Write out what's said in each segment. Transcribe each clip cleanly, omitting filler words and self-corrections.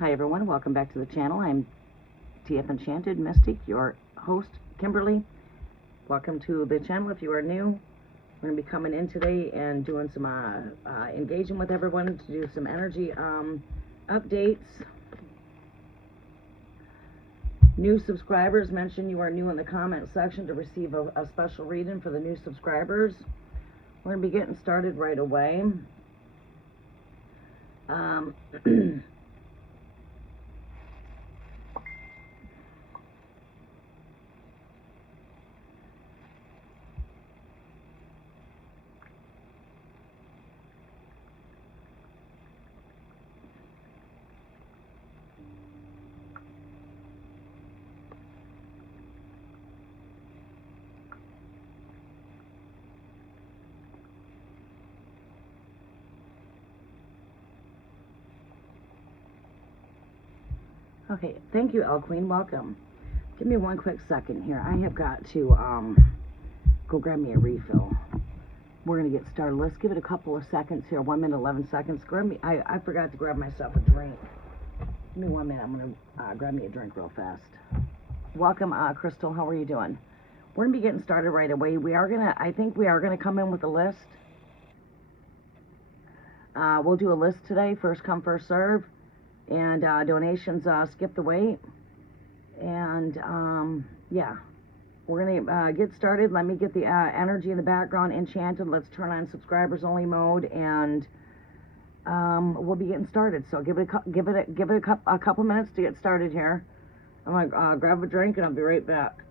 Hi everyone, welcome back to the channel. I'm TF Enchanted Mystic, your host, Kimberly. Welcome to the channel. If you are new, we're going to be coming in today and doing some engaging with everyone to do some energy updates. New subscribers, mention you are new in the comment section to receive a special reading for the new subscribers. We're going to be getting started right away. Okay, thank you, El Queen. Welcome. Give me one quick second here. I have got to go grab me a refill. We're going to get started. Let's give it a couple of seconds here. 1 minute, 11 seconds. I forgot to grab myself a drink. Give me 1 minute. I'm going to grab me a drink real fast. Welcome, Crystal. How are you doing? We're going to be getting started right away. I think we are going to come in with a list. We'll do a list today. First come, first serve. And donations, skip the wait. And yeah, we're gonna get started. Let me get the energy in the background enchanted. Let's turn on subscribers only mode, and we'll be getting started. So give it a couple minutes to get started here. I'm gonna grab a drink and I'll be right back.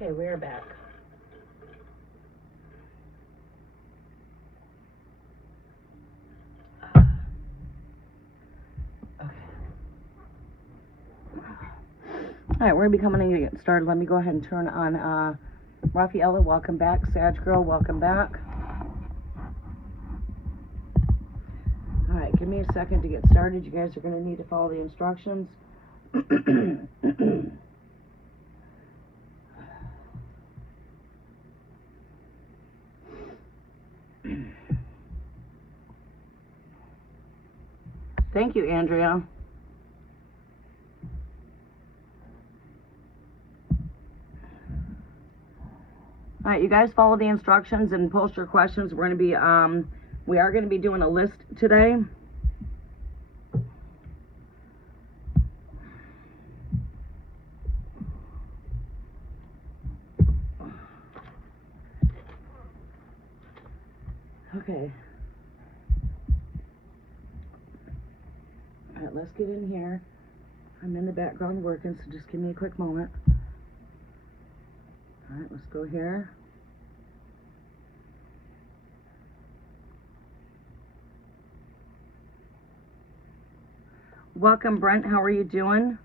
Okay, we're back. Okay. All right, we're gonna be coming in to get started. Let me go ahead and turn on Rafaela. Welcome back. Sag Girl, welcome back. All right, give me a second to get started. You guys are gonna need to follow the instructions. Thank you, Andrea. All right, you guys follow the instructions and post your questions. We're going to be, we are going to be doing a list today. Okay. All right, let's get in here. I'm in the background working, so just give me a quick moment. All right, let's go here. Welcome, Brent. How are you doing?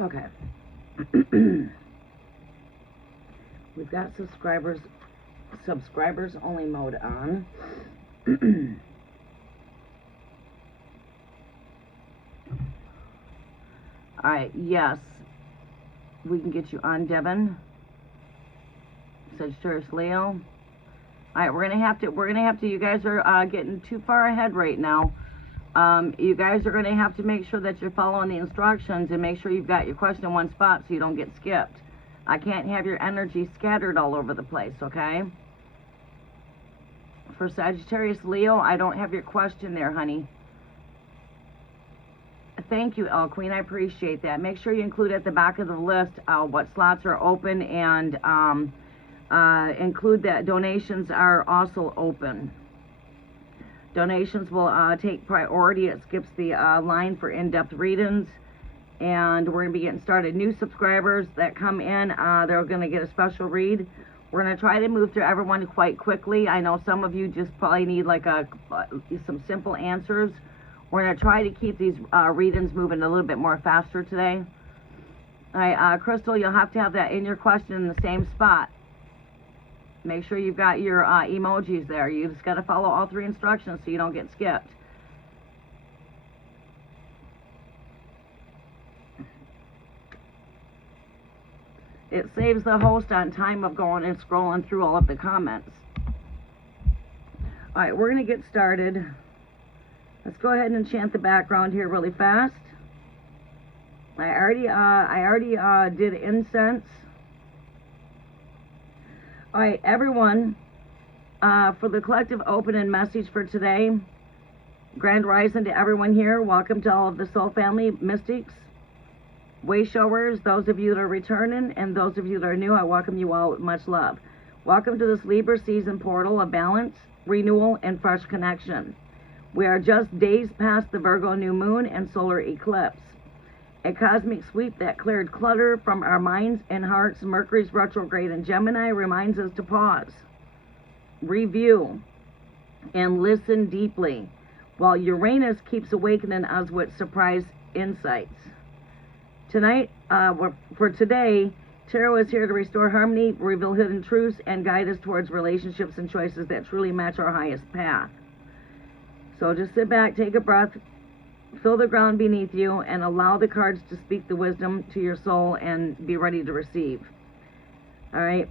Okay. We've got subscribers only mode on. All right, yes. We can get you on, Devin. Sagittarius Leo. All right, we're gonna have to, you guys are getting too far ahead right now. You guys are gonna have to make sure that you're following the instructions and make sure you've got your question in one spot so you don't get skipped. I can't have your energy scattered all over the place, okay? For Sagittarius Leo, I don't have your question there, honey. Thank you, El Queen. I appreciate that. Make sure you include at the back of the list what slots are open, and include that donations are also open. Donations will take priority. It skips the line for in-depth readings. And we're going to be getting started. New subscribers that come in, they're going to get a special read. We're going to try to move through everyone quite quickly. I know some of you just probably need like some simple answers. We're going to try to keep these readings moving a little bit more faster today. All right, Crystal, you'll have to have that in your question in the same spot. Make sure you've got your emojis there. You just got to follow all 3 instructions so you don't get skipped. It saves the host on time of going and scrolling through all of the comments. All right, we're going to get started. Let's go ahead and enchant the background here really fast. I already did incense. All right, everyone, for the collective opening message for today, Grand Rising to everyone here. Welcome to all of the Soul Family Mystics, way showers, those of you that are returning, and those of you that are new. I welcome you all with much love. Welcome to this Libra season portal of balance, renewal, and fresh connection. We are just days past the Virgo new moon and solar eclipse. A cosmic sweep that cleared clutter from our minds and hearts. Mercury's retrograde in Gemini reminds us to pause, review, and listen deeply, while Uranus keeps awakening us with surprise insights. Tonight, for today, Tarot is here to restore harmony, reveal hidden truths, and guide us towards relationships and choices that truly match our highest path. So just sit back, take a breath, feel the ground beneath you, and allow the cards to speak the wisdom to your soul, and be ready to receive. All right.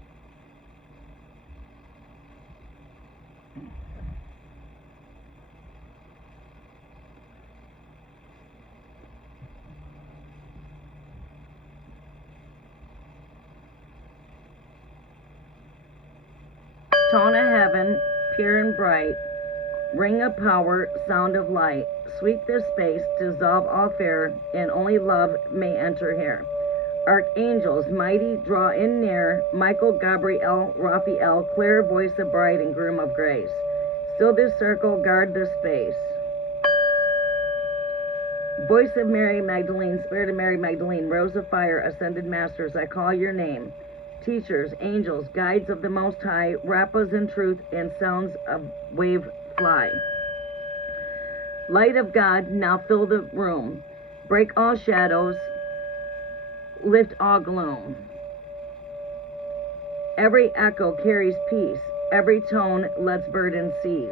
Tone of heaven, pure and bright, ring of power, sound of light, sweep this space, dissolve all fear, and only love may enter here. Archangels, mighty, draw in near, Michael, Gabriel, Raphael, clear voice of bride and groom of grace. Still this circle, guard this space. Voice of Mary Magdalene, Spirit of Mary Magdalene, Rose of Fire, Ascended Masters, I call your name. Teachers, angels, guides of the Most High, wrap us in truth and sounds of wave fly. Light of God, now fill the room. Break all shadows, lift all gloom. Every echo carries peace. Every tone lets burden cease.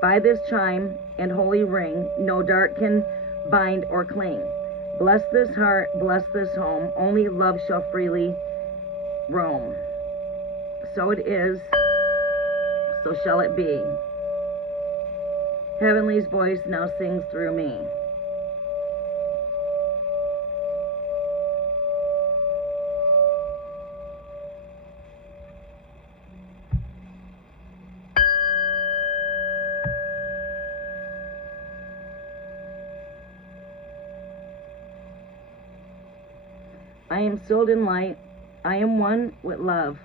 By this chime and holy ring, no dart can bind or cling. Bless this heart, bless this home. Only love shall freely roam. So it is, so shall it be. Heavenly's voice now sings through me. I am sealed in light. I am one with love.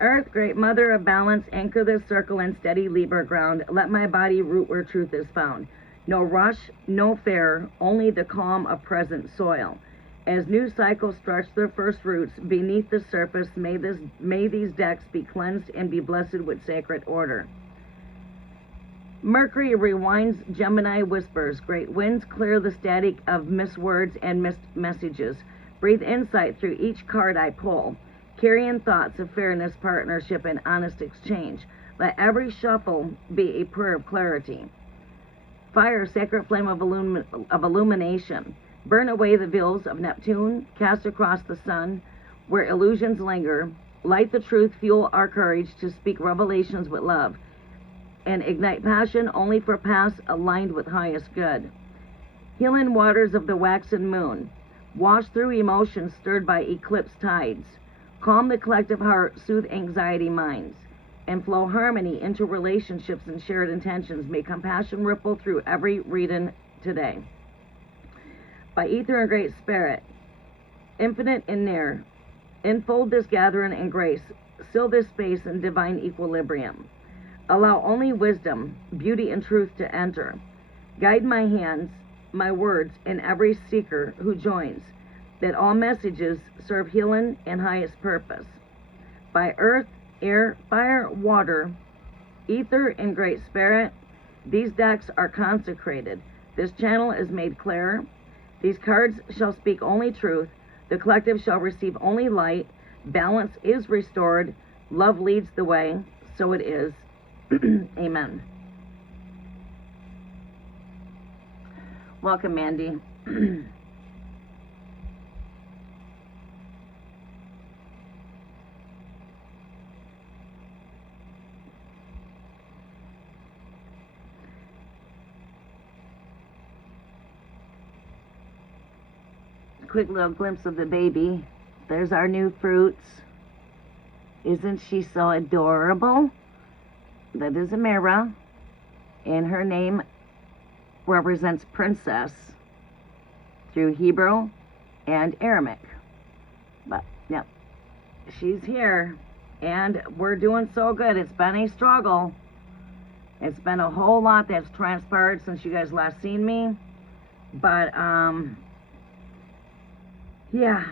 Earth, great mother of balance, anchor this circle in steady Libra ground. Let my body root where truth is found. No rush, no fair, only the calm of present soil. As new cycles stretch their first roots beneath the surface, may these decks be cleansed and be blessed with sacred order. Mercury rewinds, Gemini whispers. Great winds clear the static of miswords and missed messages. Breathe insight through each card I pull. Carrying thoughts of fairness, partnership, and honest exchange. Let every shuffle be a prayer of clarity. Fire, sacred flame of illumination. Burn away the veils of Neptune, cast across the sun, where illusions linger. Light the truth, fuel our courage to speak revelations with love, and ignite passion only for paths aligned with highest good. Healing waters of the waxen moon. Wash through emotions stirred by eclipse tides. Calm the collective heart, soothe anxiety minds, and flow harmony into relationships and shared intentions. May compassion ripple through every reading today. By ether and great spirit, infinite and near, enfold this gathering in grace, seal this space in divine equilibrium. Allow only wisdom, beauty, and truth to enter. Guide my hands, my words, and every seeker who joins, that all messages serve healing and highest purpose. By earth, air, fire, water, ether, and great spirit, these decks are consecrated. This channel is made clear. These cards shall speak only truth. The collective shall receive only light. Balance is restored. Love leads the way. So it is. Amen. Welcome, Mandy. Quick little glimpse of the baby. There's our new fruits. Isn't she so adorable? That is Amira, and her name represents princess through Hebrew and Aramaic. But yeah, she's here, and we're doing so good. It's been a struggle. It's been a whole lot that's transpired since you guys last seen me, but yeah.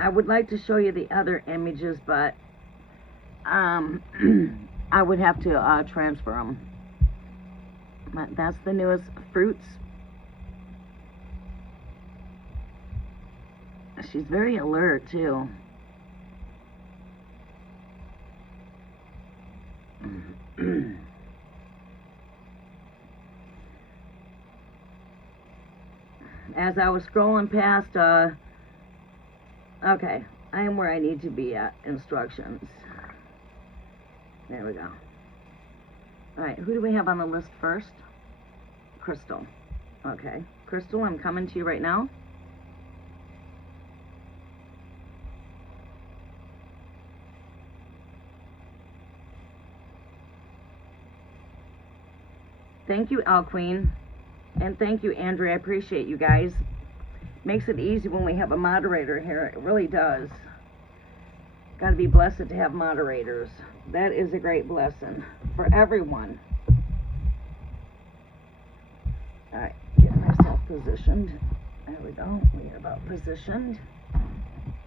I would like to show you the other images, but I would have to transfer them. But that's the newest fruits. She's very alert too. As I was scrolling past, okay, I am where I need to be at. Instructions. There we go. Alright, who do we have on the list first? Crystal. Okay, Crystal, I'm coming to you right now. Thank you, Al Queen. And thank you, Andrea. I appreciate you guys. Makes it easy when we have a moderator here. It really does. Got to be blessed to have moderators. That is a great blessing for everyone. All right, get myself positioned. There we go. We are about positioned.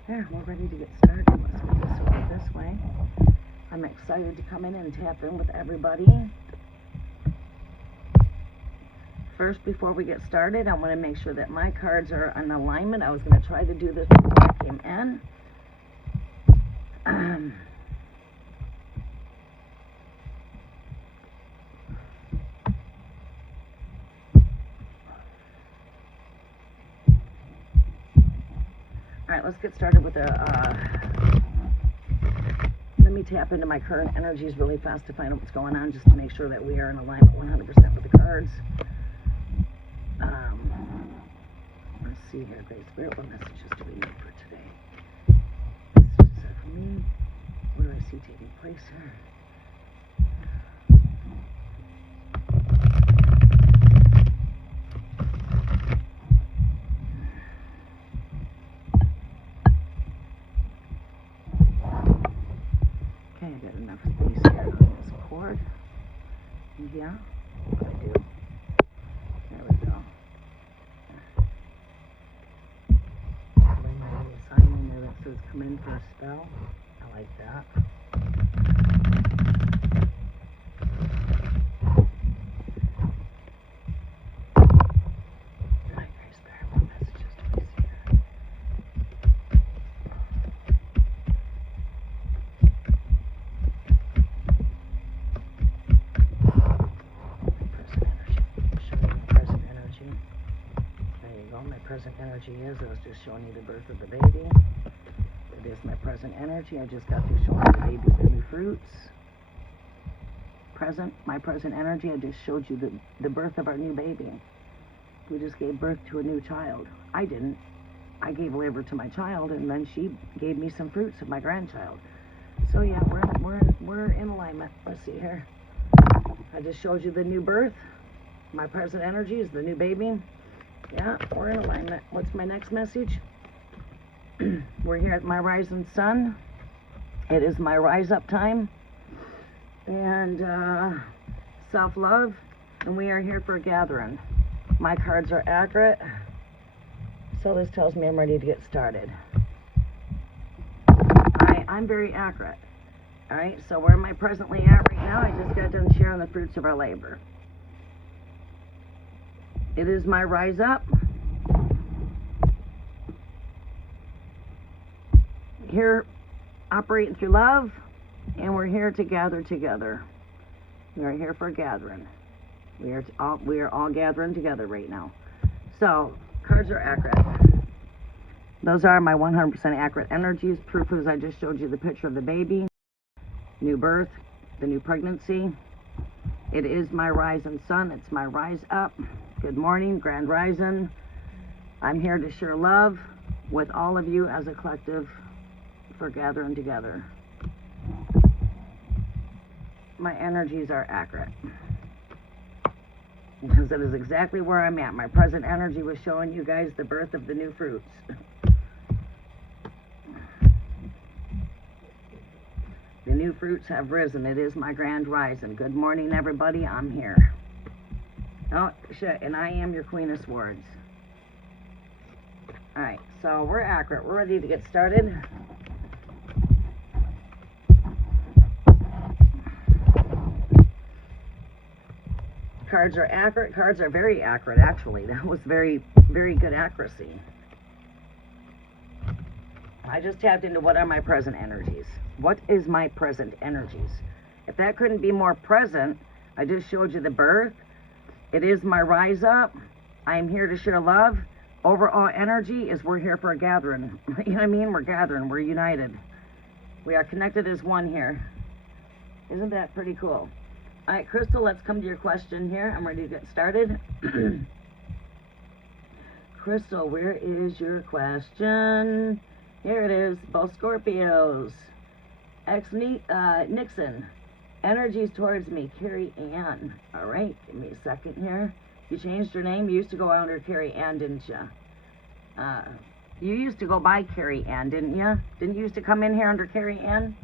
There, we're ready to get started. Let's get this over this way. I'm excited to come in and tap in with everybody. First, before we get started, I want to make sure that my cards are in alignment. I was going to try to do this before I came in. All right, let's get started with let me tap into my current energies really fast to find out what's going on, just to make sure that we are in alignment 100% with the cards. Let's see here, Great Spirit, what messages do we need for today? me? What do I see taking place here? Okay, I got enough space here on this cord. Yeah, I do. There we go. Bring my little sign in there that says come in for a spell. I like that. My Grace Spirit, what messages do I see here? Present energy. There you go. My present energy is, I was just showing you the birth of the baby. It is my present energy. I just got through showing you the baby's baby fruits. My present energy, I just showed you the birth of our new baby. We just gave birth to a new child. I didn't. I gave labor to my child, and then she gave me some fruits of my grandchild. So yeah, we're in alignment. Let's see here. I just showed you the new birth. My present energy is the new baby. Yeah, we're in alignment. What's my next message? We're here at my rising sun. It is my rise up time. And self-love. And we are here for a gathering. My cards are accurate. So this tells me I'm ready to get started. I'm very accurate. Alright, so where am I presently at right now? I just got done sharing the fruits of our labor. It is my rise up. Here, operating through love, and we're here to gather together. We are here for a gathering. We are all gathering together right now. So, cards are accurate. Those are my 100% accurate energies. Proof is I just showed you the picture of the baby, new birth, the new pregnancy. It is my rising sun. It's my rise up. Good morning, Grand Rising. I'm here to share love with all of you as a collective for gathering together. My energies are accurate. Because it is exactly where I'm at. My present energy was showing you guys the birth of the new fruits. The new fruits have risen. It is my grand rising. Good morning, everybody. I'm here. Oh, shit. And I am your Queen of Swords. Alright, so we're accurate. We're ready to get started. Cards are accurate. Cards are very accurate, actually. That was very, very good accuracy. I just tapped into what are my present energies. What is my present energies? If that couldn't be more present, I just showed you the birth. It is my rise up. I am here to share love. Overall energy is we're here for a gathering. You know what I mean? We're gathering. We're united. We are connected as one here. Isn't that pretty cool? All right, Crystal, let's come to your question here. I'm ready to get started. Crystal, where is your question? Here it is. Both Scorpios. Nixon. Energies towards me. Carrie Ann. All right, give me a second here. You changed your name. You used to go under Carrie Ann, didn't you? You used to go by Carrie Ann, didn't you? Didn't you used to come in here under Carrie Ann?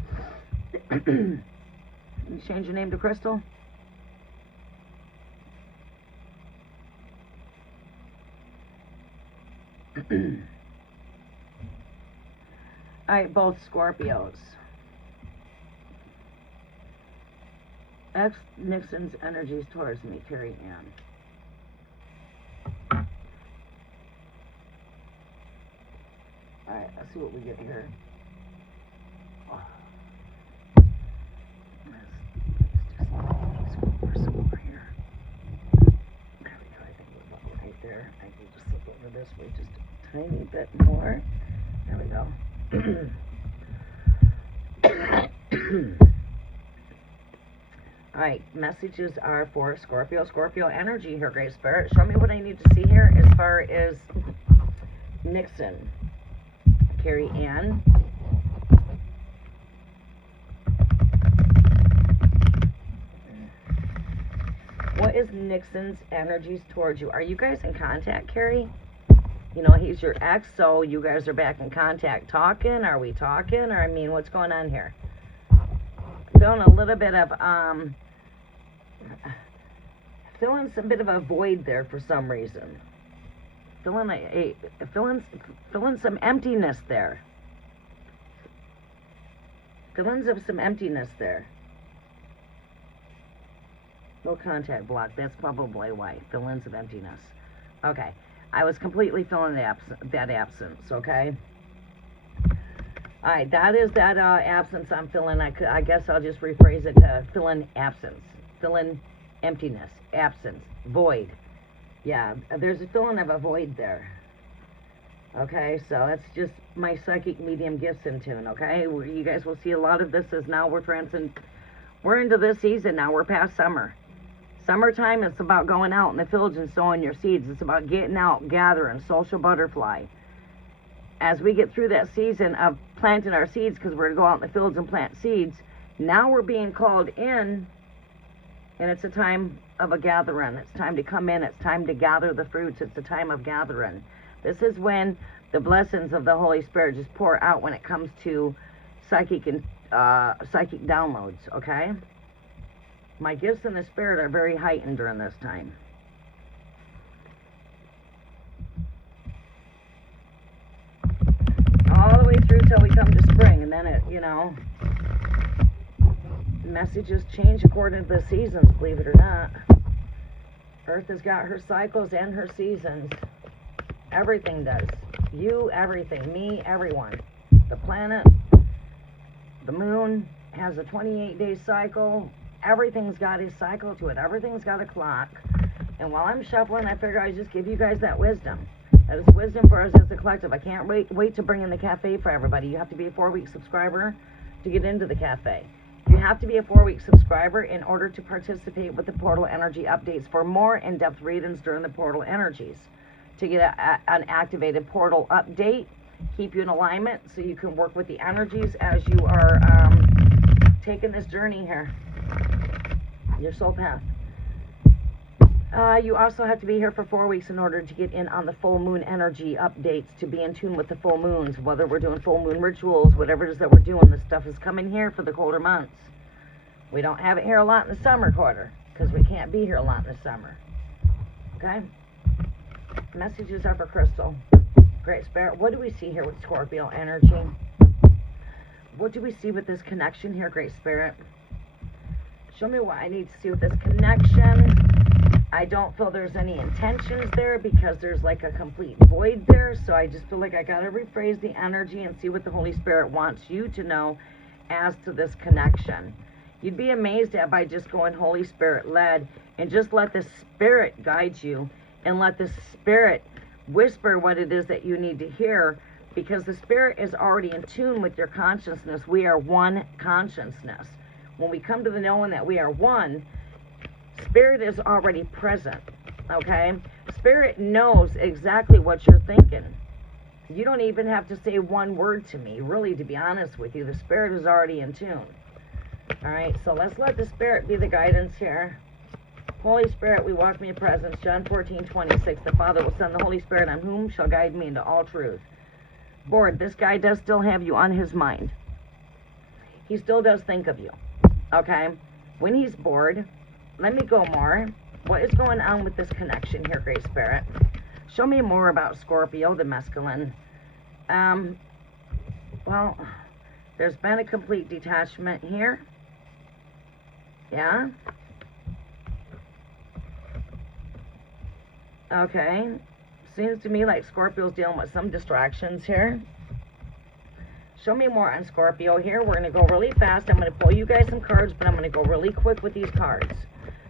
You change your name to Crystal? Alright, both Scorpios. Nixon's energies towards me, Carrie Ann. Alright, let's see what we get here. Oh. There. I can just flip over this way just a tiny bit more. There we go. Alright, messages are for Scorpio. Scorpio energy here, Great Spirit. Show me what I need to see here as far as Nixon, Carrie Ann, is Nixon's energies towards you? Are you guys in contact, Carrie? You know, he's your ex, so you guys are back in contact talking. Are we talking? Or, I mean, what's going on here? Feeling a little bit of, feeling some bit of a void there for some reason. Feeling some emptiness there. Feelings of some emptiness there. No contact block. That's probably why. Feelings of emptiness. Okay. I was completely feeling that absence, okay? Alright, that is that absence I'm feeling. I guess I'll just rephrase it to feeling absence. Feeling emptiness. Absence. Void. Yeah, there's a feeling of a void there. Okay, so that's just my psychic medium gifts in tune, okay? You guys will see a lot of this as now we're into this season now. We're past summer. Summertime, it's about going out in the fields and sowing your seeds. It's about getting out, gathering, social butterfly. As we get through that season of planting our seeds, because we're going to go out in the fields and plant seeds, now we're being called in, and it's a time of a gathering. It's time to come in. It's time to gather the fruits. It's a time of gathering. This is when the blessings of the Holy Spirit just pour out when it comes to psychic and psychic downloads, okay? My gifts in the Spirit are very heightened during this time. All the way through till we come to spring, and then it, you know, messages change according to the seasons, believe it or not. Earth has got her cycles and her seasons. Everything does. You, everything. Me, everyone. The planet, the moon has a 28-day cycle. Everything's got a cycle to it. Everything's got a clock. And while I'm shuffling, I figure I'd just give you guys that wisdom. That is wisdom for us as a collective. I can't wait to bring in the cafe for everybody. You have to be a 4-week subscriber to get into the cafe. You have to be a 4-week subscriber in order to participate with the portal energy updates for more in-depth readings during the portal energies. To get an activated portal update, keep you in alignment so you can work with the energies as you are taking this journey here. Your soul path. You also have to be here for 4 weeks in order to get in on the full moon energy updates, to be in tune with the full moons, whether we're doing full moon rituals, whatever it is that we're doing. This stuff is coming here for the colder months. We don't have it here a lot in the summer quarter because we can't be here a lot in the summer. Okay? Messages are for Crystal. Great Spirit. What do we see here with Scorpio energy? What do we see with this connection here, Great Spirit? Show me what I need to see with this connection. I don't feel there's any intentions there because there's like a complete void there. So I just feel like I got to rephrase the energy and see what the Holy Spirit wants you to know as to this connection. You'd be amazed at by just going Holy Spirit led and just let the Spirit guide you and let the Spirit whisper what it is that you need to hear, because the Spirit is already in tune with your consciousness. We are one consciousness. When we come to the knowing that we are one, Spirit is already present, okay? Spirit knows exactly what you're thinking. You don't even have to say one word to me, really, to be honest with you. The Spirit is already in tune. All right, so let's let the Spirit be the guidance here. Holy Spirit, we walk in your presence. John 14:26. The Father will send the Holy Spirit on whom shall guide me into all truth. Bored, this guy does still have you on his mind. He still does think of you. Okay? When he's bored, let me go more. What is going on with this connection here, Great Spirit? Show me more about Scorpio, the masculine. Well, there's been a complete detachment here. Yeah? Okay. Seems to me like Scorpio's dealing with some distractions here. Show me more on Scorpio here. We're going to go really fast. I'm going to pull you guys some cards, but I'm going to go really quick with these cards.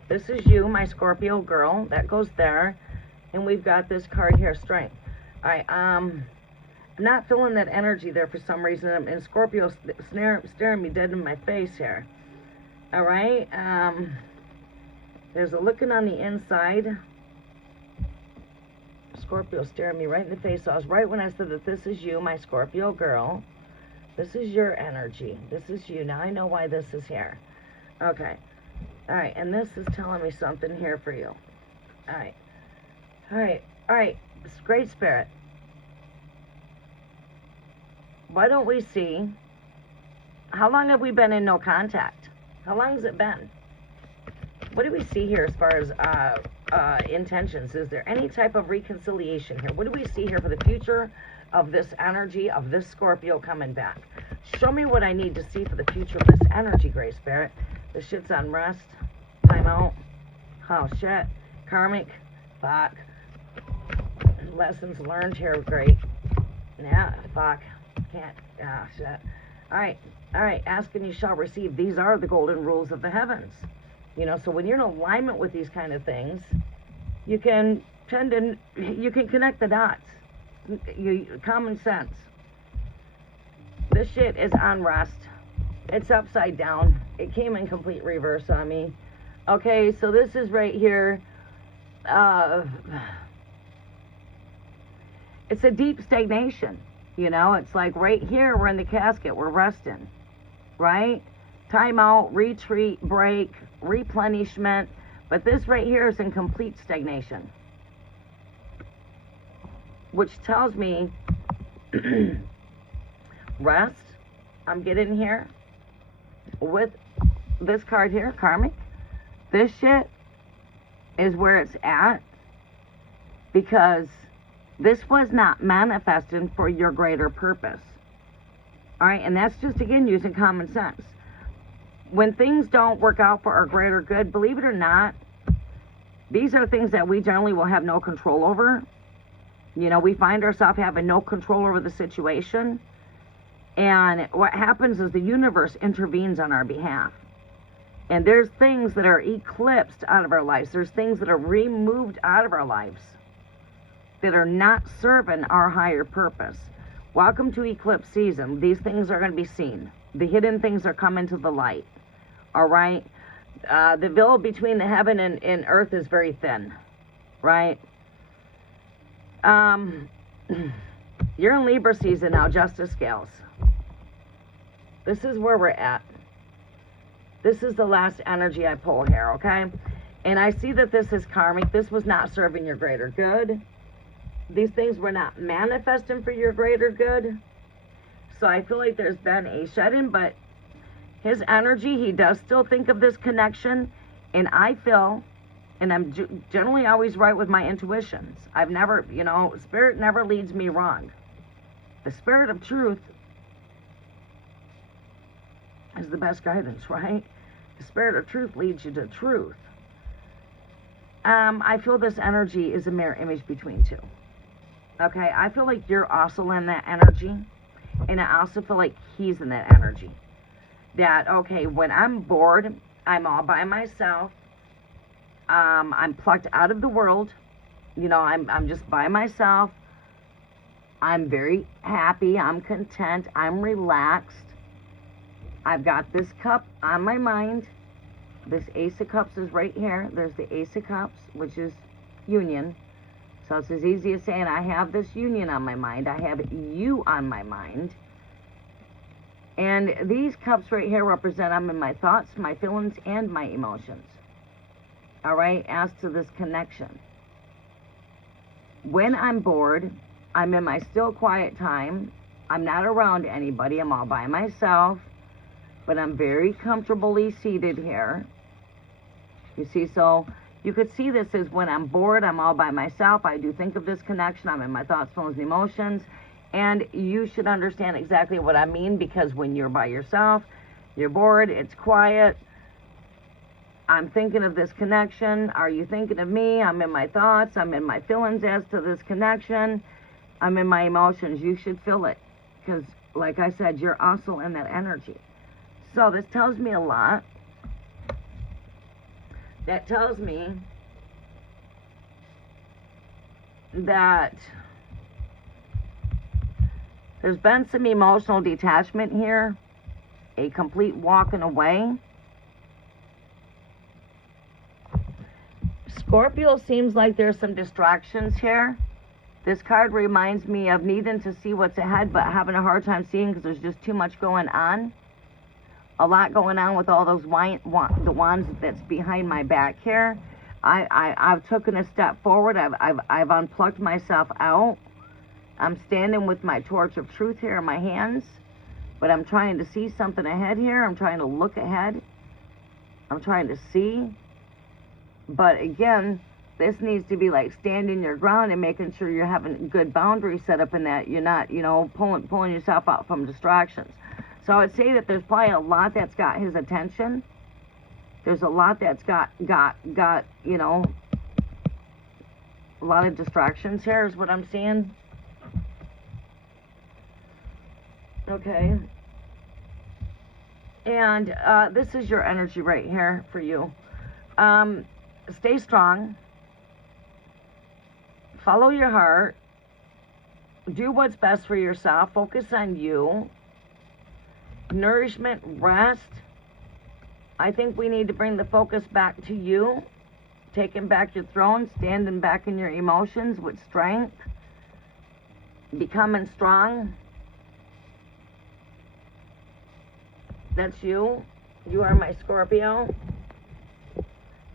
This is you, my Scorpio girl. That goes there. And we've got this card here, Strength. All right, I'm not feeling that energy there for some reason. And Scorpio's staring me dead in my face here. All right. There's a looking on the inside. Scorpio staring me right in the face. So I was right when I said that this is you, my Scorpio girl. This is your energy. This is you. Now I know why this is here. Okay. All right, and this is telling me something here for you. All right. All right. All right. It's Great Spirit. Why don't we see, how long have we been in no contact? How long has it been? What do we see here as far as intentions? Is there any type of reconciliation here? What do we see here for the future of this energy, of this Scorpio coming back? Show me what I need to see for the future of this energy, Gray Spirit. This shit's unrest. Time out. Oh, shit. Karmic. Fuck. Lessons learned here. Great. Yeah, fuck. Can't. Ah, shit. All right. All right. Ask and you shall receive. These are the golden rules of the heavens. You know, so when you're in alignment with these kind of things, you can tend to, you can connect the dots. Common sense. This shit is unrest. It's upside down. It came in complete reverse on me. Okay, so this is right here. It's a deep stagnation. You know, it's like right here, we're in the casket, we're resting. Right? Time out, retreat, break, replenishment. But this right here is in complete stagnation. Which tells me rest. I'm getting here with this card here, karmic. This shit is where it's at because this was not manifesting for your greater purpose. All right, and that's just, again, using common sense. When things don't work out for our greater good, believe it or not, these are things that we generally will have no control over. You know, we find ourselves having no control over the situation. And what happens is the universe intervenes on our behalf. And there's things that are eclipsed out of our lives. There's things that are removed out of our lives that are not serving our higher purpose. Welcome to eclipse season. These things are going to be seen. The hidden things are coming to the light. All right? The veil between the heaven and earth is very thin. Right? You're in Libra season now, Justice Scales. This is where we're at. This is the last energy I pull here, okay? And I see that this is karmic. This was not serving your greater good. These things were not manifesting for your greater good. So I feel like there's been a shedding, but his energy, he does still think of this connection. And I feel, and I'm generally always right with my intuitions. I've never, you know, spirit never leads me wrong. The spirit of truth is the best guidance, right? The spirit of truth leads you to truth. I feel this energy is a mirror image between two. Okay, I feel like you're also in that energy. And I also feel like he's in that energy. That, okay, when I'm bored, I'm all by myself. I'm plucked out of the world. You know, I'm just by myself. I'm very happy. I'm content. I'm relaxed. I've got this cup on my mind. This Ace of Cups is right here. There's the Ace of Cups, which is union. So it's as easy as saying, I have this union on my mind. I have you on my mind. And these cups right here represent I'm in my thoughts, my feelings, and my emotions. All right, as to this connection. When I'm bored, I'm in my still quiet time. I'm not around anybody. I'm all by myself. But I'm very comfortably seated here. You see, so you could see this as when I'm bored, I'm all by myself. I do think of this connection. I'm in my thoughts, feelings, and emotions. And you should understand exactly what I mean, because when you're by yourself, you're bored, it's quiet. I'm thinking of this connection. Are you thinking of me? I'm in my thoughts. I'm in my feelings as to this connection. I'm in my emotions. You should feel it. Because, like I said, you're also in that energy. So this tells me a lot. That tells me that there's been some emotional detachment here, a complete walking away. Scorpio seems like there's some distractions here. This card reminds me of needing to see what's ahead, but having a hard time seeing because there's just too much going on. a lot going on with all those the wands that's behind my back here. I've taken a step forward. I've unplugged myself out. I'm standing with my torch of truth here in my hands, but I'm trying to see something ahead here. I'm trying to look ahead. I'm trying to see. But again, this needs to be like standing your ground and making sure you're having good boundaries set up, and that you're not, you know, pulling yourself out from distractions. So I would say that there's probably a lot that's got his attention. There's a lot that's got, you know, a lot of distractions here is what I'm seeing. Okay. And this is your energy right here for you. Stay strong. Follow your heart. Do what's best for yourself. Focus on you. Nourishment, rest. I think we need to bring the focus back to you. Taking back your throne. Standing back in your emotions with strength. Becoming strong. That's you. You are my Scorpio.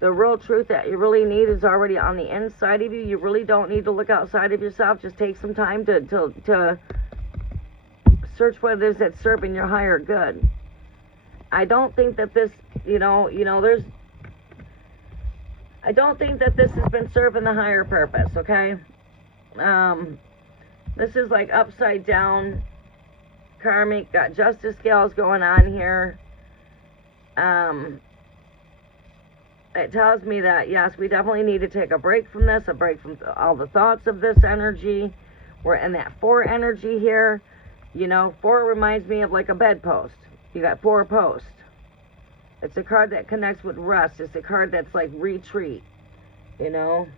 The real truth that you really need is already on the inside of you. You really don't need to look outside of yourself. Just take some time to search what it is that's serving your higher good. I don't think that this, I don't think that this has been serving the higher purpose, okay? This is like upside down karmic, got justice scales going on here. It tells me that, yes, we definitely need to take a break from this, a break from all the thoughts of this energy. We're in that 4 energy here. You know, 4 reminds me of like a bedpost. You got 4 posts. It's a card that connects with rest. It's a card that's like retreat, you know.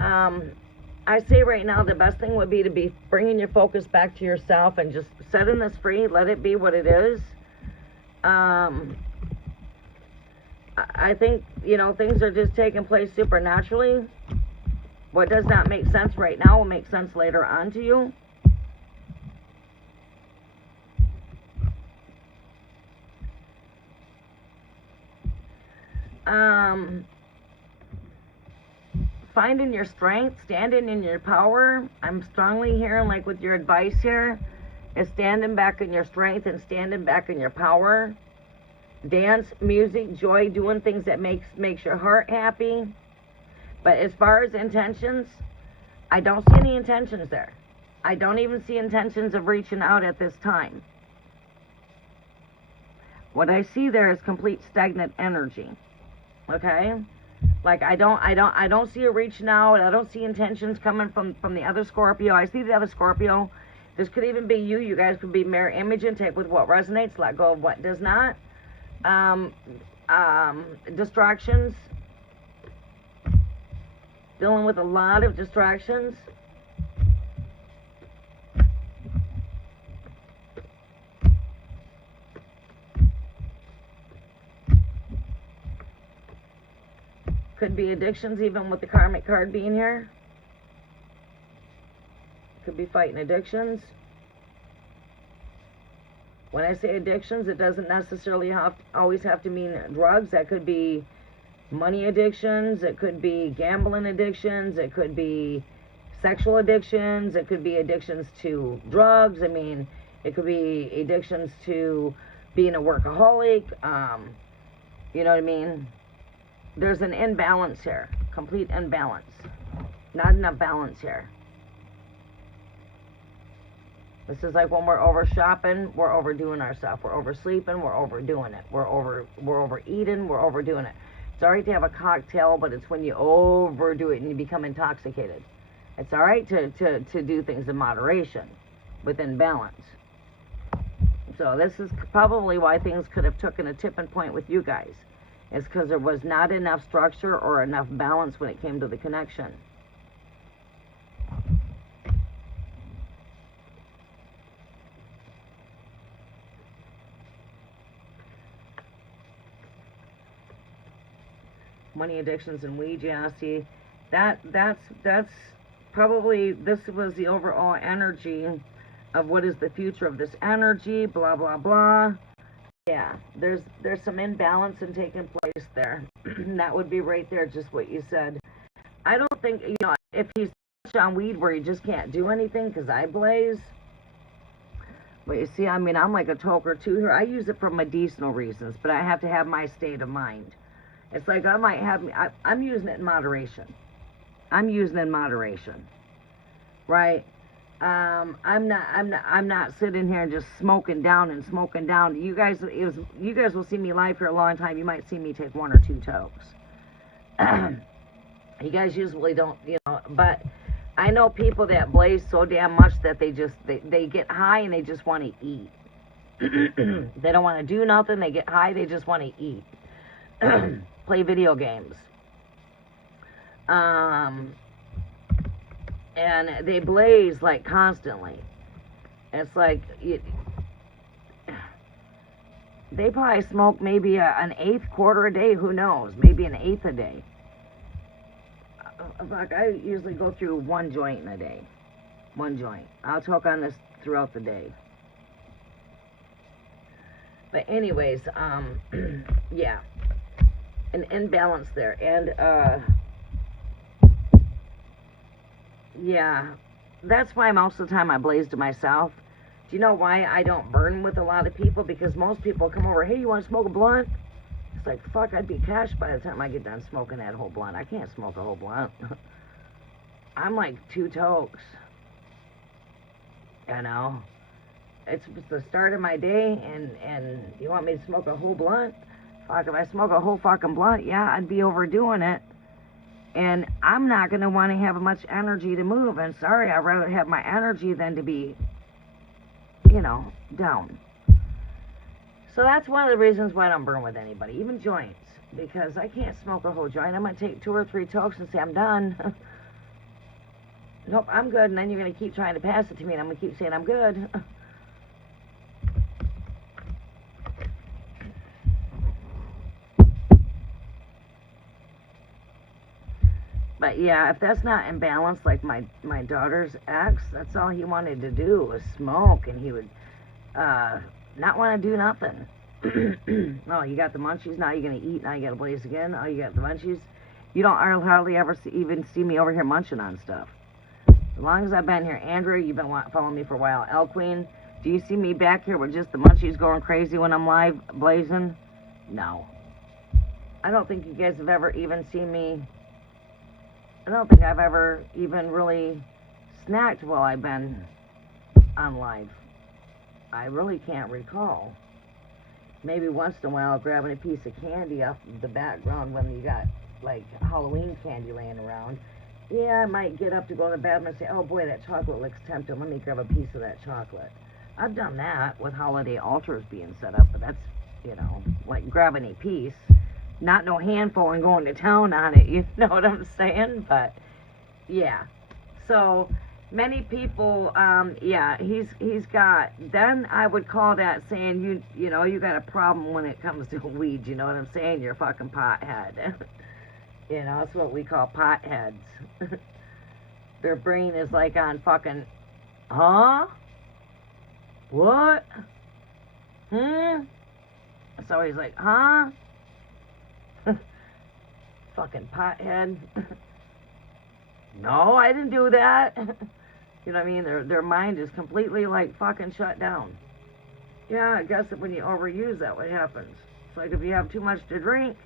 I say right now the best thing would be to be bringing your focus back to yourself and just setting this free. Let it be what it is. I think, you know, things are just taking place supernaturally. What does not make sense right now will make sense later on to you. Finding your strength, standing in your power. I'm strongly hearing, like with your advice here, is standing back in your strength and standing back in your power. Dance, music, joy, doing things that makes your heart happy. But as far as intentions, I don't see any intentions there. I don't even see intentions of reaching out at this time. What I see there is complete stagnant energy. Okay? Like I don't see a reaching out. I don't see intentions coming from the other Scorpio. I see the other Scorpio. This could even be you. You guys could be mirror image and take with what resonates, let go of what does not. Distractions. Dealing with a lot of distractions. Could be addictions, even with the karmic card being here. Could be fighting addictions. When I say addictions, it doesn't necessarily always have to mean drugs. That could be money addictions. It could be gambling addictions. It could be sexual addictions. It could be addictions to drugs. I mean, it could be addictions to being a workaholic. You know what I mean? There's an imbalance here. Complete imbalance. Not enough balance here. This is like when we're over shopping, we're overdoing ourselves. We're oversleeping, we're overdoing it. We're overeating, we're overdoing it. It's all right to have a cocktail, but it's when you overdo it and you become intoxicated. It's all right to do things in moderation, within balance. So this is probably why things could have taken a tipping point with you guys. It's because there was not enough structure or enough balance when it came to the connection. Money addictions and weed, yeah, see, that's probably, this was the overall energy of what is the future of this energy, blah, blah, blah. Yeah, there's some imbalance in taking place there. That would be right there, just what you said. I don't think, if he's on weed where he just can't do anything because I blaze. But you see, I mean, I'm like a toker too here. I use it for medicinal reasons, but I have to have my state of mind. It's like I might have, I'm using it in moderation. I'm using it in moderation, right? I'm not sitting here and just smoking down and smoking down. You guys will see me live for a long time. You might see me take 1 or 2 tokes. You guys usually don't, but I know people that blaze so damn much that they get high and they just want to eat. They don't want to do nothing. They get high. They just want to eat. Play video games. And they blaze like constantly. It's like they probably smoke maybe an eighth quarter a day. Who knows? Maybe an eighth a day. Fuck, I usually go through 1 joint in a day. 1 joint. I'll talk on this throughout the day. But anyways, yeah, an imbalance there, and yeah, that's why most of the time I blaze to myself. Do you know why I don't burn with a lot of people? Because most people come over, hey, you want to smoke a blunt? It's like, fuck, I'd be cashed by the time I get done smoking that whole blunt. I can't smoke a whole blunt. I'm like 2 tokes. It's the start of my day, and you want me to smoke a whole blunt? Fuck, if I smoke a whole fucking blunt, yeah, I'd be overdoing it. And I'm not going to want to have much energy to move. And sorry, I'd rather have my energy than to be, down. So that's one of the reasons why I don't burn with anybody, even joints. Because I can't smoke a whole joint. I'm going to take 2 or 3 tokes and say I'm done. Nope, I'm good. And then you're going to keep trying to pass it to me, and I'm going to keep saying I'm good. But yeah, if that's not imbalanced, like my daughter's ex, that's all he wanted to do was smoke, and he would not want to do nothing. Oh, you got the munchies, now you're going to eat, now you got to blaze again, oh, you got the munchies. You don't hardly ever even see me over here munching on stuff. As long as I've been here, Andrew, you've been following me for a while. El Queen, do you see me back here with just the munchies going crazy when I'm live blazing? No. I don't think you guys have ever even seen me. I don't think I've ever even really snacked while I've been on live. I really can't recall. Maybe once in a while grabbing a piece of candy off the background when you got like Halloween candy laying around. Yeah, I might get up to go to the bathroom and say, oh boy, that chocolate looks tempting. Let me grab a piece of that chocolate. I've done that with holiday altars being set up, but that's, like grabbing a piece. Not no handful and going to town on it, you know what I'm saying? But, yeah. So, many people, yeah, he's got, then I would call that saying, you got a problem when it comes to weed, you know what I'm saying? You're a fucking pothead. That's what we call potheads. Their brain is like on fucking, huh? What? So he's like, huh? Fucking pothead. No, I didn't do that. You know what I mean? Their mind is completely like fucking shut down. Yeah, I guess that when you overuse that, what happens? It's like if you have too much to drink,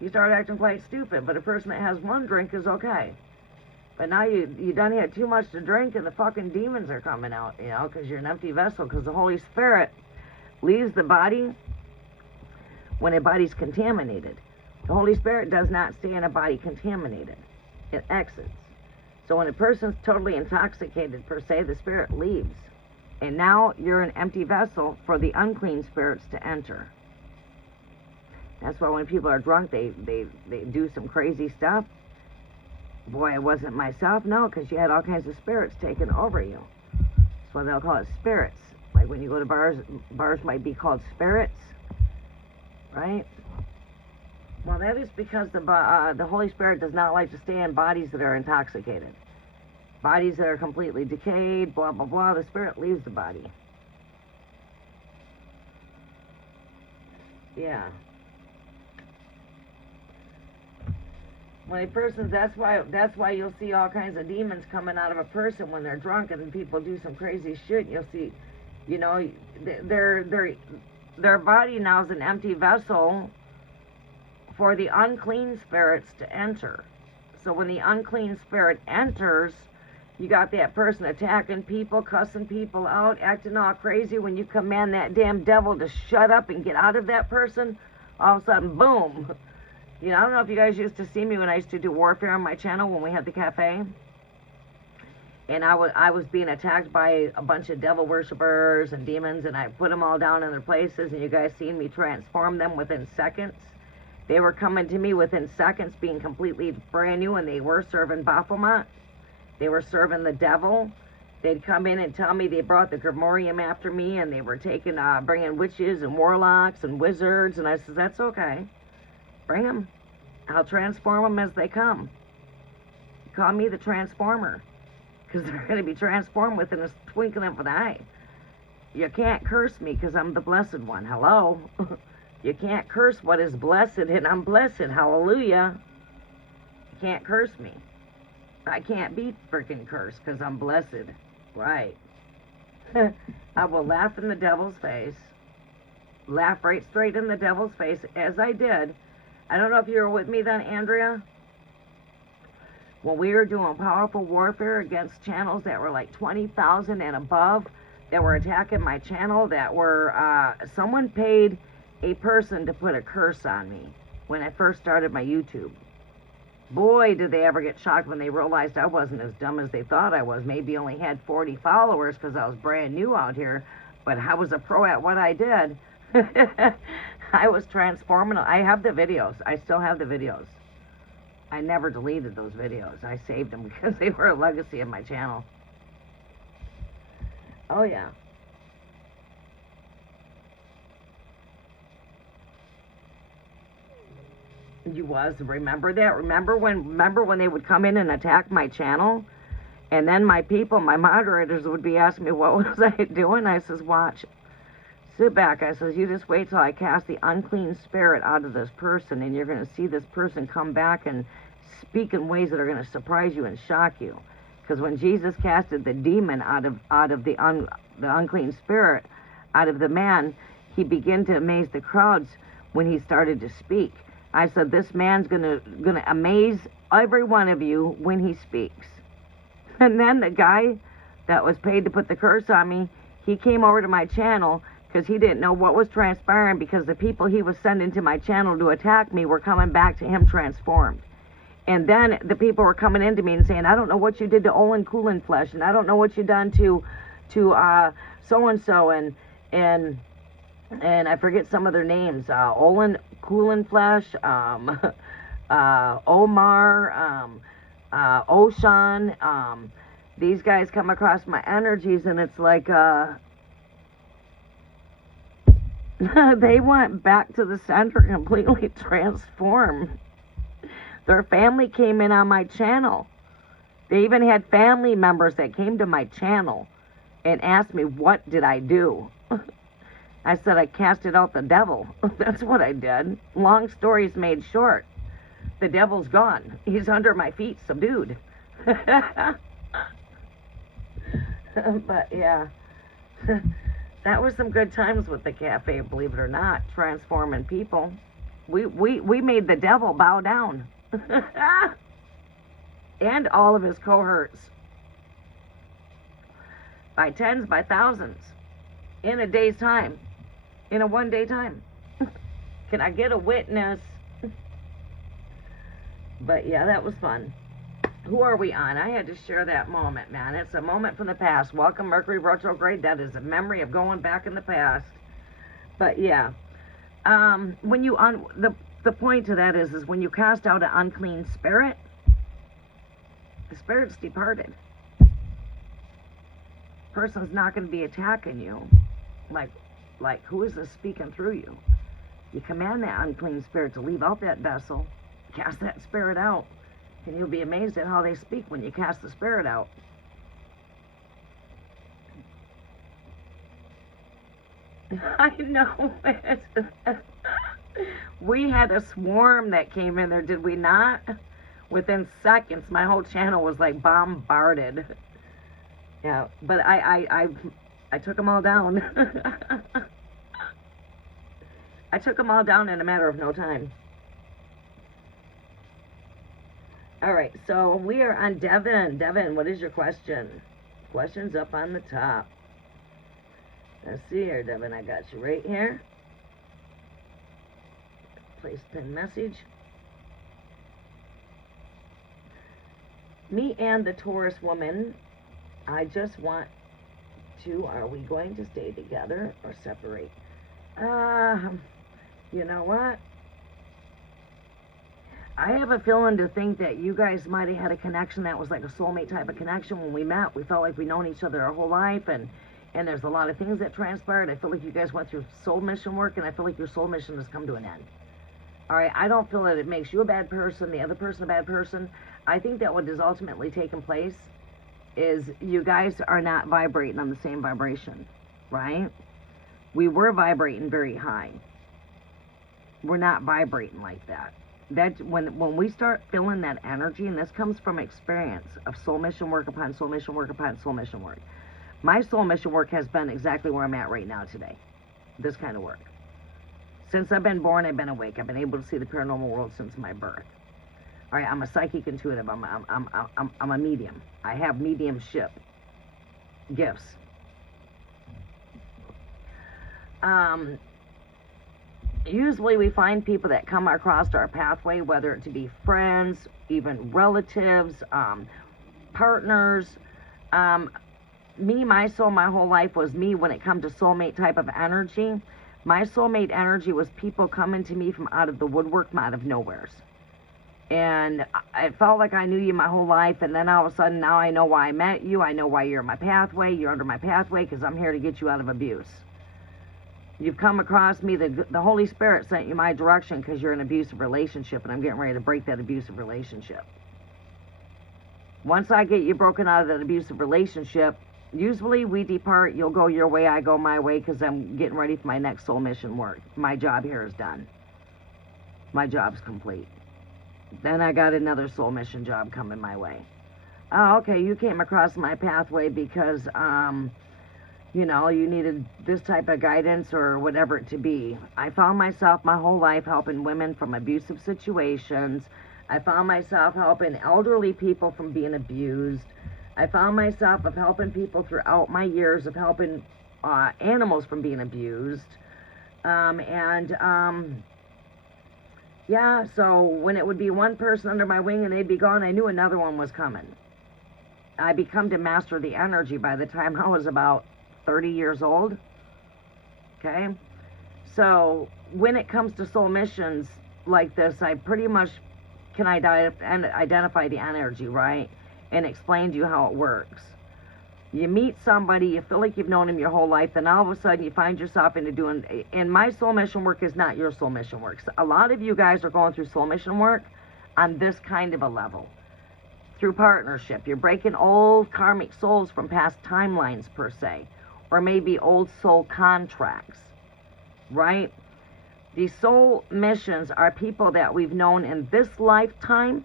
you start acting quite stupid. But a person that has 1 drink is okay. But now you done had too much to drink, and the fucking demons are coming out, because you're an empty vessel. Because the Holy Spirit leaves the body when a body's contaminated. The Holy Spirit does not stay in a body contaminated. It exits. So when a person's totally intoxicated, per se, the spirit leaves. And now you're an empty vessel for the unclean spirits to enter. That's why when people are drunk, they do some crazy stuff. Boy, it wasn't myself. No, because you had all kinds of spirits taking over you. That's why they'll call it spirits. Like when you go to bars might be called spirits. Right? Well, that is because the Holy Spirit does not like to stay in bodies that are intoxicated. Bodies that are completely decayed, blah, blah, blah. The Spirit leaves the body. Yeah. When a person's, that's why you'll see all kinds of demons coming out of a person when they're drunk, and people do some crazy shit. You'll see, you know, their body now is an empty vessel for the unclean spirits to enter. So when the unclean spirit enters, you got that person attacking people, cussing people out, acting all crazy. When you command that damn devil to shut up and get out of that person, all of a sudden, boom. You know, I don't know if you guys used to see me when I used to do warfare on my channel when we had the cafe. And I was being attacked by a bunch of devil worshippers and demons, and I put them all down in their places, and you guys seen me transform them within seconds. They were coming to me within seconds, being completely brand new, and they were serving Baphomet. They were serving the devil. They'd come in and tell me they brought the Grimorium after me, and they were taking, bringing witches and warlocks and wizards, and I said, that's okay. Bring them. I'll transform them as they come. Call me the transformer, because they're going to be transformed within a twinkling of an eye. You can't curse me, because I'm the blessed one. Hello? You can't curse what is blessed, and I'm blessed. Hallelujah. You can't curse me. I can't be freaking cursed, because I'm blessed. Right. I will laugh in the devil's face. Laugh right straight in the devil's face, as I did. I don't know if you were with me then, Andrea. When we were doing powerful warfare against channels that were like 20,000 and above, that were attacking my channel, that were, someone paid a person to put a curse on me when I first started my YouTube. Boy, did they ever get shocked when they realized I wasn't as dumb as they thought I was. Maybe only had 40 followers because I was brand new out here, but I was a pro at what I did. I was transforming. I have the videos. I still have the videos. I never deleted those videos. I saved them because they were a legacy of my channel. Oh, yeah. You was. Remember that? Remember when they would come in and attack my channel? And then my people, my moderators, would be asking me, what was I doing? I says, watch. Sit back. I says, you just wait till I cast the unclean spirit out of this person, and you're going to see this person come back and speak in ways that are going to surprise you and shock you. Because when Jesus casted the demon out of the unclean spirit, out of the man, he began to amaze the crowds when he started to speak. I said, this man's gonna amaze every one of you when he speaks. And then the guy that was paid to put the curse on me, he came over to my channel because he didn't know what was transpiring, because the people he was sending to my channel to attack me were coming back to him transformed. And then the people were coming into me and saying, I don't know what you did to Olin Coolin Flesh, and I don't know what you done to so-and-so, and I forget some of their names, Olin Coolin Flesh, Omar, Oshan. These guys come across my energies, and it's like, they went back to the center completely transformed. Their family came in on my channel. They even had family members that came to my channel and asked me, what did I do? I said, I casted out the devil. That's what I did. Long stories made short. The devil's gone. He's under my feet, subdued. But yeah, that was some good times with the cafe, believe it or not, transforming people. We made the devil bow down. And all of his cohorts. By tens, by thousands. In a day's time. In a one-day time. Can I get a witness? But yeah, that was fun. Who are we on? I had to share that moment, man. It's a moment from the past. Welcome, Mercury retrograde. That is a memory of going back in the past. But yeah, when you the point to that is when you cast out an unclean spirit, the spirit's departed. Person's not going to be attacking you. Like who is this speaking through you? You command that unclean spirit to leave out that vessel, cast that spirit out, and you'll be amazed at how they speak when you cast the spirit out. I know it. We had a swarm that came in there, did we not? Within seconds, my whole channel was like bombarded. Yeah, but I took them all down. I took them all down in a matter of no time. All right, so we are on Devin. Devin, what is your question? Question's up on the top. Let's see here, Devin. I got you right here. Place pin message. Me and the Taurus woman, I just want to, are we going to stay together or separate? You know what? I have a feeling to think that you guys might have had a connection that was like a soulmate type of connection when we met. We felt like we'd known each other our whole life, and there's a lot of things that transpired. I feel like you guys went through soul mission work, and I feel like your soul mission has come to an end. All right, I don't feel that it makes you a bad person, the other person a bad person. I think that what has ultimately taken place is you guys are not vibrating on the same vibration, right? We were vibrating very high. We're not vibrating like that. That when we start feeling that energy, and this comes from experience of soul mission work upon soul mission work upon soul mission work. My soul mission work has been exactly where I'm at right now today. This kind of work. Since I've been born, I've been awake. I've been able to see the paranormal world since my birth. All right, I'm a psychic intuitive. I'm a medium. I have mediumship gifts. Usually we find people that come across our pathway, whether it to be friends, even relatives, partners. My soul, my whole life was me when it comes to soulmate type of energy. My soulmate energy was people coming to me from out of the woodwork, from out of nowheres. And it felt like I knew you my whole life, and then all of a sudden now I know why I met you. I know why you're in my pathway. You're under my pathway because I'm here to get you out of abuse. You've come across me. The Holy Spirit sent you my direction because you're in an abusive relationship, and I'm getting ready to break that abusive relationship. Once I get you broken out of that abusive relationship, usually we depart. You'll go your way, I go my way, because I'm getting ready for my next soul mission work. My job here is done. My job's complete. Then I got another soul mission job coming my way. Oh, okay, you came across my pathway because, you know, you needed this type of guidance or whatever it to be. I found myself my whole life helping women from abusive situations. I found myself helping elderly people from being abused. I found myself of helping people throughout my years of helping animals from being abused. Yeah, so when it would be one person under my wing and they'd be gone, I knew another one was coming. I become to master the energy by the time I was about 30 years old. Okay? So when it comes to soul missions like this, I pretty much can identify the energy, right? And explain to you how it works. You meet somebody, you feel like you've known him your whole life, then all of a sudden you find yourself into doing, and my soul mission work is not your soul mission work. So a lot of you guys are going through soul mission work on this kind of a level. Through partnership. You're breaking old karmic souls from past timelines, per se. Or maybe old soul contracts. Right? These soul missions are people that we've known in this lifetime,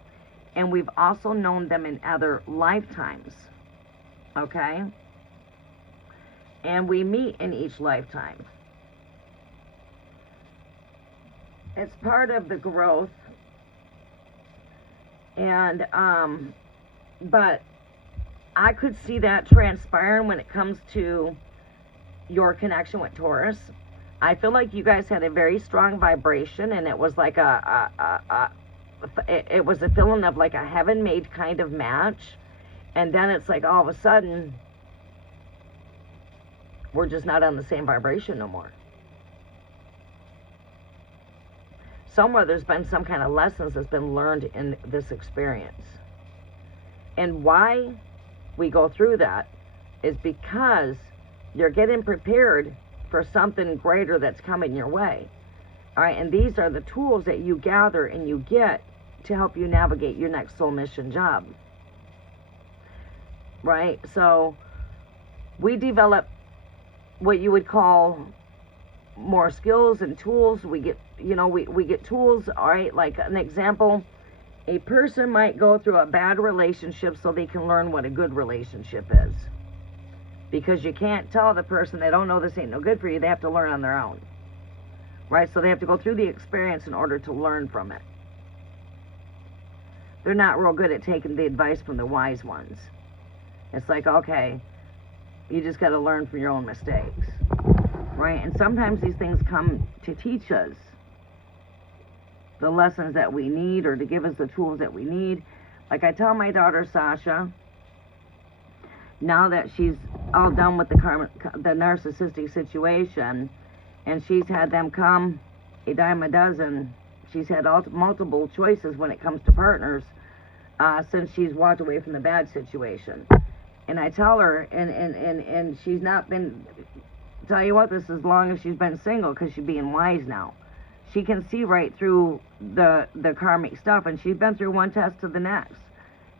and we've also known them in other lifetimes. Okay? And we meet in each lifetime. It's part of the growth. And, but I could see that transpiring when it comes to your connection with Taurus. I feel like you guys had a very strong vibration, and it was like it was a feeling of like a heaven-made kind of match. And then it's like all of a sudden, we're just not on the same vibration no more. Somewhere there's been some kind of lessons that's been learned in this experience. And why we go through that is because you're getting prepared for something greater that's coming your way. All right, and these are the tools that you gather and you get to help you navigate your next soul mission job. Right? So we develop what you would call more skills and tools. We get, you know, we get tools, all right? Like an example, a person might go through a bad relationship so they can learn what a good relationship is. Because you can't tell the person they don't know this ain't no good for you. They have to learn on their own, right? So they have to go through the experience in order to learn from it. They're not real good at taking the advice from the wise ones. It's like, okay, you just got to learn from your own mistakes, right? And sometimes these things come to teach us the lessons that we need, or to give us the tools that we need. Like I tell my daughter Sasha, now that she's all done with the narcissistic situation, and she's had them come a dime a dozen, she's had multiple choices when it comes to partners since she's walked away from the bad situation. And I tell her, and she's not been, tell you what, this is as long as she's been single, because she's being wise now. She can see right through the karmic stuff, and she's been through one test to the next.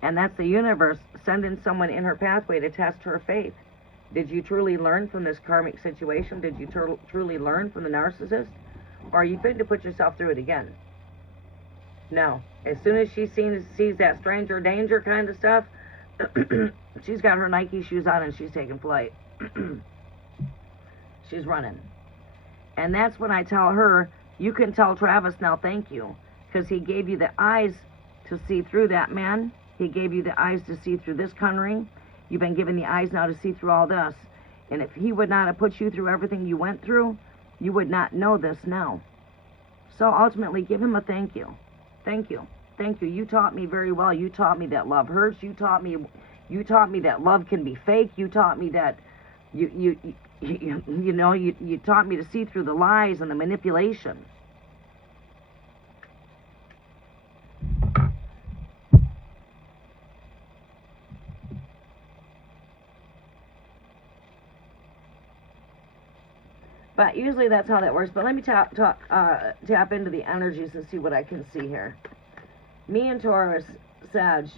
And that's the universe sending someone in her pathway to test her faith. Did you truly learn from this karmic situation? Did you truly learn from the narcissist? Or are you fit to put yourself through it again? No. As soon as she sees that stranger danger kind of stuff, she's got her Nike shoes on and she's taking flight. She's running. And that's when I tell her, you can tell Travis now thank you, because he gave you the eyes to see through that man. He gave you the eyes to see through this cunning. You've been given the eyes now to see through all this. And if he would not have put you through everything you went through, you would not know this now. So ultimately, give him a thank you. Thank you. Thank you. You taught me very well. You taught me that love hurts. You taught me that love can be fake. You taught me that you taught me to see through the lies and the manipulation. But usually that's how that works. But let me tap into the energies and see what I can see here. Me and Taurus, Sag,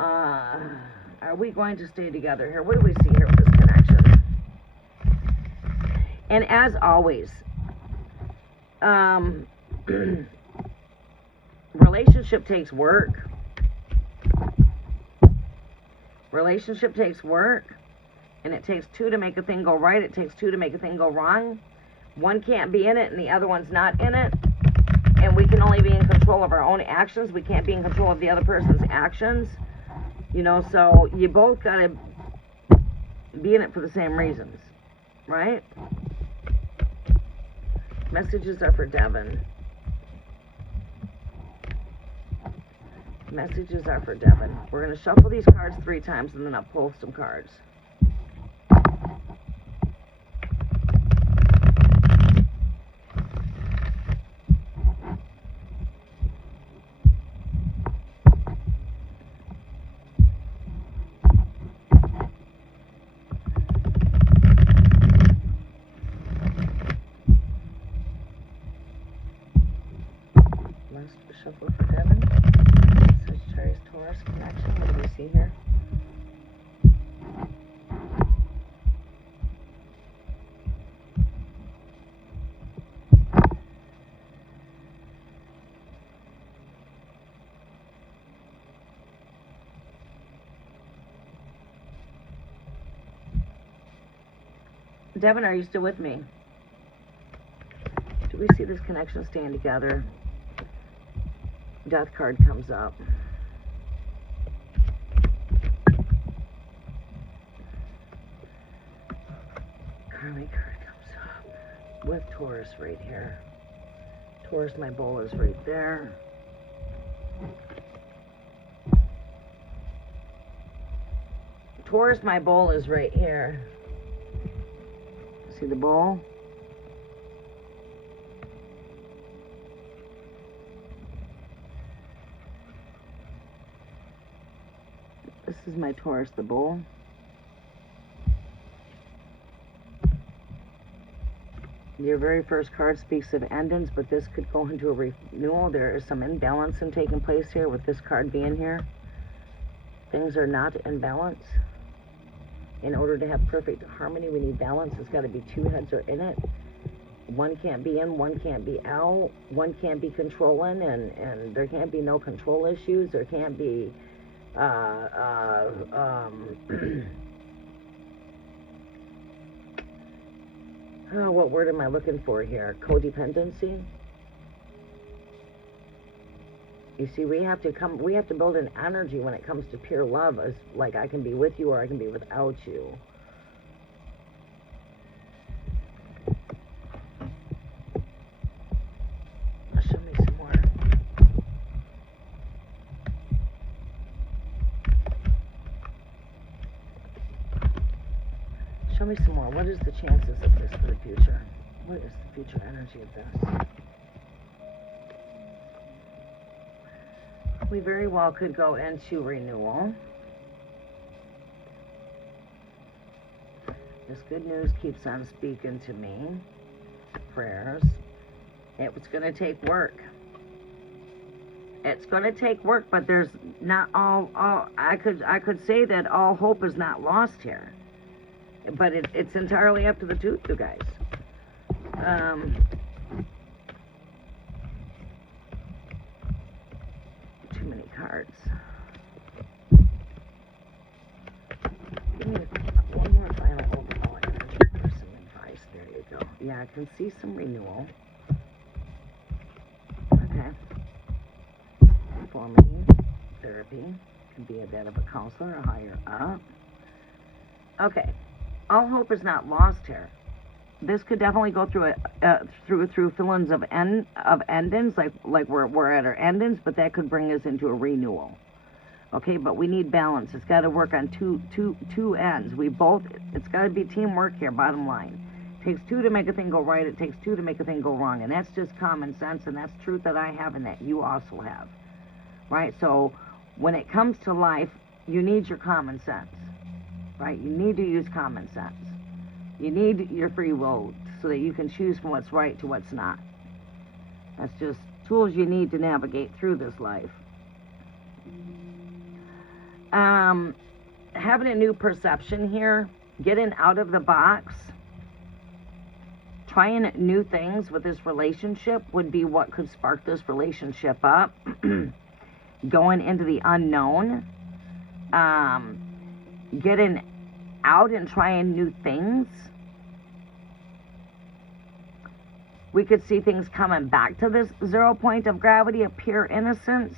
are we going to stay together here? What do we see here with this connection? And as always, relationship takes work. Relationship takes work. And it takes two to make a thing go right. It takes two to make a thing go wrong. One can't be in it and the other one's not in it. And we can only be in control of our own actions. We can't be in control of the other person's actions. You know, so you both got to be in it for the same reasons. Right? Messages are for Devin. Messages are for Devin. We're going to shuffle these cards 3 times and then I'll pull some cards. Shuffle for Devin. Sagittarius, Taurus connection. What do we see here? Devin, are you still with me? Do we see this connection staying together? Death card comes up. Karmic card comes up. With Taurus right here. Taurus, my bowl is right there. Taurus, my bowl is right here. See the bowl? This is my Taurus, the bull. Your very first card speaks of endings, but this could go into a renewal. There is some imbalancing taking place here with this card being here. Things are not in balance. In order to have perfect harmony, we need balance. It's got to be 2 heads are in it. One can't be in, one can't be out, one can't be controlling, and there can't be no control issues. There can't be oh, what word am I looking for here? Codependency. You see, we have to build an energy when it comes to pure love, as like I can be with you or I can be without you. Show me some more. Show me some more. What is the chances of this for the future? What is the future energy of this? We very well could go into renewal. This good news keeps on speaking to me. Prayers. It's going to take work. It's going to take work, but there's not all I could say that all hope is not lost here. But it's entirely up to the two, you guys. Too many cards. Give me one more final overall energy for some advice. There you go. Yeah, I can see some renewal. Okay. For me, therapy can be a bit of a counselor, a higher up. Okay. All hope is not lost here. This could definitely go through through feelings of endings, like we're at our endings, but that could bring us into a renewal. Okay, but we need balance. It's got to work on two ends. It's got to be teamwork here. Bottom line, it takes two to make a thing go right. It takes two to make a thing go wrong, and that's just common sense, and that's truth that I have and that you also have. Right. So when it comes to life, you need your common sense. Right? You need to use common sense. You need your free will so that you can choose from what's right to what's not. That's just tools you need to navigate through this life. Having a new perception here, getting out of the box, trying new things with this relationship would be what could spark this relationship up. Going into the unknown, getting out and trying new things. We could see things coming back to this 0 point of gravity of pure innocence.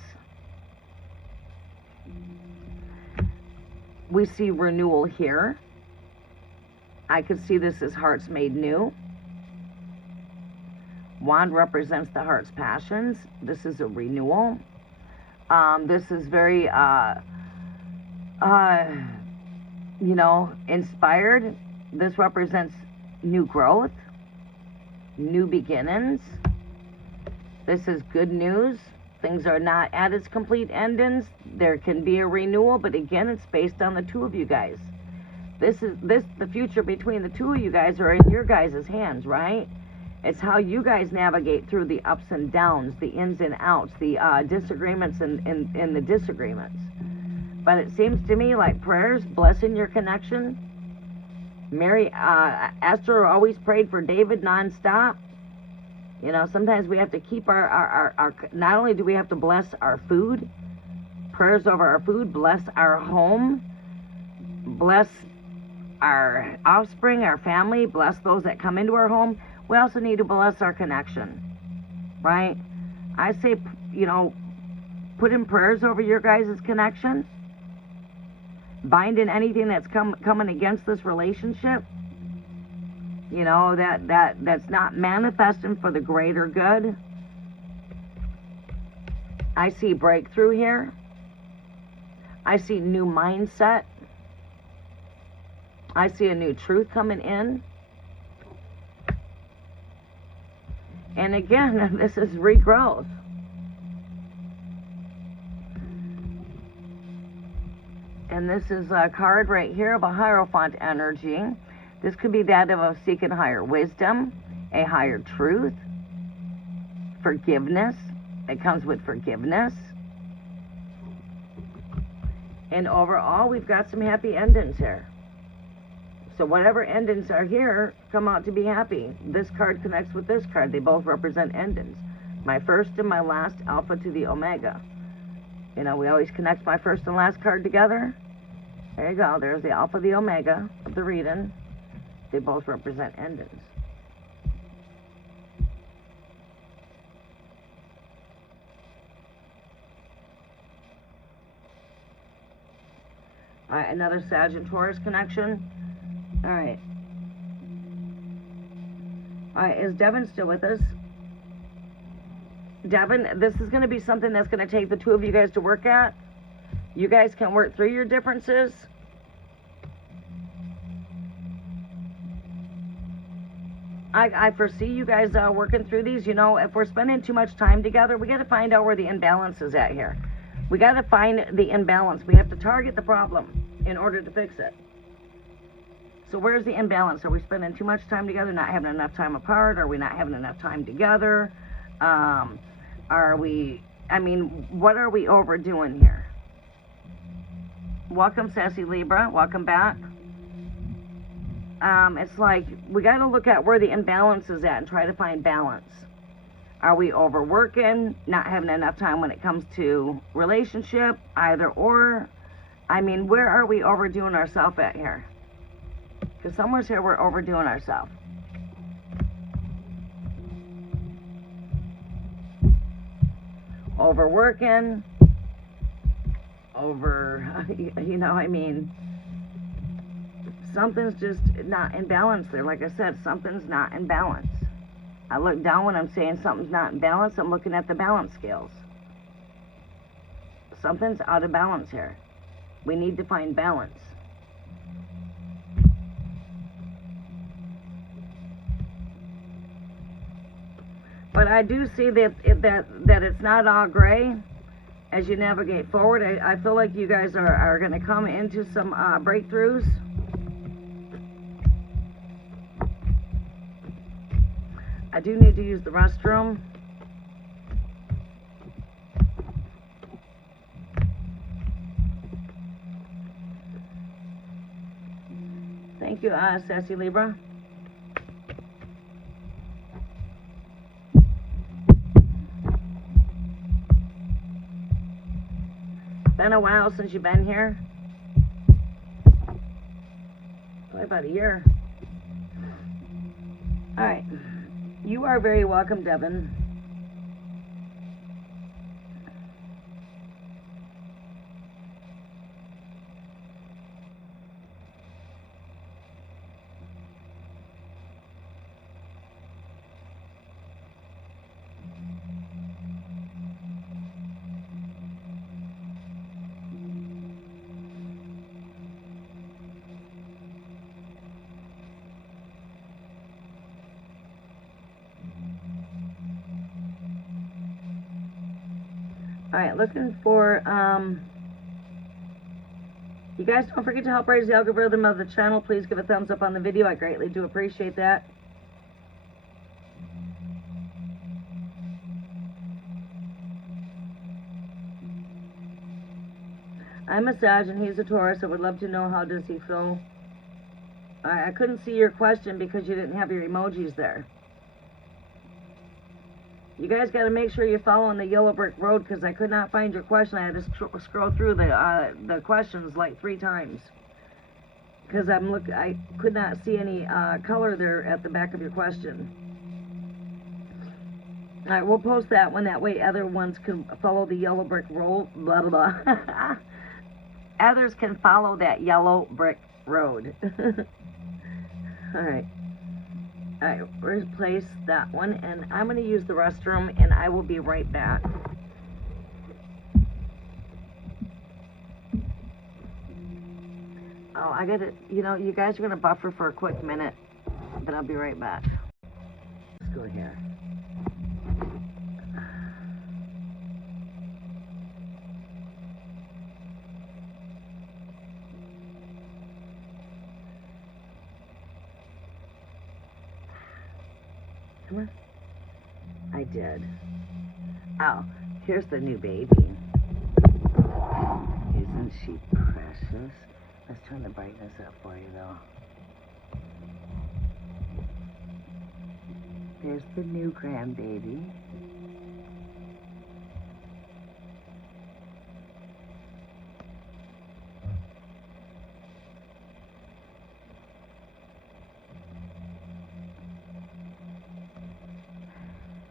We see renewal here. I could see this as hearts made new. Wand represents the heart's passions. This is a renewal. This is very inspired. This represents new growth, new beginnings. This is good news. Things are not at its complete endings. There can be a renewal, but again, it's based on the two of you guys. The future between the two of you guys are in your guys' hands, right? It's how you guys navigate through the ups and downs, the ins and outs, the disagreements and the disagreements. But it seems to me like prayers, blessing your connection. Esther always prayed for David nonstop. You know, sometimes we have to keep our not only do we have to bless our food, prayers over our food, bless our home, bless our offspring, our family, bless those that come into our home. We also need to bless our connection, right? I say, put in prayers over your guys' connection. Bind in anything that's coming against this relationship. That's not manifesting for the greater good. I see breakthrough here. I see new mindset. I see a new truth coming in. And again, this is regrowth. And this is a card right here of a Hierophant energy. This could be that of a seeking higher wisdom, a higher truth, forgiveness. It comes with forgiveness. And overall, we've got some happy endings here. So whatever endings are here come out to be happy. This card connects with this card. They both represent endings. My first and my last, alpha to the omega. You know, we always connect my first and last card together. There you go. There's the alpha, the omega of the reading. They both represent endings. All right, another Sagittarius connection. All right. All right, is Devin still with us? Devin, this is going to be something that's going to take the two of you guys to work at. You guys can work through your differences. I foresee you guys working through these. You know, if we're spending too much time together, we got to find out where the imbalance is at here. We got to find the imbalance. We have to target the problem in order to fix it. So where's the imbalance? Are we spending too much time together, not having enough time apart? Are we not having enough time together? Are we, I mean, what are we overdoing here? Welcome, Sassy Libra. Welcome back. It's like we got to look at where the imbalance is at and try to find balance. Are we overworking, not having enough time when it comes to relationship, either or? I mean, where are we overdoing ourselves at here? Because somewhere's here we're overdoing ourselves. Overworking, you know, I mean, something's just not in balance there. Like I said, something's not in balance. I look down when I'm saying something's not in balance. I'm looking at the balance scales. Something's out of balance here. We need to find balance. But I do see that it's not all gray as you navigate forward. I feel like you guys are going to come into some breakthroughs. I do need to use the restroom. Thank you, Sassy Libra. Been a while since you've been here. Probably about a year. All right. You are very welcome, Devin. All right, looking for, you guys don't forget to help raise the algorithm of the channel. Please give a thumbs up on the video. I greatly do appreciate that. I'm a Sag and he's a Taurus. I would love to know, how does he feel? All right, I couldn't see your question because you didn't have your emojis there. You guys got to make sure you're following the yellow brick road because I could not find your question. I had to scroll through the questions like 3 times because I could not see any color there at the back of your question. All right, we'll post that one. That way other ones can follow the yellow brick road. Blah, blah, blah. Others can follow that yellow brick road. All right. All right, replace that one, and I'm going to use the restroom, and I will be right back. Oh, I got to, you know, you guys are going to buffer for a quick minute, but I'll be right back. Let's go here. Come on. I did. Oh, here's the new baby. Isn't she precious? Let's turn the brightness up for you, though. There's the new grandbaby.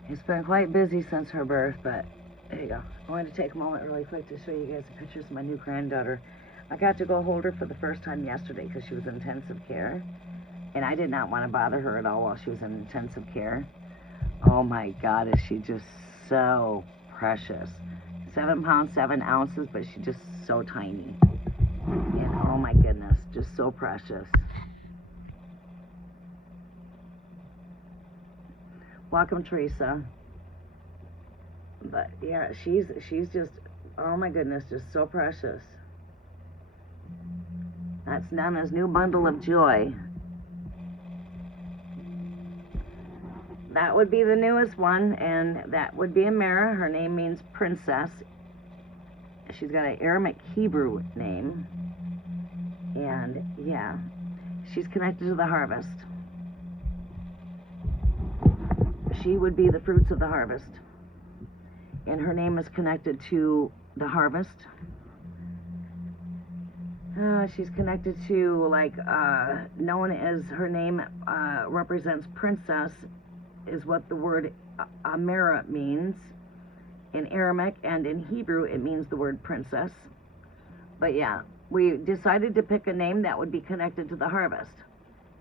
It's been quite busy since her birth, but there you go. I wanted to take a moment really quick to show you guys the pictures of my new granddaughter. I got to go hold her for the first time yesterday because she was in intensive care. And I did not want to bother her at all while she was in intensive care. Oh my God, is she just so precious. 7 pounds, 7 ounces, but she's just so tiny. And oh my goodness, just so precious. Welcome, Teresa. But yeah, she's just, oh my goodness, just so precious. That's Nana's new bundle of joy. That would be the newest one, and that would be Amara. Her name means princess. She's got an Aramaic Hebrew name. And yeah, she's connected to the harvest. She would be the fruits of the harvest. And her name is connected to the harvest. She's connected to, like, known as, her name represents princess, is what the word Amara means in Aramaic, and in Hebrew it means the word princess. But yeah, we decided to pick a name that would be connected to the harvest,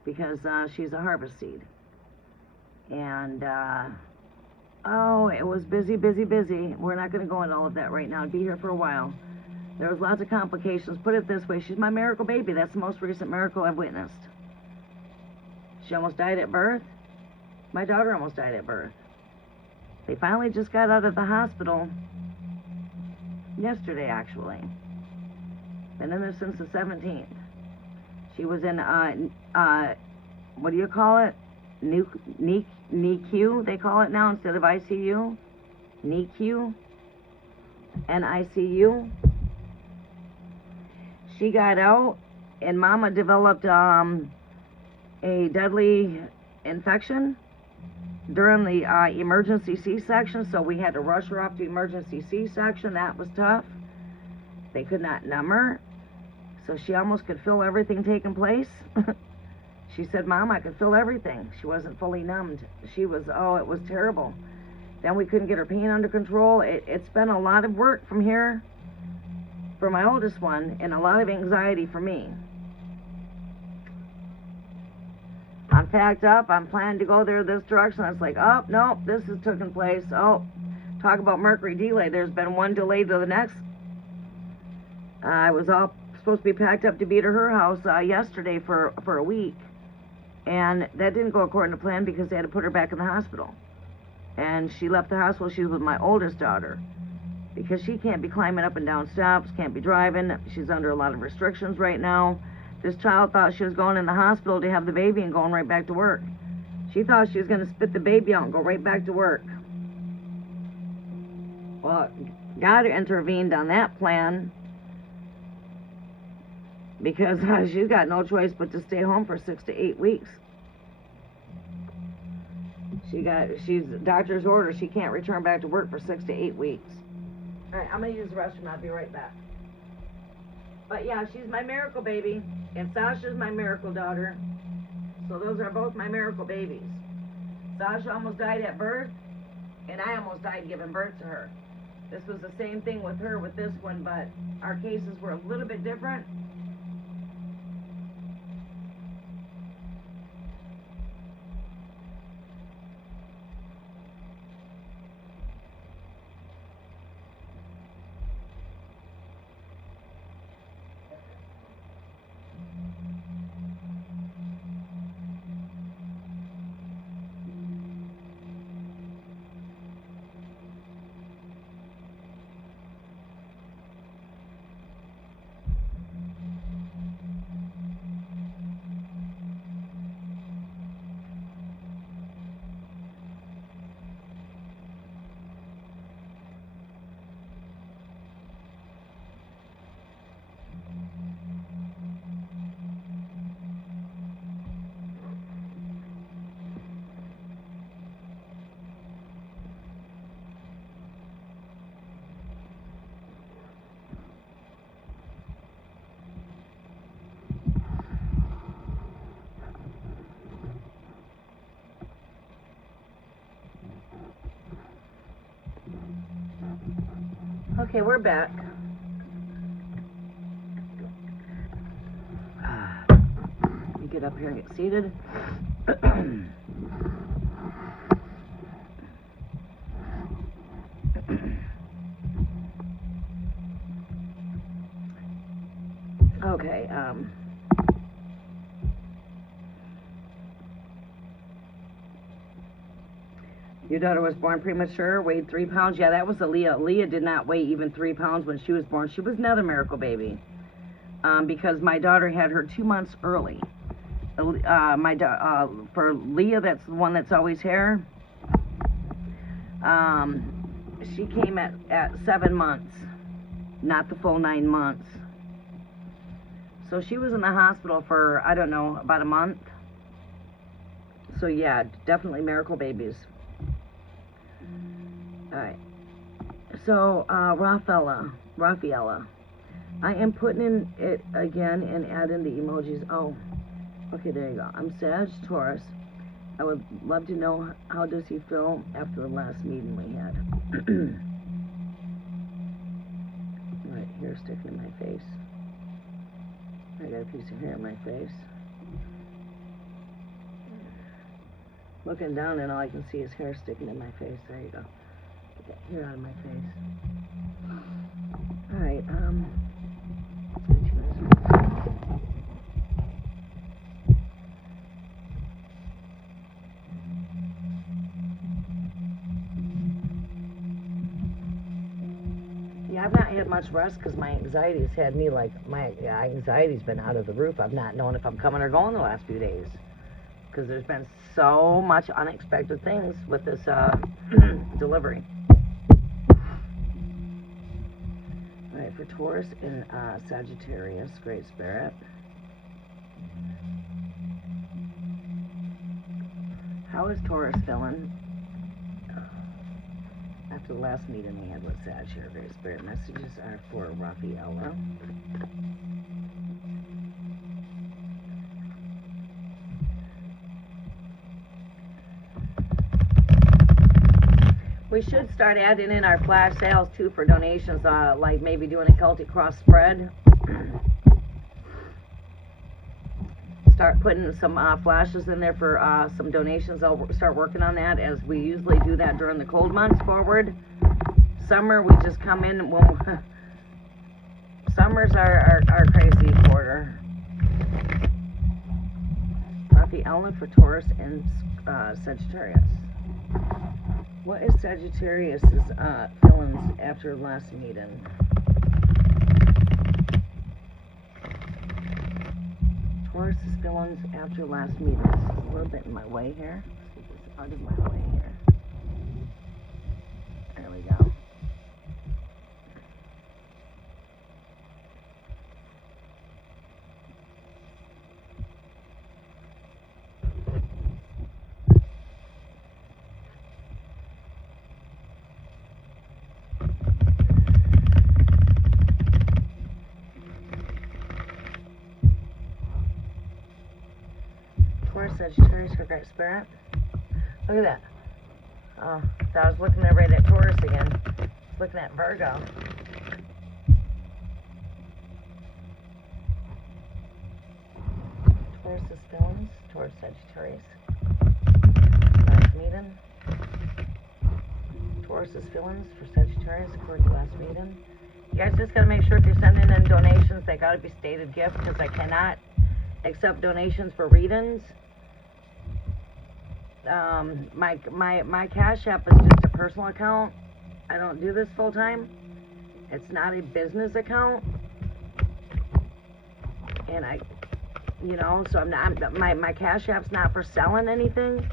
because she's a harvest seed. And oh, it was busy. We're not going to go into all of that right now. I'd be here for a while. There was lots of complications. Put it this way, she's my miracle baby. That's the most recent miracle I've witnessed. She almost died at birth. My daughter almost died at birth. They finally just got out of the hospital yesterday, actually. Been in there since the 17th. She was in, what do you call it? NICU, they call it now, instead of ICU. NICU. NICU. She got out, and Mama developed a deadly infection during the emergency C-section, so we had to rush her off to emergency C-section. That was tough. They could not numb her, so she almost could feel everything taking place. She said, Mom, I could feel everything. She wasn't fully numbed. She was, oh, it was terrible. Then we couldn't get her pain under control. It's been a lot of work from here for my oldest one, and a lot of anxiety for me. I'm packed up. I'm planning to go there this direction. It's like, oh, no, this has taken place. Oh, talk about Mercury delay. There's been one delay to the next. I was all supposed to be packed up to be to her house yesterday for a week. And that didn't go according to plan because they had to put her back in the hospital. And she left the hospital. She was with my oldest daughter, because she can't be climbing up and down steps, can't be driving. She's under a lot of restrictions right now. This child thought she was going in the hospital to have the baby and going right back to work. She thought she was going to spit the baby out and go right back to work. Well, God intervened on that plan, because she's got no choice but to stay home for 6 to 8 weeks. She's doctor's order. She can't return back to work for 6 to 8 weeks. All right, I'm going to use the restroom. I'll be right back. But yeah, she's my miracle baby, and Sasha's my miracle daughter. So those are both my miracle babies. Sasha almost died at birth, and I almost died giving birth to her. This was the same thing with her with this one, but our cases were a little bit different. Okay, we're back. Let me get up here and get seated. Okay, your daughter was born premature, weighed 3 pounds. Yeah, that was Aaliyah. Aaliyah did not weigh even 3 pounds when she was born. She was another miracle baby. Because my daughter had her 2 months early. For Leah, that's the one that's always here. She came at 7 months, not the full 9 months. So she was in the hospital for, I don't know, about a month. So yeah, definitely miracle babies. Alright. So, Rafaela. I am putting in it again and adding the emojis. Oh, okay, there you go. I'm Sag Taurus. I would love to know, how does he feel after the last meeting we had? Right, hair sticking in my face. I got a piece of hair in my face. Looking down and all I can see is hair sticking in my face. There you go. Get that hair out of my face. Alright, yeah, I've not had much rest because my anxiety's had me, like, my anxiety's been out of the roof. I've not known if I'm coming or going the last few days because there's been so much unexpected things with this delivery. All right, for Taurus and Sagittarius, Great Spirit. How is Taurus feeling after the last meeting we had with Sag here? Great Spirit messages are for Rafaela. We should start adding in our flash sales too for donations, like maybe doing a Celtic cross spread. Start putting some flashes in there for some donations. I'll start working on that, as we usually do that during the cold months forward. Summer, we just come in when summers are crazy quarter. Rafaela for Taurus and Sagittarius. What is Sagittarius's feelings after last meeting? Taurus's feelings after last meeting. This is a little bit in my way here. Let's get this out of my way here. There we go. Sagittarius for Great Spirit. Look at that. Oh, I was looking there right at Taurus again. I was looking at Virgo. Taurus's feelings towards Sagittarius. Last meeting. Taurus's feelings for Sagittarius according to last meeting. You guys just gotta make sure if you're sending in donations, they gotta be stated gift, because I cannot accept donations for readings. My Cash App is just a personal account. I don't do this full time. It's not a business account, and so I'm not. My Cash App's not for selling anything.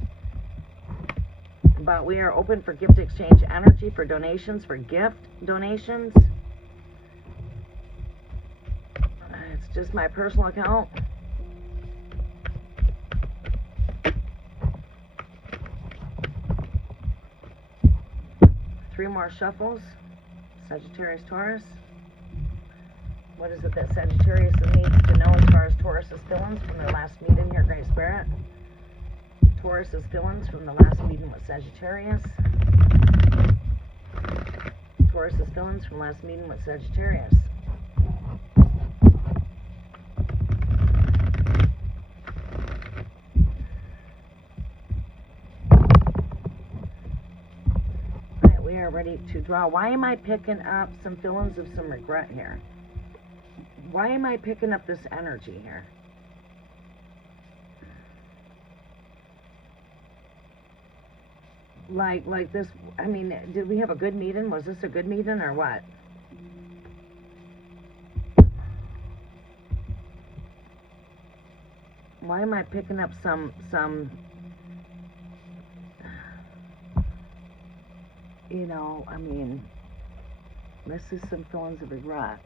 But we are open for gift exchange energy, for donations, for gift donations. It's just my personal account. Three more shuffles. Sagittarius, Taurus. What is it that Sagittarius needs to know as far as Taurus's feelings from their last meeting here, Great Spirit? Taurus's feelings from the last meeting with Sagittarius. Taurus's feelings from last meeting with Sagittarius. Alright, we are ready to draw. Why am I picking up some feelings of some regret here? Why am I picking up this energy here? Like this, I mean, did we have a good meeting? Was this a good meeting or what? Why am I picking up some, you know, I mean, this is some feelings of regret.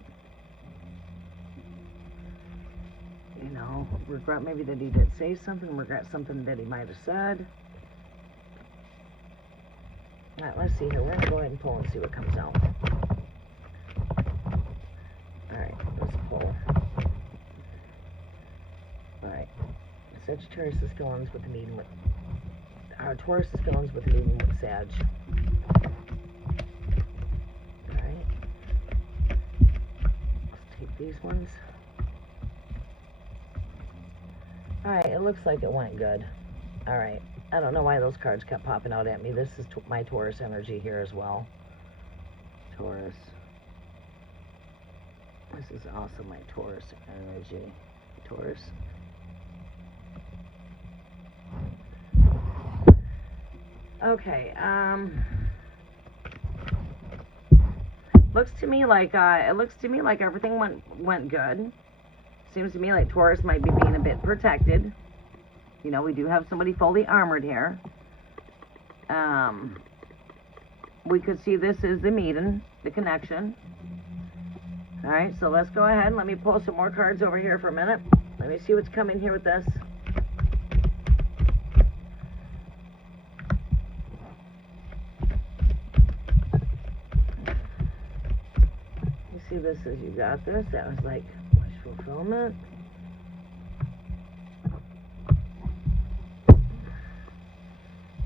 You know, regret maybe that he did say something, regret something that he might have said. Alright, let's see here. We're going to go ahead and pull and see what comes out. Alright, let's pull. Alright. Sagittarius' feelings with the meeting with... Taurus' feelings with the meeting with Sag. Alright. Let's take these ones. Alright, it looks like it went good. Alright. I don't know why those cards kept popping out at me. This is my Taurus energy here as well. Taurus. This is also my Taurus energy. Taurus. Okay, looks to me like everything went good. Seems to me like Taurus might be being a bit protected. You know, we do have somebody fully armored here. We could see this is the meeting, the connection. Alright, so let's go ahead and let me pull some more cards over here for a minute. Let me see what's coming here with this. You see this as you got this. That was like wish fulfillment.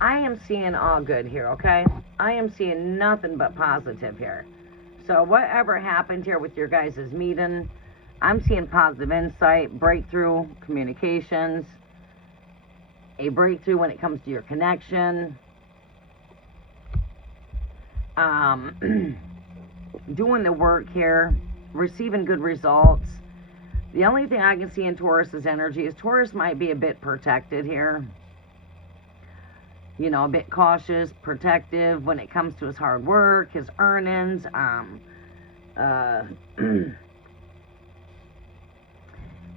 I am seeing all good here, okay? I am seeing nothing but positive here. So whatever happened here with your guys' meeting, I'm seeing positive insight, breakthrough, communications, a breakthrough when it comes to your connection, doing the work here, receiving good results. The only thing I can see in Taurus's energy is Taurus might be a bit protected here. You know, a bit cautious, protective when it comes to his hard work, his earnings.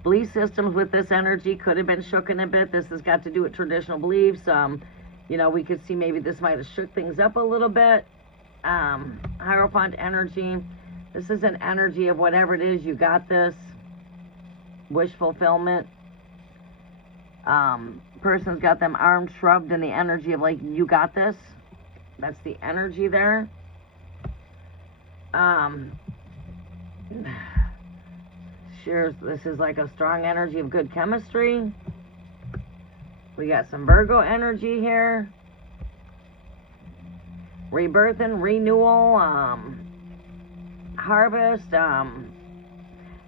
Belief systems with this energy could have been shooken a bit. This has got to do with traditional beliefs. You know, we could see maybe this might have shook things up a little bit. Hierophant energy. This is an energy of whatever it is, you got this. Wish fulfillment. Person's got them arms shrugged in the energy of like, you got this. That's the energy there. Sure, this is like a strong energy of good chemistry. We got some Virgo energy here. Rebirth and renewal. Harvest.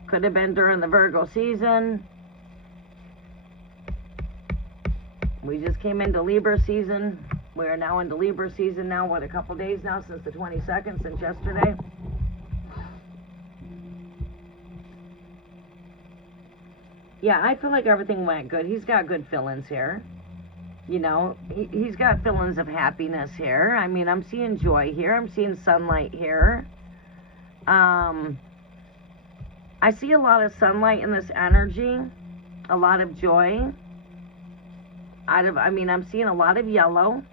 Could have been during the Virgo season. We just came into Libra season. We are now into Libra season now, what, a couple days now since the 22nd, since yesterday. Yeah, I feel like everything went good. He's got good feelings here. You know, he's got feelings of happiness here. I mean, I'm seeing joy here. I'm seeing sunlight here. I see a lot of sunlight in this energy. A lot of joy. I'm seeing a lot of yellow.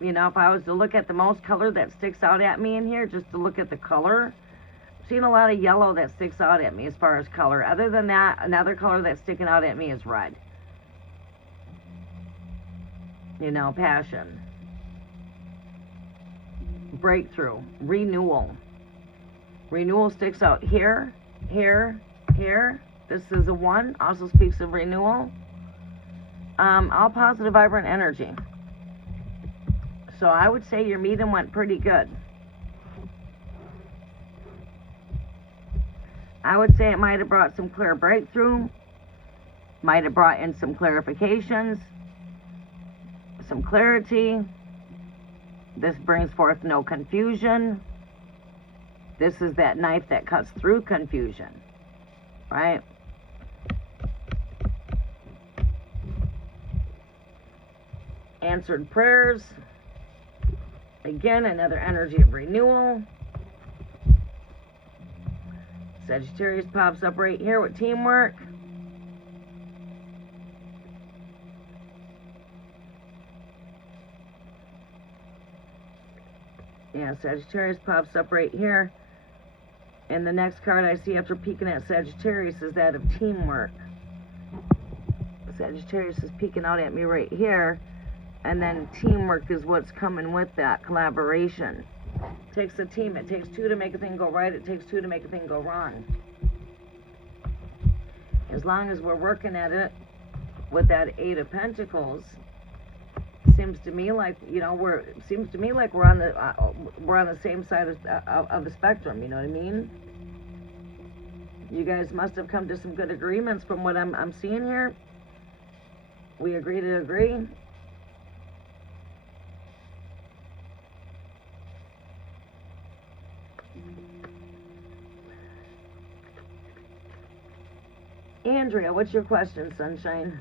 You know, if I was to look at the most color that sticks out at me in here, just to look at the color, I'm seeing a lot of yellow that sticks out at me as far as color. Other than that, another color that's sticking out at me is red. You know, passion. Breakthrough. Renewal. Renewal sticks out here, here, here. This is a 1. Also speaks of renewal. All positive, vibrant energy. So I would say your meeting went pretty good. I would say it might have brought some clear breakthrough, might have brought in some clarifications, some clarity. This brings forth no confusion. This is that knife that cuts through confusion, right? Answered prayers. Again, another energy of renewal. Sagittarius pops up right here with teamwork. Yeah, Sagittarius pops up right here. And the next card I see after peeking at Sagittarius is that of teamwork. Sagittarius is peeking out at me right here. And then teamwork is what's coming with that, collaboration. It takes a team. It takes two to make a thing go right. It takes two to make a thing go wrong. As long as we're working at it with that Eight of Pentacles, seems to me like, you know, we're on the same side of the spectrum. You know what I mean? You guys must have come to some good agreements from what I'm seeing here. We agree to agree. Andrea, what's your question, sunshine?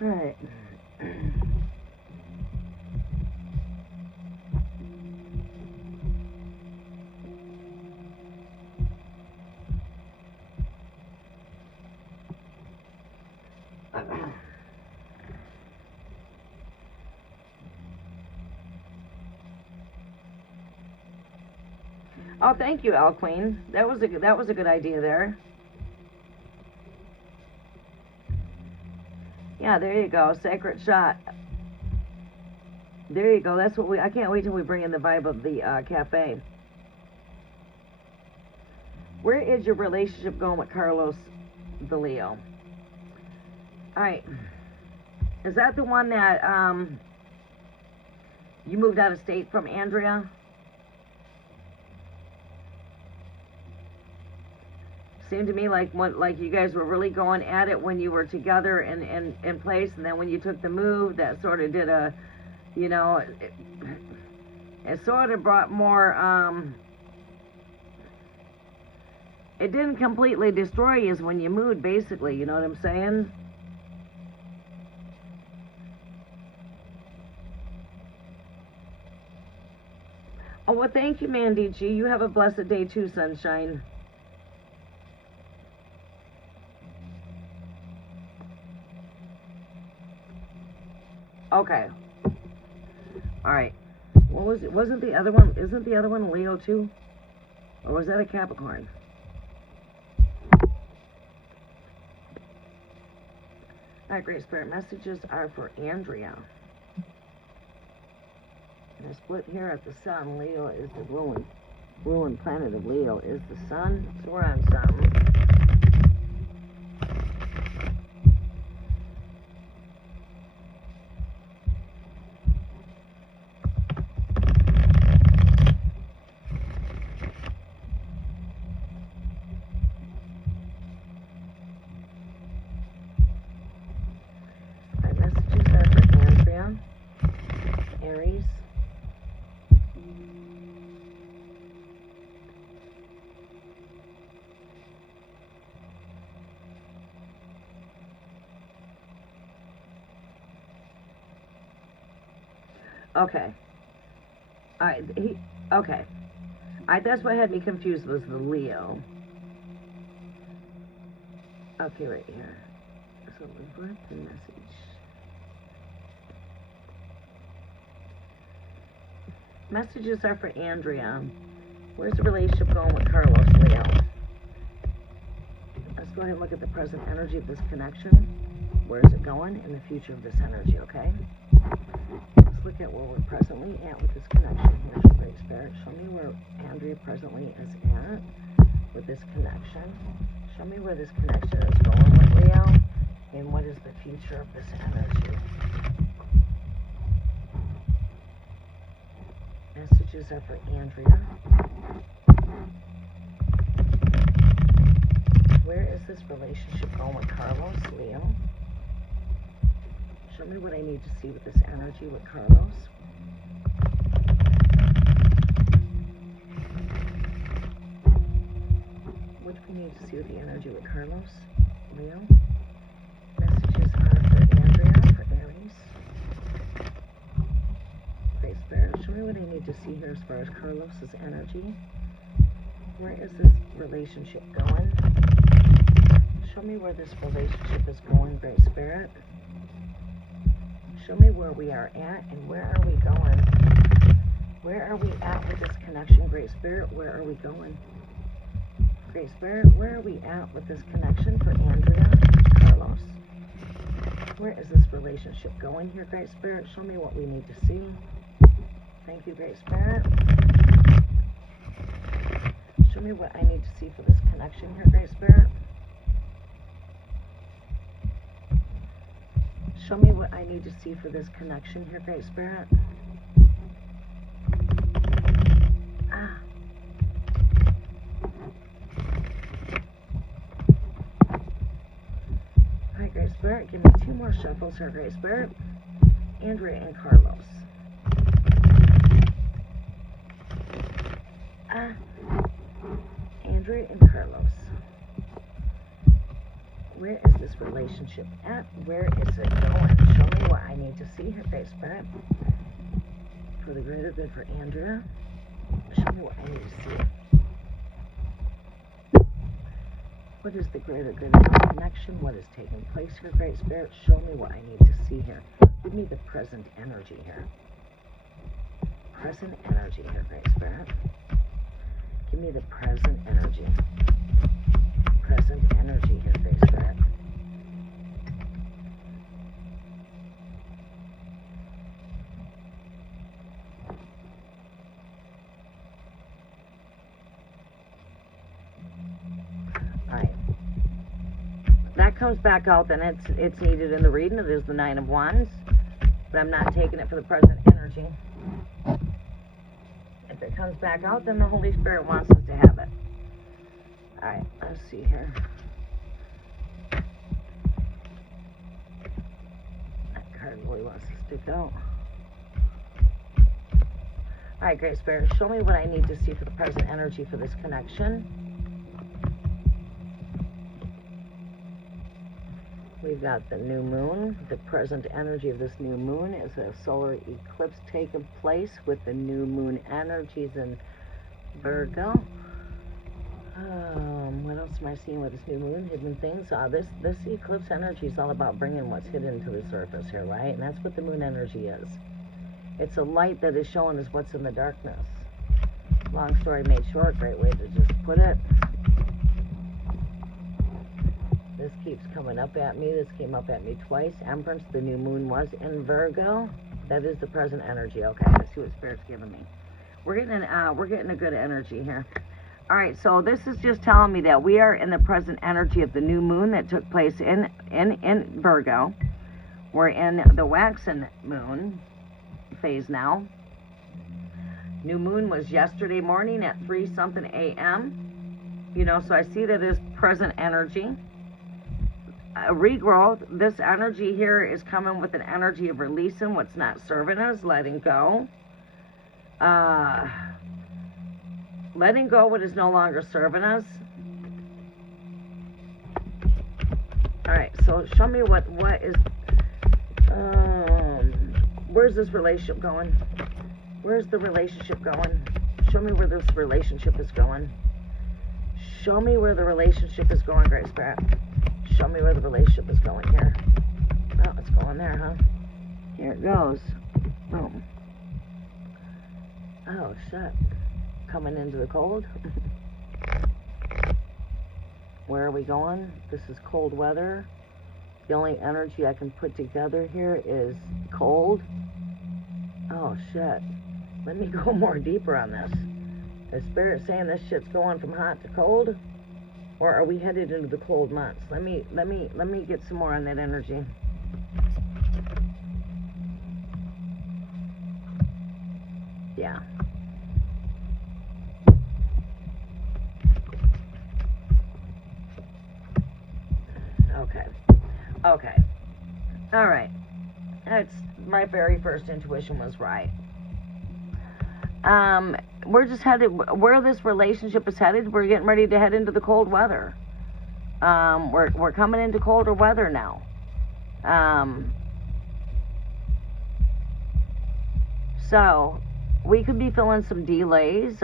All right. Oh, thank you, Al Queen. That was a good idea there. Yeah, there you go. Sacred shot. There you go. That's what I can't wait till we bring in the vibe of the cafe. Where is your relationship going with Carlos the Leo? All right. Is that the one that you moved out of state from, Andrea? Seemed to me like you guys were really going at it when you were together in place, and then when you took the move, that sort of did a, you know, it sort of brought more, it didn't completely destroy you as when you moved, basically, you know what I'm saying? Oh, well, thank you, Mandy G. You have a blessed day too, sunshine. Okay. All right. What was it? Wasn't the other one? Isn't the other one Leo too? Or was that a Capricorn? All right, Great Spirit messages are for Andrea. And I split here at the sun. Leo is the ruling planet of Leo is the sun. So we're on something. Okay. All right. Okay. That's what had me confused was the Leo. Okay, right here. So what's the message? Messages are for Andrea. Where's the relationship going with Carlos, Leo? Let's go ahead and look at the present energy of this connection. Where is it going in the future of this energy, okay? Let's look at where we're presently at with this connection. Here's your Great Spirit. Show me where Andrea presently is at with this connection. Show me where this connection is going with Leo. And what is the future of this energy? Messages are for Andrea. Where is this relationship going with Carlos, Leo? Show me what I need to see with this energy with Carlos. What do we need to see with the energy with Carlos, Leo? Messages are for Andrea, for Aries. Great Spirit, show me what I need to see here as far as Carlos's energy. Where is this relationship going? Show me where this relationship is going, Great Spirit. Show me where we are at and where are we going? Where are we at with this connection, Great Spirit? Where are we going? Great Spirit, where are we at with this connection for Andrea, Carlos? Where is this relationship going here, Great Spirit? Show me what we need to see. Thank you, Great Spirit. Show me what I need to see for this connection here, Great Spirit. Show me what I need to see for this connection here, Great Spirit. Alright, Great Spirit, give me 2 more shuffles here, Great Spirit. Andrea and Carlos. Andrea and Carlos. Where is this relationship at? Where is it going? Show me what I need to see here, Great Spirit. For the greater good for Andrea. Show me what I need to see. What is the greater good of this connection? What is taking place here, Great Spirit? Show me what I need to see here. Give me the present energy here. Present energy here, Great Spirit. Give me the present energy. Present energy here, Great Spirit. Alright. That comes back out, then it's needed in the reading. It is the 9 of Wands. But I'm not taking it for the present energy. If it comes back out, then the Holy Spirit wants us to have it. Alright, let's see here. That card really wants to stick out. Alright, Great Spirit, show me what I need to see for the present energy for this connection. We've got the new moon. The present energy of this new moon is a solar eclipse taking place with the new moon energies in Virgo. What else am I seeing with this new moon? Hidden things. This eclipse energy is all about bringing what's hidden to the surface here, right? And that's what the moon energy is. It's a light that is showing us what's in the darkness. Long story made short, great way to just put it. This keeps coming up at me. This came up at me twice. Empress, the new moon was in Virgo. That is the present energy. Okay, let's see what Spirit's giving me. We're getting a good energy here. All right, so this is just telling me that we are in the present energy of the new moon that took place in Virgo. We're in the waxing moon phase now. New moon was yesterday morning at 3-something a.m. You know, so I see that as present energy. Regrowth, this energy here is coming with an energy of releasing what's not serving us, letting go. Letting go what is no longer serving us. Alright, so show me what is, where's this relationship going? Where's the relationship going? Show me where this relationship is going. Show me where the relationship is going, Great Spirit. Show me where the relationship is going here. Oh, it's going there, huh? Here it goes. Boom. Oh, shit. coming into the cold. Where are we going? This is cold weather. The only energy I can put together here is cold. Oh, shit. Let me go more deeper on this. Is Spirit saying this shit's going from hot to cold? Or are we headed into the cold months? Let me get some more on that energy. Yeah. Okay. All right. That's my very first intuition was right. We're just headed where this relationship is headed. We're getting ready to head into the cold weather. We're coming into colder weather now. So we could be feeling some delays.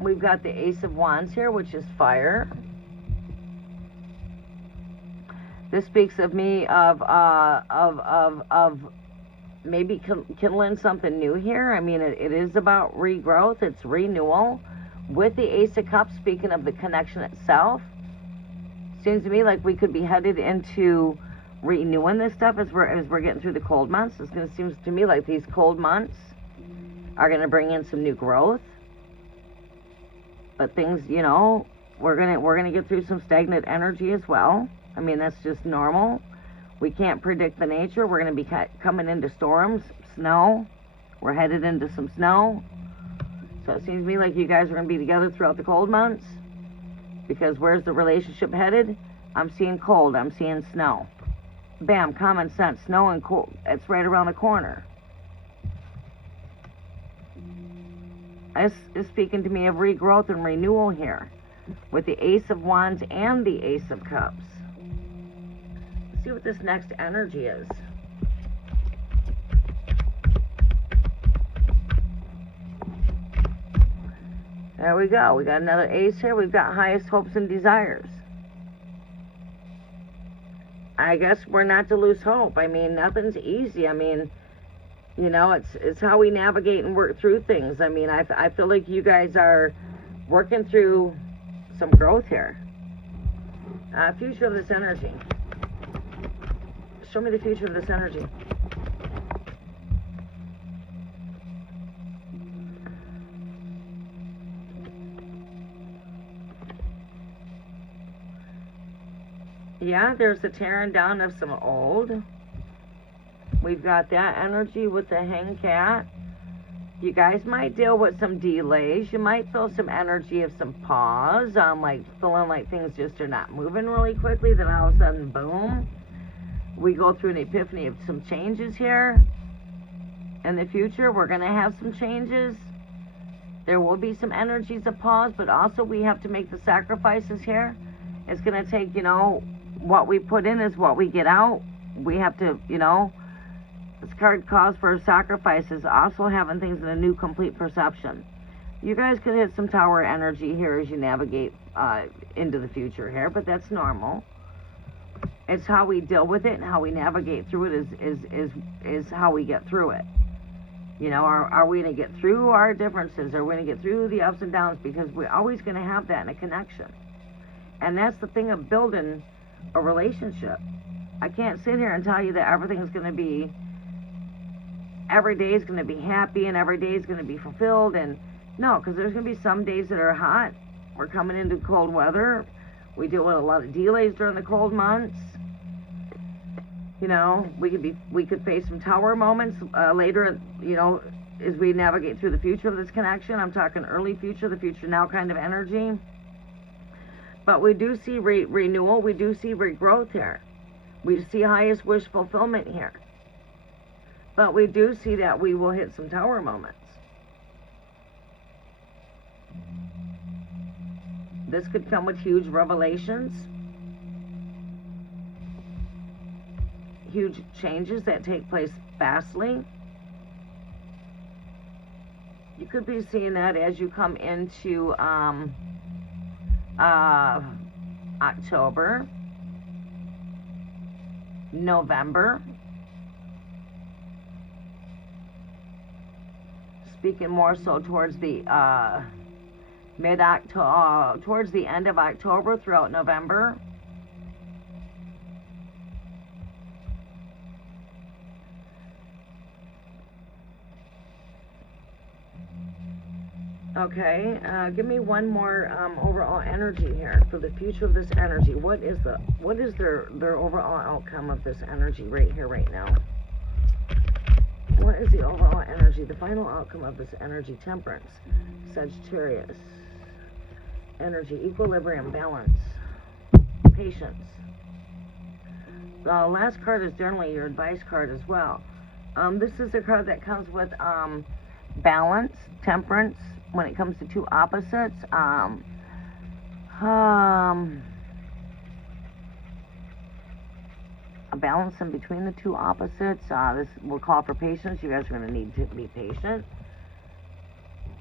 We've got the Ace of Wands here, which is fire. This speaks of me of maybe kindling something new here. I mean, it is about regrowth. It's renewal. With the Ace of Cups, speaking of the connection itself, seems to me like we could be headed into renewing this stuff as we're getting through the cold months. It's going to seem to me like these cold months are going to bring in some new growth. But things, we're gonna get through some stagnant energy as well. I mean, that's just normal. We can't predict the nature. We're going to be coming into storms, snow. We're headed into some snow. So it seems to me like you guys are going to be together throughout the cold months. Because where's the relationship headed? I'm seeing cold. I'm seeing snow. Bam, common sense. Snow and cold. It's right around the corner. This is speaking to me of regrowth and renewal here. With the Ace of Wands and the Ace of Cups. Let's see what this next energy is. There we go. We got another ace here. We've got highest hopes and desires. I guess we're not to lose hope. I mean, nothing's easy. I mean, it's how we navigate and work through things. I mean, I feel like you guys are working through some growth here. Future of this energy. Show me the future of this energy. Yeah, there's a tearing down of some old. We've got that energy with the Hanged Cat. You guys might deal with some delays. You might feel some energy of some pause. Like feeling like things just are not moving really quickly. Then all of a sudden, boom. We go through an epiphany of some changes here. In the future, we're going to have some changes. There will be some energies of pause, but also we have to make the sacrifices here. It's going to take, what we put in is what we get out. We have to, this card calls for sacrifices, also having things in a new, complete perception. You guys could hit some tower energy here as you navigate into the future here, but that's normal. It's how we deal with it and how we navigate through it is how we get through it. Are we going to get through our differences? Are we going to get through the ups and downs? Because we're always going to have that in a connection. And that's the thing of building a relationship. I can't sit here and tell you that everything's going to be, every day is going to be happy and every day is going to be fulfilled. And no, because there's going to be some days that are hot. We're coming into cold weather. We deal with a lot of delays during the cold months. We could face some tower moments later, as we navigate through the future of this connection. I'm talking early future, the future now kind of energy. But we do see renewal. We do see regrowth here. We see highest wish fulfillment here. But we do see that we will hit some tower moments. This could come with huge revelations. Huge changes that take place fastly. You could be seeing that as you come into October, November. speaking more so towards the mid-October, towards the end of October throughout November. Okay, give me one more overall energy here for the future of this energy. What is their overall outcome of this energy right here, right now? What is the overall energy, the final outcome of this energy? Temperance, Sagittarius, energy, equilibrium, balance, patience. The last card is generally your advice card as well. This is a card that comes with balance, temperance, when it comes to two opposites. A balance in between the two opposites. This will call for patience. You guys are going to need to be patient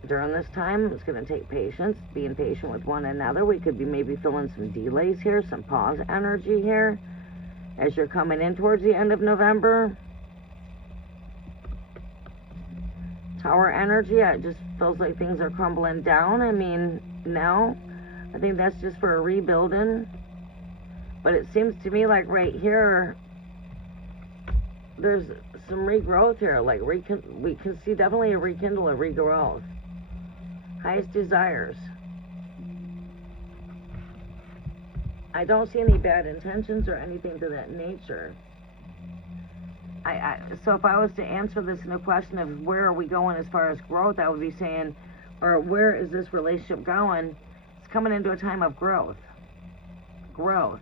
during this time. It's going to take patience, being patient with one another. We could be maybe feeling some delays here, some pause energy here as you're coming in towards the end of November. Tower energy, it just feels like things are crumbling down. I mean, no, I think that's just for a rebuilding. But it seems to me like right here, there's some regrowth here. Like we can see definitely a rekindle, a regrowth. Highest desires. I don't see any bad intentions or anything to that nature. So if I was to answer this in a question of where are we going as far as growth, I would be saying, or where is this relationship going? It's coming into a time of growth. Growth.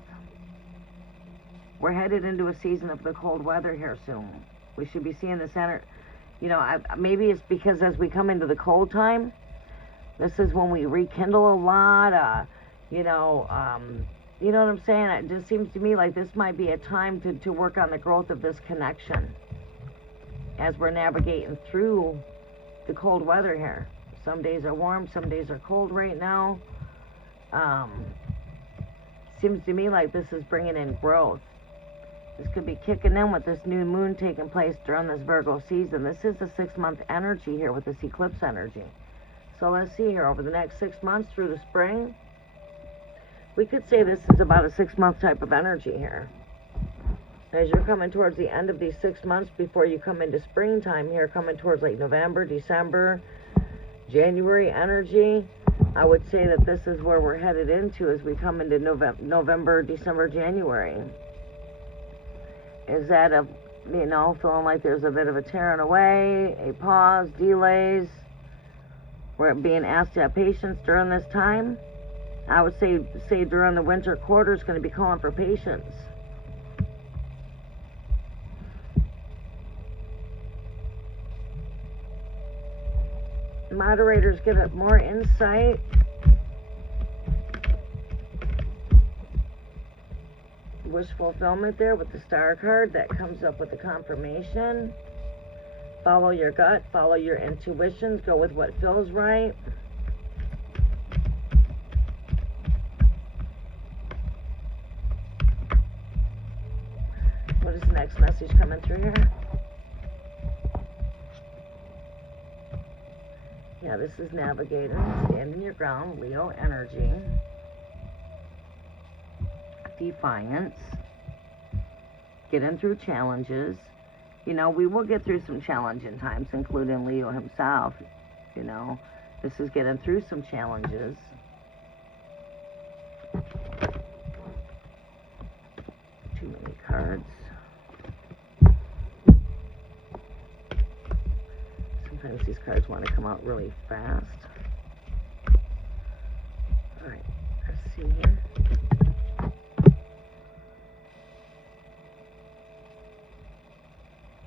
We're headed into a season of the cold weather here soon. We should be seeing this energy. You know, maybe it's because as we come into the cold time, this is when we rekindle a lot. You know what I'm saying? It just seems to me like this might be a time to work on the growth of this connection as we're navigating through the cold weather here. Some days are warm, some days are cold right now. Seems to me like this is bringing in growth. This could be kicking in with this new moon taking place during this Virgo season. This is a 6-month energy here with this eclipse energy. So let's see here, over the next 6 months through the spring, we could say this is about a 6-month type of energy here. As you're coming towards the end of these 6 months before you come into springtime here, coming towards like November, December, January energy, I would say that this is where we're headed into as we come into November, December, January. Is that feeling like there's a bit of a tearing away, a pause, delays. We're being asked to have patience during this time. I would say during the winter quarter is going to be calling for patience. Moderators give it more insight. Wish fulfillment there with the star card that comes up with the confirmation. Follow your gut, follow your intuitions, go with what feels right. What is the next message coming through here? Yeah, this is navigating, standing your ground, Leo energy. Defiance. Getting through challenges. You know, we will get through some challenging times, including Leo himself. You know, this is getting through some challenges. Too many cards. Sometimes these cards want to come out really fast. Alright, let's see here.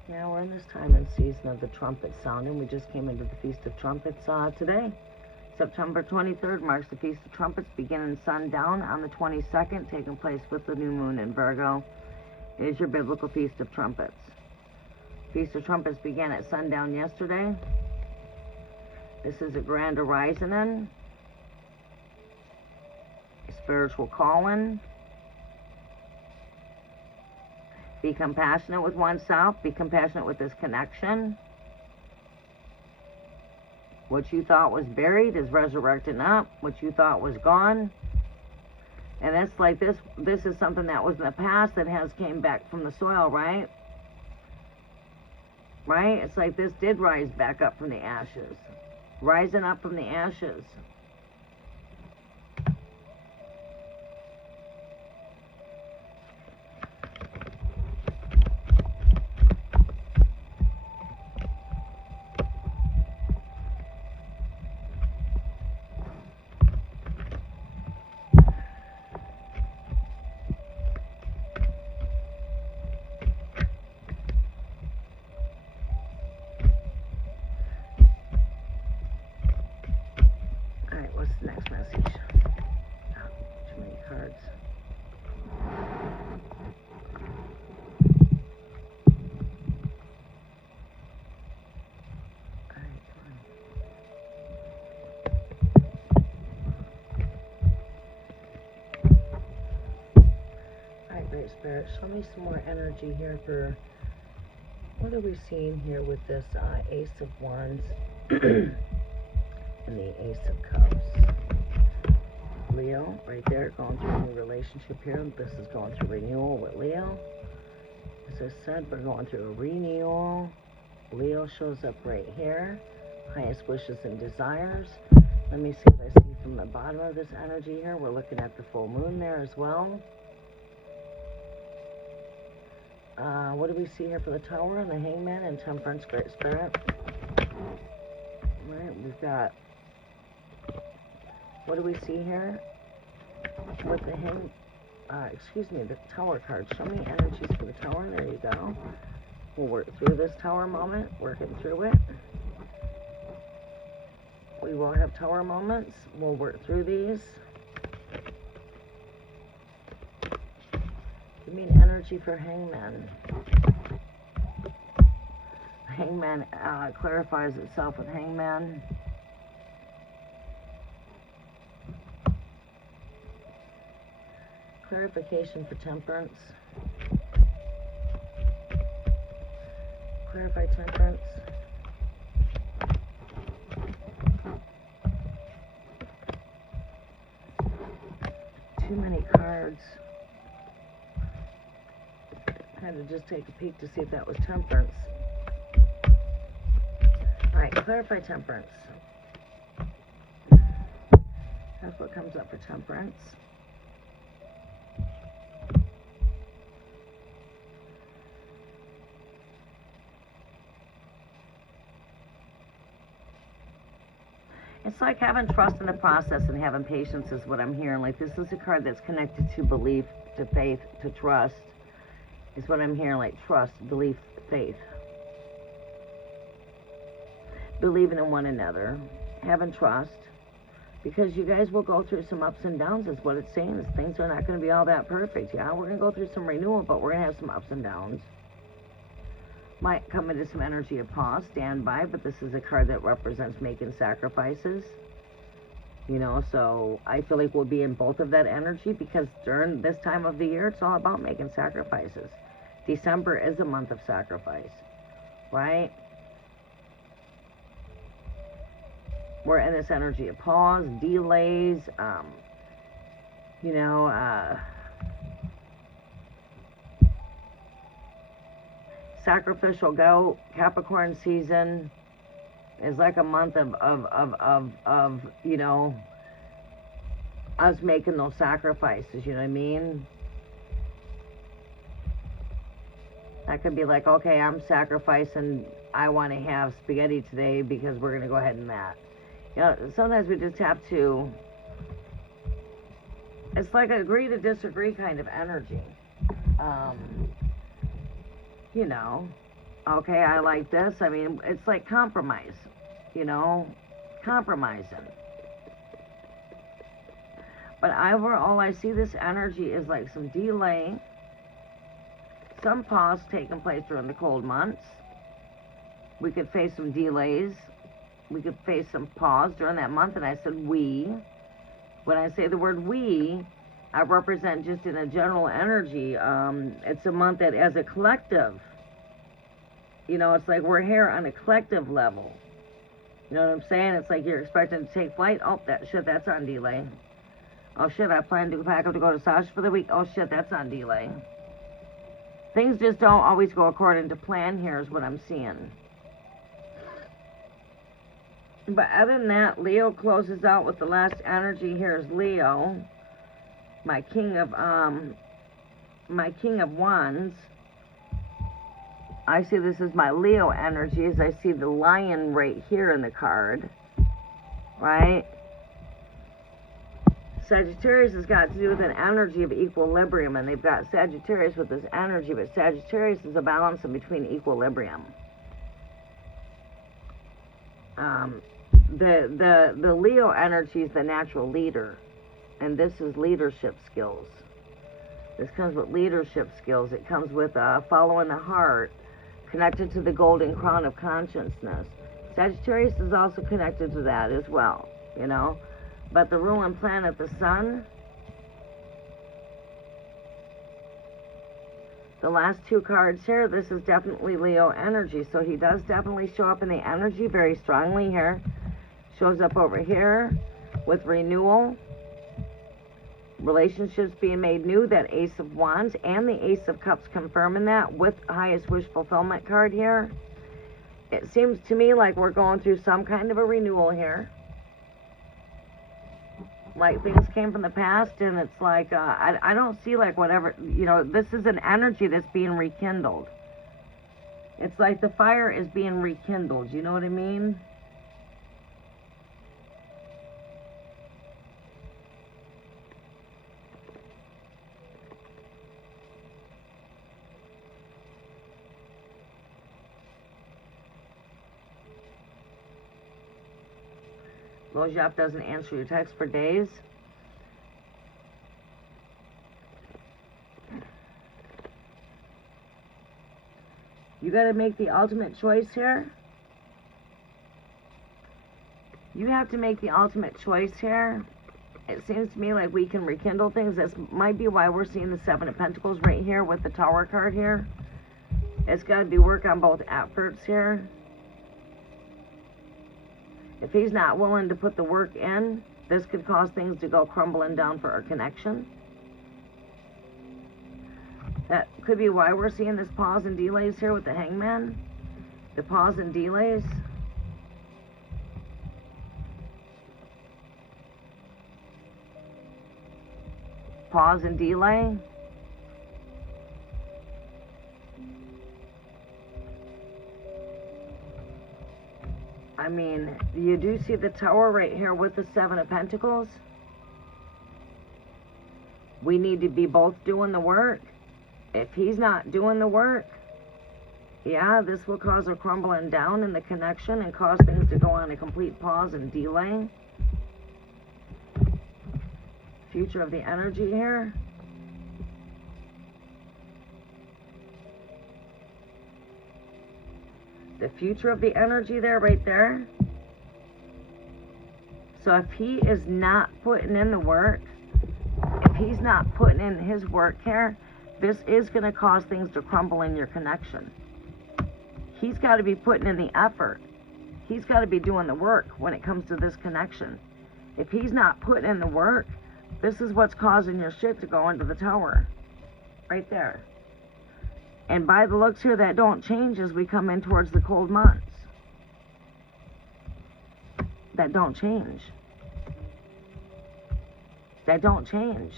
Yeah, we're in this time and season of the trumpet sounding. We just came into the Feast of Trumpets today. September 23rd marks the Feast of Trumpets, beginning sundown on the 22nd, taking place with the new moon in Virgo. It is your biblical Feast of Trumpets. Feast of Trumpets began at sundown yesterday. This is a grand arising, a spiritual calling. Be compassionate with oneself. Be compassionate with this connection. What you thought was buried is resurrecting up. What you thought was gone. And it's like this is something that was in the past that has came back from the soil, right? Right? It's like this did rise back up from the ashes. Rising up from the ashes. What's the next message? Oh, too many cards. Alright, Great Spirit, show me some more energy here for what are we seeing here with this Ace of Wands and the Ace of Cups. Leo, right there, going through a new relationship here. This is going through renewal with Leo. As I said, we're going through a renewal. Leo shows up right here. Highest wishes and desires. Let me see if I see from the bottom of this energy here. We're looking at the full moon there as well. What do we see here for the Tower and the Hangman and Temperance, Great Spirit? Alright, we've got, what do we see here with the the Tower card? Show me energies for the Tower. There you go. We'll work through this Tower moment, working through it. We will have Tower moments. We'll work through these. Give me an energy for Hangman. Hangman clarifies itself with Hangman. Clarification for Temperance. Clarify Temperance. Too many cards. I had to just take a peek to see if that was Temperance. Alright, clarify Temperance. That's what comes up for Temperance. It's like having trust in the process and having patience is what I'm hearing. Like this is a card that's connected to belief, to faith, to trust. Is what I'm hearing, like trust, belief, faith. Believing in one another, having trust. Because you guys will go through some ups and downs is what it's saying. Is things are not going to be all that perfect. Yeah, we're going to go through some renewal, but we're going to have some ups and downs. Might come into some energy of pause, stand by, but this is a card that represents making sacrifices. You know, so I feel like we'll be in both of that energy because during this time of the year, it's all about making sacrifices. December is a month of sacrifice, right? We're in this energy of pause, delays, you know, sacrificial goat. Capricorn season is like a month of you know, us making those sacrifices, you know what I mean? That could be like, okay, I'm sacrificing, I want to have spaghetti today because we're going to go ahead and that. You know, sometimes we just have to, it's like agree to disagree kind of energy. You know, okay, I like this. I mean, it's like compromise, you know, compromising. But overall, I see this energy is like some delay, some pause taking place during the cold months. We could face some delays. We could face some pause during that month. And I said we. When I say the word we, I represent just in a general energy. It's a month that as a collective, you know, it's like we're here on a collective level. You know what I'm saying? It's like you're expecting to take flight. Oh, that's on delay. Oh shit, I plan to pack up to go to Sasha for the week. Oh shit, that's on delay. Things just don't always go according to plan here is what I'm seeing. But other than that, Leo closes out with the last energy. Here's Leo, my king of wands. I see this as my Leo energy as I see the lion right here in the card, right? Sagittarius has got to do with an energy of equilibrium, and they've got Sagittarius with this energy, but Sagittarius is a balance in between equilibrium. The Leo energy is the natural leader, and this is leadership skills. This comes with leadership skills. It comes with following the heart, connected to the golden crown of consciousness. Sagittarius is also connected to that as well, you know. But the ruling planet, the sun, the last two cards here, this is definitely Leo energy. So he does definitely show up in the energy very strongly here. Shows up over here with renewal, relationships being made new, that Ace of Wands and the Ace of Cups confirming that with highest wish fulfillment card here. It seems to me like we're going through some kind of a renewal here. Like things came from the past, and it's like, I don't see like whatever, you know, this is an energy that's being rekindled. It's like the fire is being rekindled, you know what I mean? Lojap doesn't answer your text for days. You got to make the ultimate choice here. You have to make the ultimate choice here. It seems to me like we can rekindle things. This might be why we're seeing the Seven of Pentacles right here with the Tower card here. It's got to be work on both efforts here. If he's not willing to put the work in, this could cause things to go crumbling down for our connection. That could be why we're seeing this pause and delays here with the Hangman. The pause and delays. Pause and delay. I mean, you do see the Tower right here with the Seven of Pentacles. We need to be both doing the work. If he's not doing the work, yeah, this will cause a crumbling down in the connection and cause things to go on a complete pause and delay. Future of the energy here. The future of the energy there, right there. So if he is not putting in the work, if he's not putting in his work here, this is going to cause things to crumble in your connection. He's got to be putting in the effort. He's got to be doing the work when it comes to this connection. If he's not putting in the work, this is what's causing your shit to go into the Tower. Right there. And by the looks here, that don't change as we come in towards the cold months. That don't change. That don't change.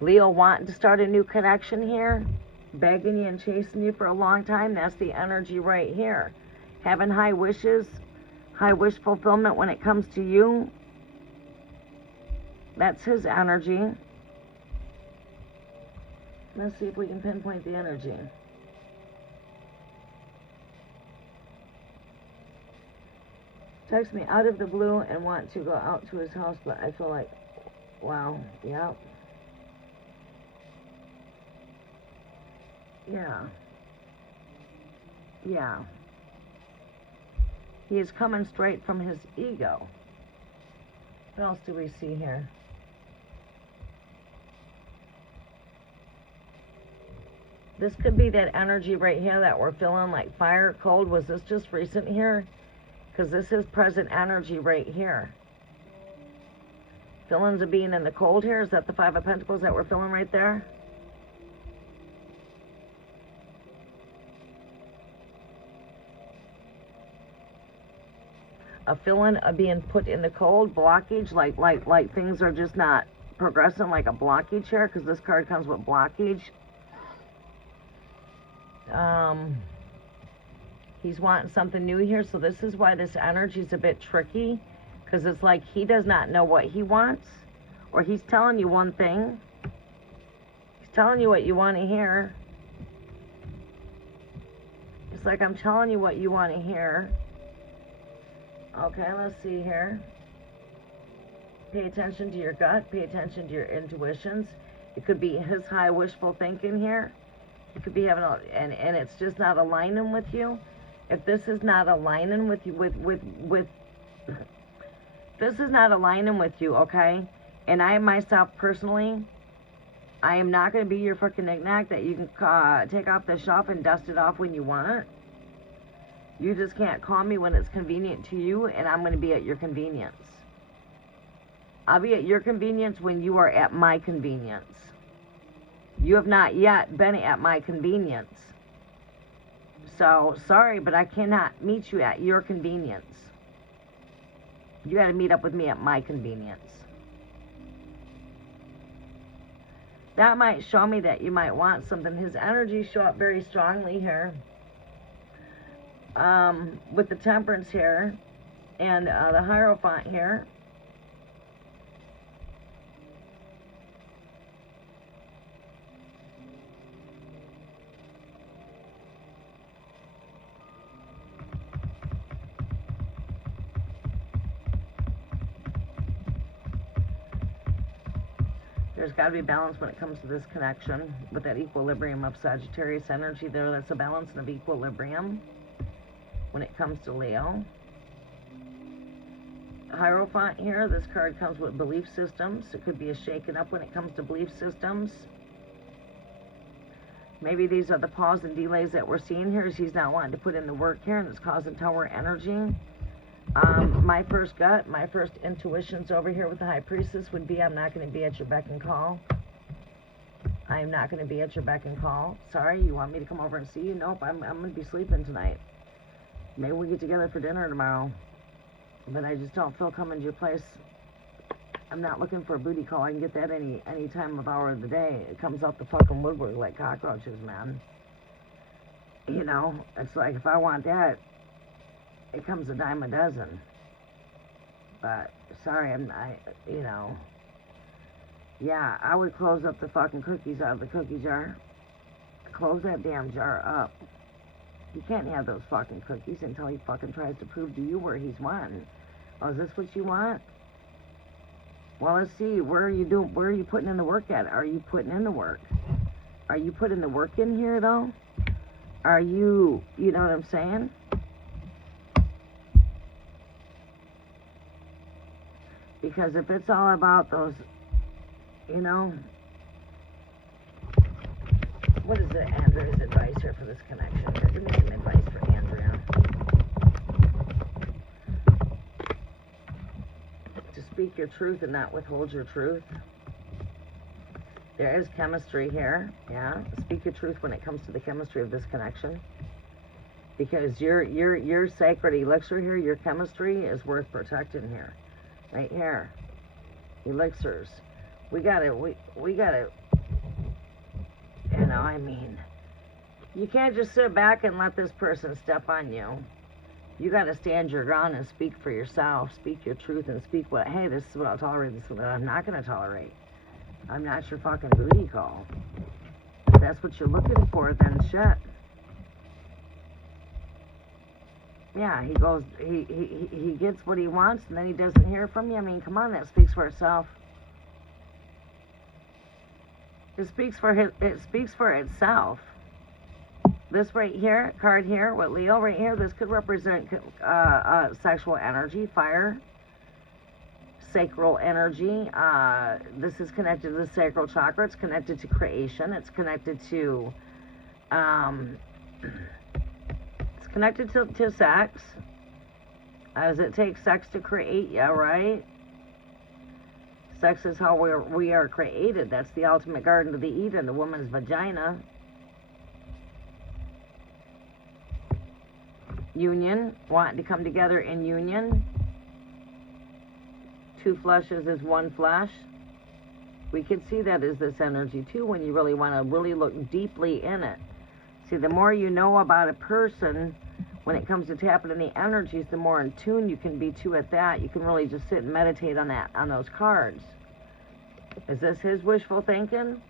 Leo wanting to start a new connection here, begging you and chasing you for a long time. That's the energy right here. Having high wishes, high wish fulfillment when it comes to you. That's his energy. Let's see if we can pinpoint the energy. Text me out of the blue and want to go out to his house, but I feel like, wow, yeah. Yeah. Yeah. He is coming straight from his ego. What else do we see here? This could be that energy right here that we're feeling like fire, cold. Was this just recent here? Because this is present energy right here. Feelings of being in the cold here. Is that the Five of Pentacles that we're feeling right there? A feeling of being put in the cold, blockage, like things are just not progressing, like a blockage here, because this card comes with blockage. He's wanting something new here, so this is why this energy is a bit tricky, because it's like he does not know what he wants, or he's telling you one thing. He's telling you what you want to hear. It's like, I'm telling you what you want to hear. Okay, let's see here. Pay attention to your gut. Pay attention to your intuitions. It could be his high wishful thinking here. It could be having a, and it's just not aligning with you. If this is not aligning with you, this is not aligning with you, okay? And I myself personally, I am not going to be your freaking knick-knack that you can take off the shelf and dust it off when you want. You just can't call me when it's convenient to you, and I'm going to be at your convenience. I'll be at your convenience when you are at my convenience. You have not yet been at my convenience. So, sorry, but I cannot meet you at your convenience. You got to meet up with me at my convenience. That might show me that you might want something. His energy show up very strongly here. With the Temperance here and the Hierophant here. There's got to be balance when it comes to this connection with that equilibrium of Sagittarius energy there. That's a balance of equilibrium when it comes to Leo. Hierophant here, this card comes with belief systems. It could be a shaken up when it comes to belief systems. Maybe these are the pause and delays that we're seeing here, as he's not wanting to put in the work here, and it's causing Tower energy. My first gut, my first intuitions over here with the High Priestess would be, I'm not going to be at your beck and call. I am not going to be at your beck and call. Sorry, you want me to come over and see you? Nope, I'm going to be sleeping tonight. Maybe we get together for dinner tomorrow. But I just don't feel coming to your place. I'm not looking for a booty call. I can get that any time of hour of the day. It comes out the fucking woodwork like cockroaches, man. You know, it's like if I want that, it comes a dime a dozen. But sorry, you know. Yeah, I would close up the fucking cookies out of the cookie jar. Close that damn jar up. You can't have those fucking cookies until he fucking tries to prove to you where he's wanting. Oh, is this what you want? Well, let's see. Where are you doing? Where are you putting in the work at? Are you putting in the work? Are you putting the work in here, though? Are you, you know what I'm saying? Because if it's all about those, you know, what is Andrea's advice here for this connection? Give me some advice for Andrea. To speak your truth and not withhold your truth. There is chemistry here, yeah. Speak your truth when it comes to the chemistry of this connection. Because your sacred elixir here, your chemistry is worth protecting here. Right here. Elixirs. We gotta, you know, I mean, you can't just sit back and let this person step on you. You got to stand your ground and speak for yourself. Speak your truth and speak what, hey, this is what I'll tolerate, this is what I'm not going to tolerate. I'm not your fucking booty call. If that's what you're looking for, then shit. Yeah, he goes, he gets what he wants, and then he doesn't hear from you. I mean, come on, that speaks for itself. It speaks for itself. This right here, card here, with Leo right here, this could represent sexual energy, fire, sacral energy. This is connected to the sacral chakra. It's connected to creation. It's connected to It's connected to sex, as it takes sex to create you, right? Sex is how we are created. That's the ultimate garden of the Eden, the woman's vagina. Union, wanting to come together in union. Two fleshes is one flesh. We could see that as this energy too when you really want to really look deeply in it. See, the more you know about a person when it comes to tapping in the energies, the more in tune you can be to at that. You can really just sit and meditate on that, on those cards. Is this his wishful thinking?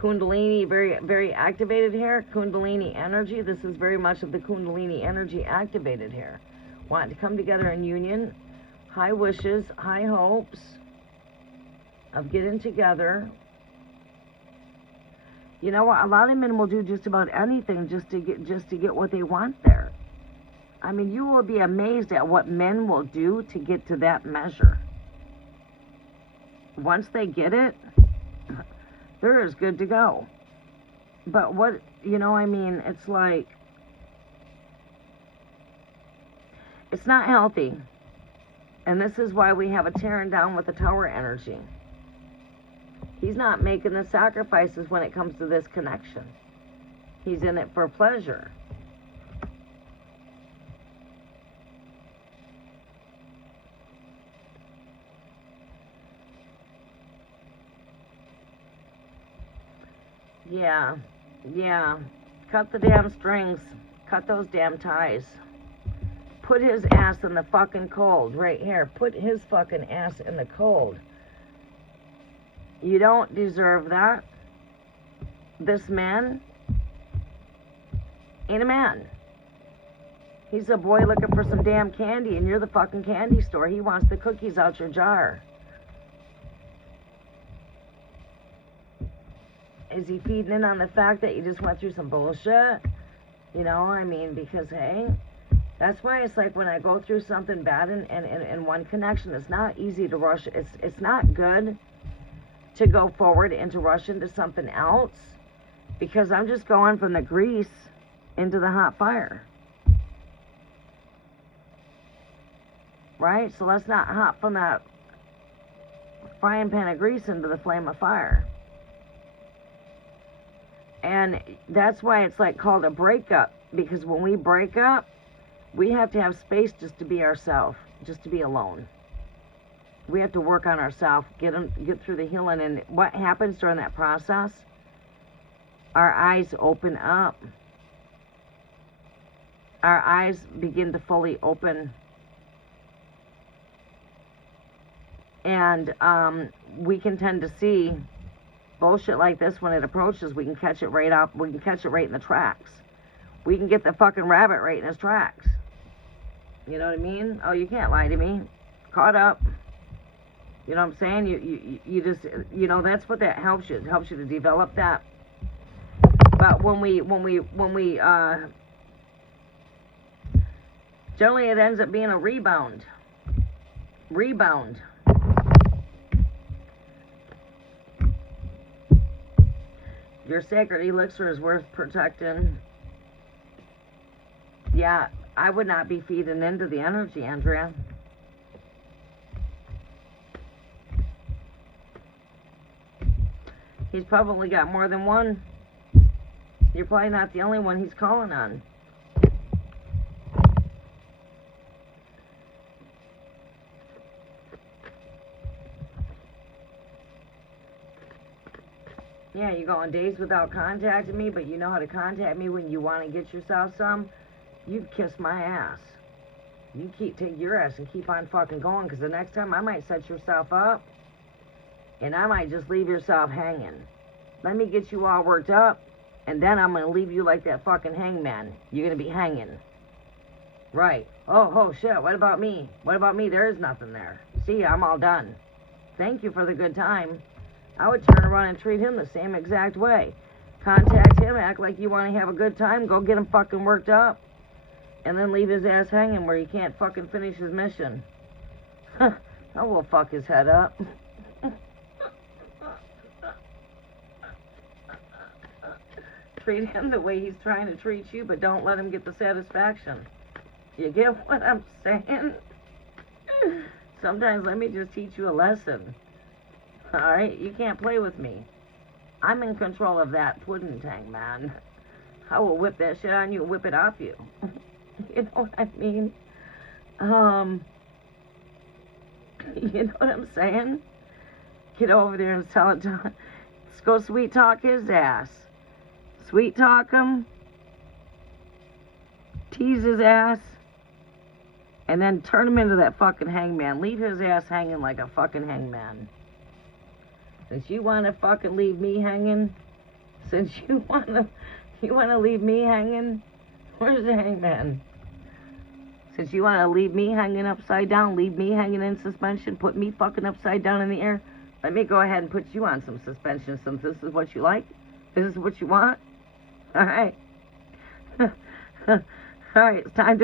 Kundalini, very, very activated here. Kundalini energy. This is very much of the Kundalini energy activated here. Want to come together in union. High wishes, high hopes of getting together. You know what? A lot of men will do just about anything just to get what they want there. I mean, you will be amazed at what men will do to get to that measure. Once they get it, they're as good to go. But what, you know, I mean, it's like, it's not healthy. And this is why we have a tearing down with the tower energy. He's not making the sacrifices when it comes to this connection. He's in it for pleasure. Yeah. Cut the damn strings. Cut those damn ties. Put his ass in the fucking cold. Right here. Put his fucking ass in the cold. You don't deserve that. This man ain't a man. He's a boy looking for some damn candy, and you're the fucking candy store. He wants the cookies out your jar. Is he feeding in on the fact that you just went through some bullshit? You know, I mean, because, hey, that's why it's like when I go through something bad in one connection, it's not easy to rush. It's not good to go forward and to rush into something else, because I'm just going from the grease into the hot fire. Right? So let's not hop from that frying pan of grease into the flame of fire. And that's why it's like called a breakup, because when we break up, we have to have space just to be ourselves, just to be alone. We have to work on ourselves, get through the healing. And what happens during that process? Our eyes open up. Our eyes begin to fully open. And we can tend to see bullshit like this when it approaches. We can catch it right up. We can catch it right in the tracks. We can get the fucking rabbit right in his tracks. You know what I mean? Oh, you can't lie to me. Caught up. You know what I'm saying? You just, you know, that's what that helps you. It helps you to develop that. But when we generally it ends up being a rebound. Your sacred elixir is worth protecting. Yeah, I would not be feeding into the energy, Andrea. He's probably got more than one. You're probably not the only one he's calling on. Yeah, you're going days without contacting me, but you know how to contact me when you want to get yourself some? You'd kiss my ass. You take your ass and keep on fucking going, because the next time I might set yourself up, and I might just leave yourself hanging. Let me get you all worked up, and then I'm going to leave you like that fucking hangman. You're going to be hanging. Right. Oh, shit, what about me? What about me? There is nothing there. See, I'm all done. Thank you for the good time. I would turn around and treat him the same exact way. Contact him, act like you want to have a good time, go get him fucking worked up, and then leave his ass hanging where he can't fucking finish his mission. I will fuck his head up. Treat him the way he's trying to treat you, but don't let him get the satisfaction. You get what I'm saying? Sometimes let me just teach you a lesson. Alright? You can't play with me. I'm in control of that pudding tank, man. I will whip that shit on you and whip it off you. You know what I mean? You know what I'm saying? Get over there and tell it to... Let's go sweet talk his ass. Sweet talk him. Tease his ass. And then turn him into that fucking hangman. Leave his ass hanging like a fucking hangman. Since you want to fucking leave me hanging, since you want to leave me hanging, where's the hangman? Since you want to leave me hanging upside down, leave me hanging in suspension, put me fucking upside down in the air, let me go ahead and put you on some suspension since this is what you like. This is what you want. All right. All right, it's time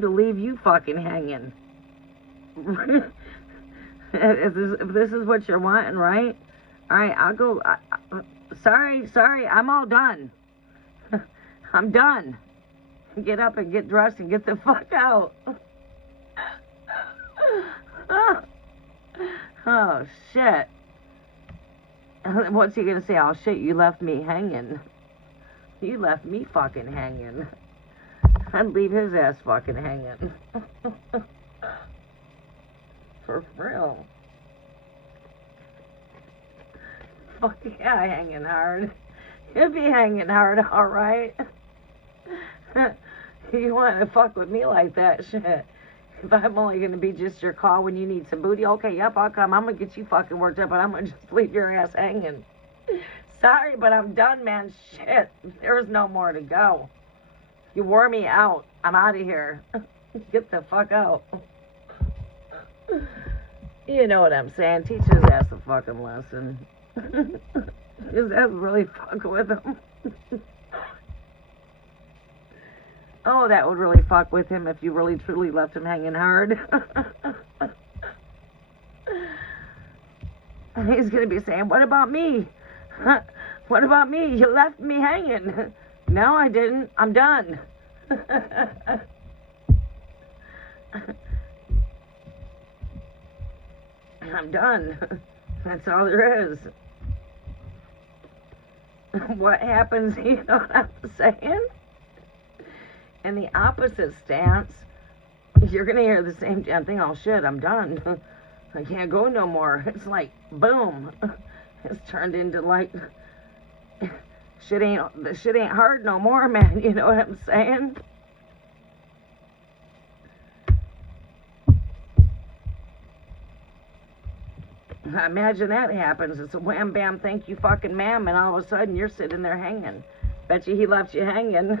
to leave you fucking hanging. If this is what you're wanting, right? All right, I'll go. Sorry, I'm all done. I'm done. Get up and get dressed and get the fuck out. Oh, shit. What's he gonna say? Oh, shit, you left me hanging. You left me fucking hanging. I'd leave his ass fucking hanging. For real. Fuck yeah, hanging hard. He'll be hanging hard, alright? You want to fuck with me like that, shit. If I'm only going to be just your call when you need some booty, okay, yep, I'll come. I'm going to get you fucking worked up, but I'm going to just leave your ass hanging. Sorry, but I'm done, man. Shit. There's no more to go. You wore me out. I'm out of here. Get the fuck out. You know what I'm saying. Teach his ass a fucking lesson. His ass really fuck with him. Oh, that would really fuck with him if you really truly left him hanging hard. He's going to be saying, what about me? What about me? You left me hanging. No, I didn't. I'm done. I'm done. That's all there is. What happens, you know what I'm saying? In the opposite stance, you're going to hear the same damn thing. Oh, shit, I'm done. I can't go no more. It's like, boom. It's turned into like, the shit ain't hard no more, man. You know what I'm saying? Imagine that happens. It's a wham, bam, thank you, fucking ma'am, and all of a sudden you're sitting there hanging. Bet you he left you hanging.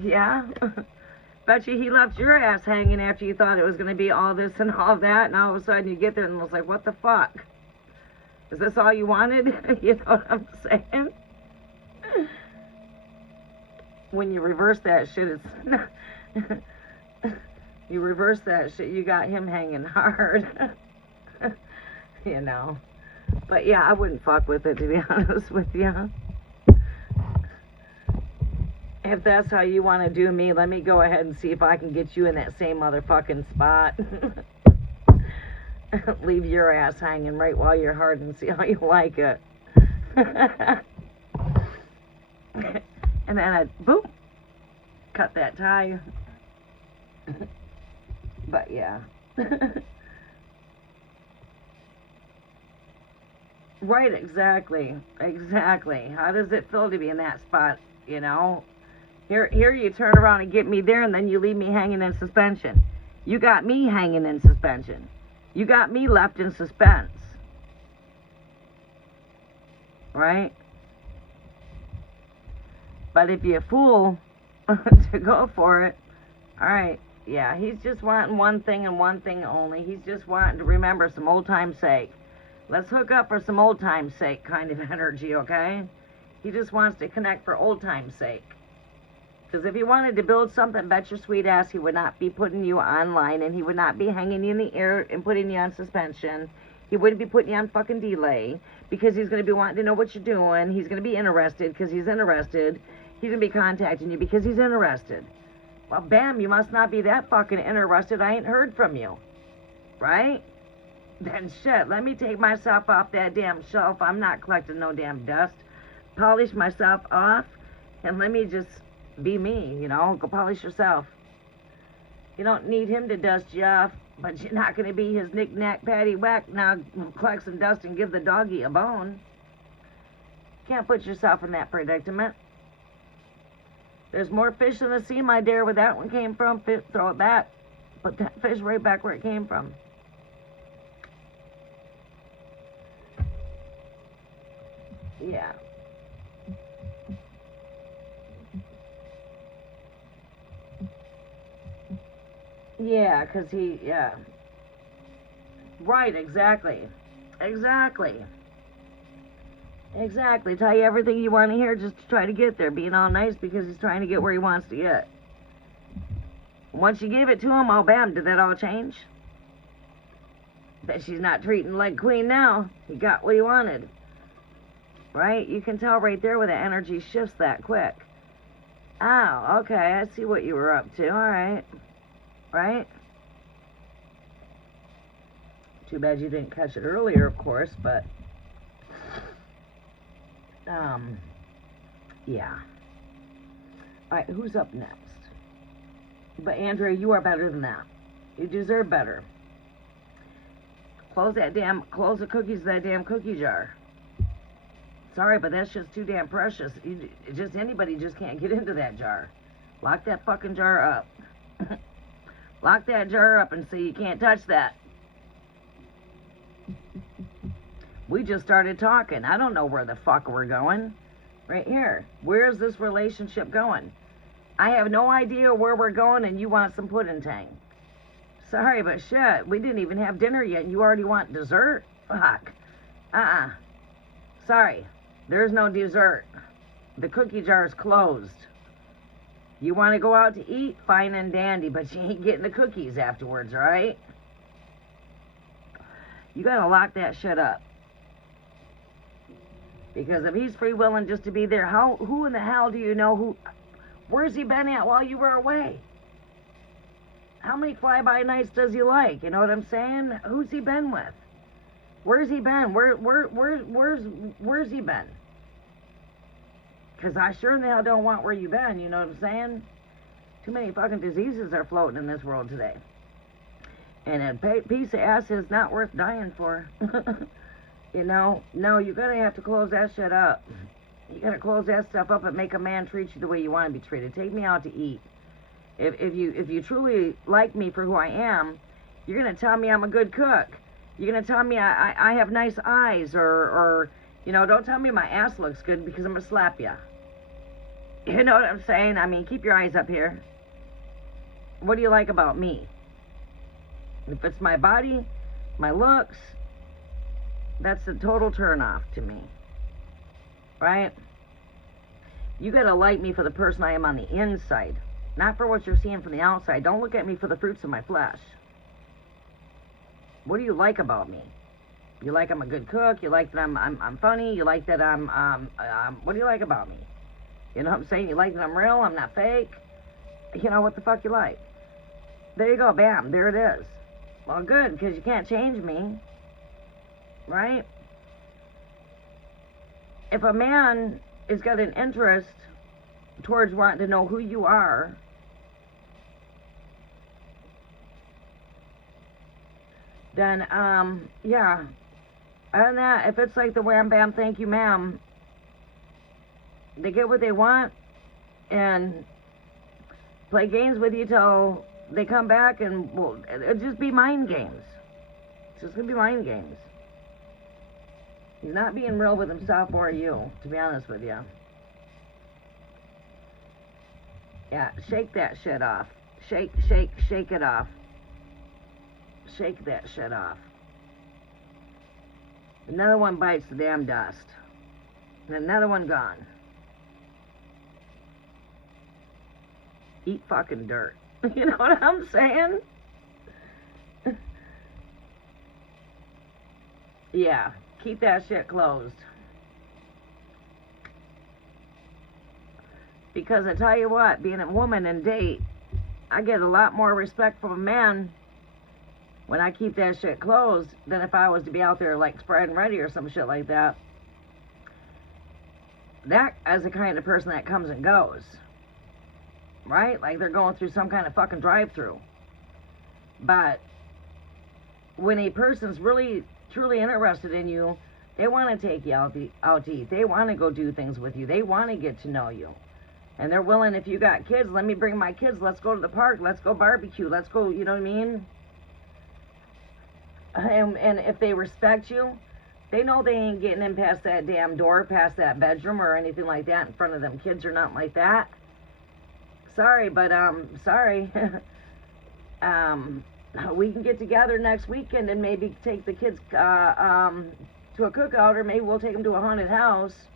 Yeah. Bet you he left your ass hanging after you thought it was going to be all this and all that, and all of a sudden you get there and it's like, what the fuck? Is this all you wanted? You know what I'm saying? When you reverse that shit, it's not... You reverse that shit, you got him hanging hard. You know. But yeah, I wouldn't fuck with it, to be honest with you. If that's how you want to do me, let me go ahead and see if I can get you in that same motherfucking spot. Leave your ass hanging right while you're hard and see how you like it. And then I'd, boom, cut that tie. But yeah. Right, exactly. How does it feel to be in that spot, you know? Here you turn around and get me there, and then you leave me hanging in suspension. You got me hanging in suspension. You got me left in suspense. Right? But if you're a fool to go for it, alright, yeah, he's just wanting one thing and one thing only. He's just wanting to remember some old time's sake. Let's hook up for some old time's sake kind of energy, okay? He just wants to connect for old time's sake. Because if he wanted to build something, bet your sweet ass he would not be putting you online, and he would not be hanging you in the air and putting you on suspension. He wouldn't be putting you on fucking delay, because he's going to be wanting to know what you're doing. He's going to be interested because he's interested. He's going to be contacting you because he's interested. Well, bam, you must not be that fucking interested. I ain't heard from you. Right? Then shit, let me take myself off that damn shelf. I'm not collecting no damn dust. Polish myself off, and let me just be me, you know. Go polish yourself. You don't need him to dust you off, but you're not going to be his knick-knack, patty-whack. Now collect some dust and give the doggy a bone. Can't put yourself in that predicament. There's more fish in the sea, my dear, where that one came from. Throw it back. Put that fish right back where it came from. Yeah. Yeah, because yeah. Right, exactly. Exactly. Exactly. Tell you everything you want to hear just to try to get there. Being all nice because he's trying to get where he wants to get. Once you give it to him, oh, bam, did that all change? Bet she's not treating like queen now. He got what he wanted. Right? You can tell right there where the energy shifts that quick. Oh, okay, I see what you were up to. All right. Right? Too bad you didn't catch it earlier, of course, but yeah. All right, who's up next? But Andrea, you are better than that. You deserve better. Close the cookies to that damn cookie jar. Sorry, but that's just too damn precious. Anybody just can't get into that jar. Lock that fucking jar up. Lock that jar up and say you can't touch that. We just started talking. I don't know where the fuck we're going. Right here. Where's this relationship going? I have no idea where we're going, and you want some pudding tang. Sorry, but shit, we didn't even have dinner yet, and you already want dessert? Fuck. Sorry, there's no dessert. The cookie jar is closed. You want to go out to eat? Fine and dandy, but you ain't getting the cookies afterwards, right? You gotta lock that shit up. Because if he's free willing just to be there, who in the hell do you know where's he been at while you were away? How many fly-by nights does he like? You know what I'm saying? Who's he been with? Where's he been? Where's he been? Because I sure in the hell don't want where you been, you know what I'm saying? Too many fucking diseases are floating in this world today. And a piece of ass is not worth dying for. You know? No, you're going to have to close that shit up. You got to close that stuff up and make a man treat you the way you want to be treated. Take me out to eat. If you truly like me for who I am, you're going to tell me I'm a good cook. You're going to tell me I have nice eyes, or, you know, don't tell me my ass looks good because I'm going to slap you. You know what I'm saying? I mean, keep your eyes up here. What do you like about me? If it's my body, my looks, that's a total turn-off to me. Right? You got to like me for the person I am on the inside. Not for what you're seeing from the outside. Don't look at me for the fruits of my flesh. What do you like about me? You like I'm a good cook? You like that I'm funny? You like that what do you like about me? You know what I'm saying? You like that I'm real? I'm not fake? You know, what the fuck you like? There you go, bam, there it is. Well, good, because you can't change me. Right? If a man has got an interest towards wanting to know who you are, then, yeah. Other than that, if it's like the wham bam thank you ma'am, they get what they want and play games with you till they come back, and well, it'll just be mind games. It's just gonna be mind games. He's not being real with himself or you, to be honest with you. Yeah, shake that shit off. Shake it off. Shake that shit off. Another one bites the damn dust. And another one gone. eat fucking dirt. You know what I'm saying? Yeah, keep that shit closed. Because I tell you what, being a woman and date, I get a lot more respect from a man when I keep that shit closed than if I was to be out there like spreading ready or some shit like that. That is the kind of person that comes and goes. Right? Like they're going through some kind of fucking drive-through. But when a person's really, truly interested in you, they want to take you out to eat. They want to go do things with you. They want to get to know you. And they're willing, if you got kids, let me bring my kids. Let's go to the park. Let's go barbecue. Let's go, you know what I mean? And if they respect you, they know they ain't getting in past that damn door, past that bedroom or anything like that in front of them kids or nothing like that. Sorry, but, sorry. We can get together next weekend and maybe take the kids to a cookout, or maybe we'll take them to a haunted house.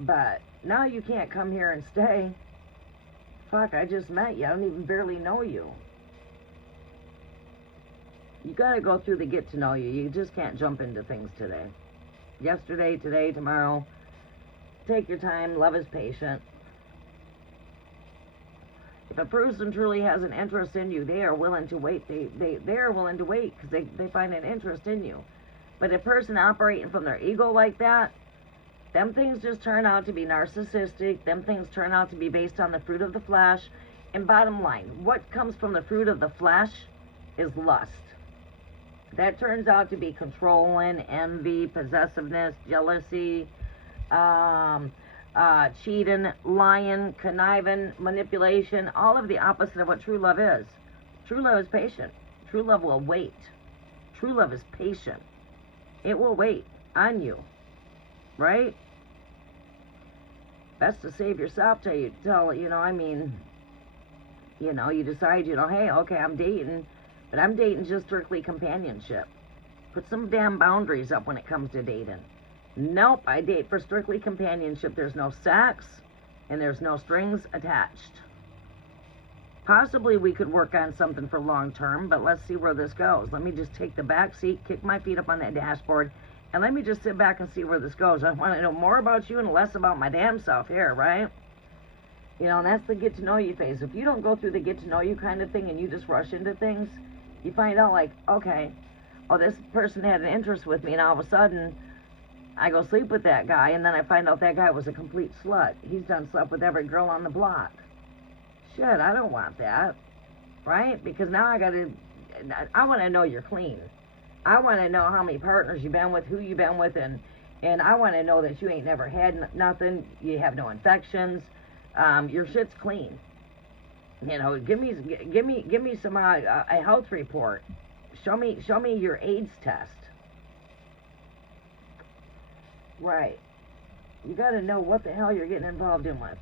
But now you can't come here and stay. Fuck, I just met you. I don't even barely know you. You gotta go through the get to know you. You just can't jump into things today. Yesterday, today, tomorrow. Take your time. Love is patient. If a person truly has an interest in you, they are willing to wait. They are willing to wait because they find an interest in you. But a person operating from their ego like that, them things just turn out to be narcissistic. Them things turn out to be based on the fruit of the flesh. And bottom line, what comes from the fruit of the flesh is lust. That turns out to be controlling, envy, possessiveness, jealousy, cheating, lying, conniving, manipulation, all of the opposite of what true love is. True love is patient. True love will wait. True love is patient. It will wait on you. Right? Best to save yourself till you decide, hey, okay, I'm dating, but I'm dating just strictly companionship. Put some damn boundaries up when it comes to dating. Nope, I date for strictly companionship. There's no sex, and there's no strings attached. Possibly we could work on something for long term, but let's see where this goes. Let me just take the back seat, kick my feet up on that dashboard, and let me just sit back and see where this goes. I want to know more about you and less about my damn self here, right? And that's the get to know you phase. If you don't go through the get to know you kind of thing and you just rush into things, you find out like, okay, oh, this person had an interest with me, and all of a sudden I go sleep with that guy, and then I find out that guy was a complete slut. He's done slept with every girl on the block. Shit, I don't want that, right? Because now I want to know you're clean. I want to know how many partners you've been with, who you've been with, and I want to know that you ain't never had nothing, you have no infections, your shit's clean. Give me some a health report. Show me your AIDS test. Right. You got to know what the hell you're getting involved in with.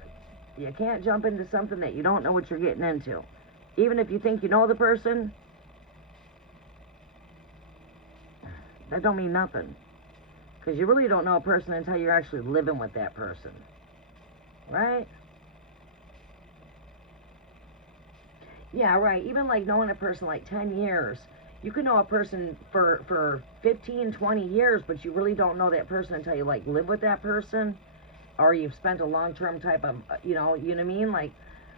You can't jump into something that you don't know what you're getting into. Even if you think you know the person, that don't mean nothing. Because you really don't know a person until you're actually living with that person. Right? Yeah, right. Even like knowing a person like 10 years. You can know a person for 15, 20 years, but you really don't know that person until you, like, live with that person, or you've spent a long-term type of, you know what I mean? Like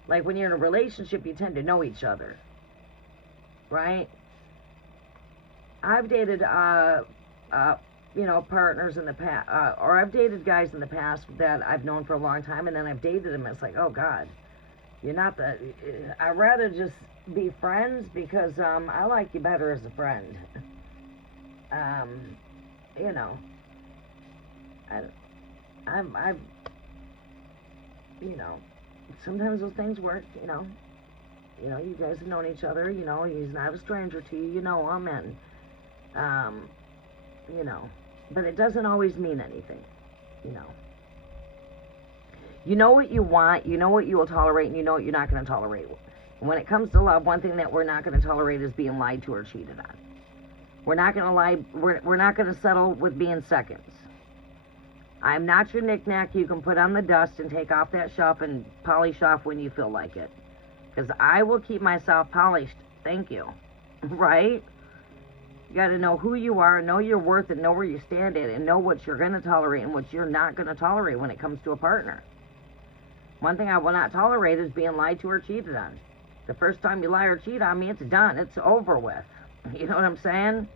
when you're in a relationship, you tend to know each other, right? I've dated, partners in the past, or I've dated guys in the past that I've known for a long time, and then I've dated them, and it's like, oh, God, you're not I'd rather just be friends because I like you better as a friend. Sometimes those things work. You guys have known each other. He's not a stranger to you. You know him, and but it doesn't always mean anything. You know what you want. You know what you will tolerate, and you know what you're not going to tolerate. When it comes to love, one thing that we're not going to tolerate is being lied to or cheated on. We're not going to lie. We're not going to settle with being seconds. I'm not your knick-knack you can put on the dust and take off that shelf and polish off when you feel like it. Because I will keep myself polished. Thank you. Right? You got to know who you are, know your worth, and know where you stand at, and know what you're going to tolerate and what you're not going to tolerate when it comes to a partner. One thing I will not tolerate is being lied to or cheated on. The first time you lie or cheat on me, it's done. It's over with. You know what I'm saying?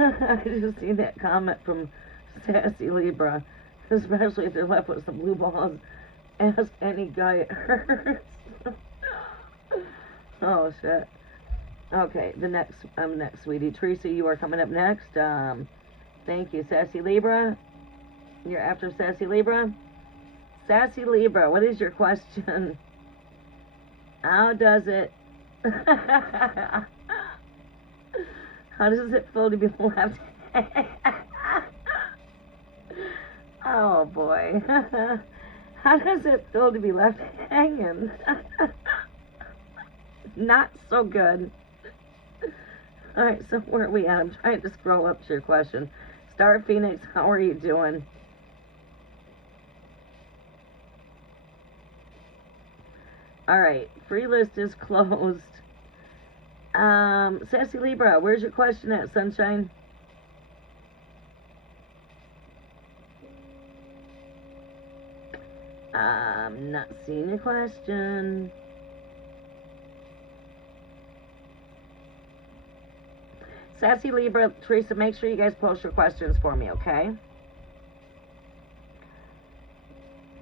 I just seen that comment from Sassy Libra, especially if they're left with some blue balls. Ask any guy it hurts. Oh shit. Okay, the next next, sweetie. Teresa, you are coming up next. Thank you, Sassy Libra. You're after Sassy Libra. Sassy Libra, what is your question? How does it how does it feel to be left? Oh boy. How does it feel to be left hanging? Not so good. Alright, so where are we at? I'm trying to scroll up to your question. Star Phoenix, how are you doing? Alright, free list is closed. Sassy Libra, where's your question at, sunshine? I'm not seeing your question. Sassy Libra, Teresa, make sure you guys post your questions for me, okay?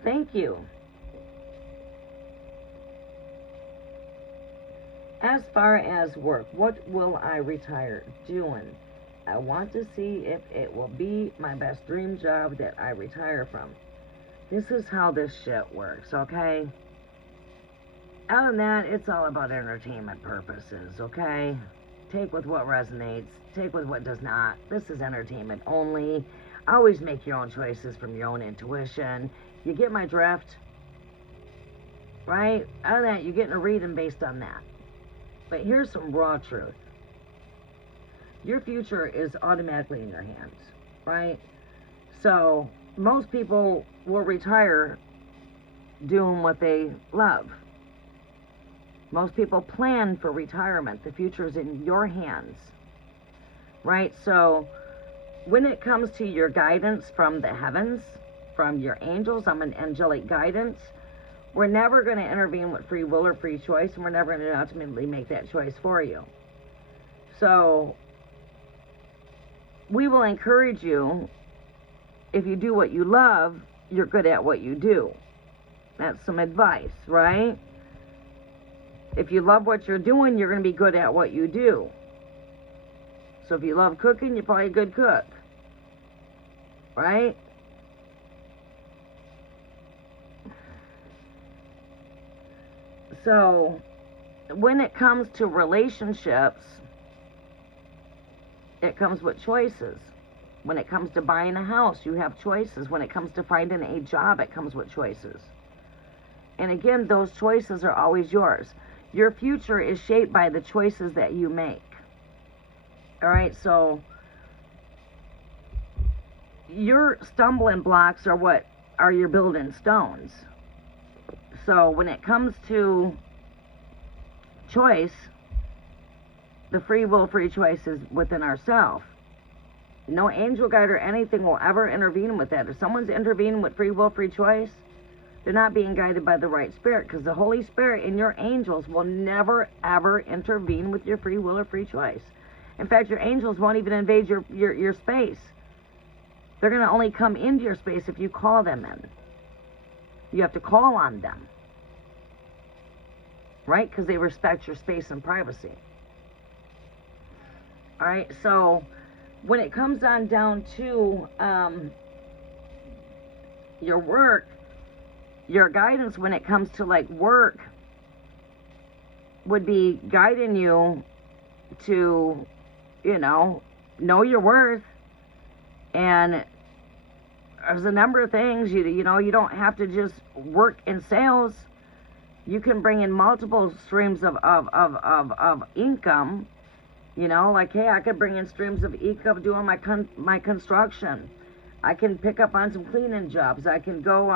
Thank you. As far as work, what will I retire doing? I want to see if it will be my best dream job that I retire from. This is how this shit works, okay? Other than that, it's all about entertainment purposes, okay? Take with what resonates, take with what does not. This is entertainment only. Always make your own choices from your own intuition. You get my drift? Right? Other than that, you're getting a reading based on that. But here's some raw truth. Your future is automatically in your hands, right? So, most people will retire doing what they love. Most people plan for retirement. The future is in your hands, right? So, when it comes to your guidance from the heavens, from your angels, I'm an angelic guidance. We're never going to intervene with free will or free choice, and we're never going to ultimately make that choice for you. So, we will encourage you, if you do what you love, you're good at what you do. That's some advice, right? If you love what you're doing, you're going to be good at what you do. So if you love cooking, you're probably a good cook, right? So, when it comes to relationships, it comes with choices. When it comes to buying a house, you have choices. When it comes to finding a job, it comes with choices. And again, those choices are always yours. Your future is shaped by the choices that you make. All right, so your stumbling blocks are what are your building stones. So when it comes to choice, the free will, free choice is within ourselves. No angel guide or anything will ever intervene with that. If someone's intervening with free will, free choice, they're not being guided by the right spirit, because the Holy Spirit and your angels will never, ever intervene with your free will or free choice. In fact, your angels won't even invade your space. They're going to only come into your space if you call them in. You have to call on them. Right? Because they respect your space and privacy. Alright, so when it comes on down to your work, your guidance when it comes to like work would be guiding you to, you know your worth. And there's a number of things, you know, you don't have to just work in sales. You can bring in multiple streams of income. You know, like, hey, I could bring in streams of income doing my construction. I can pick up on some cleaning jobs. I can go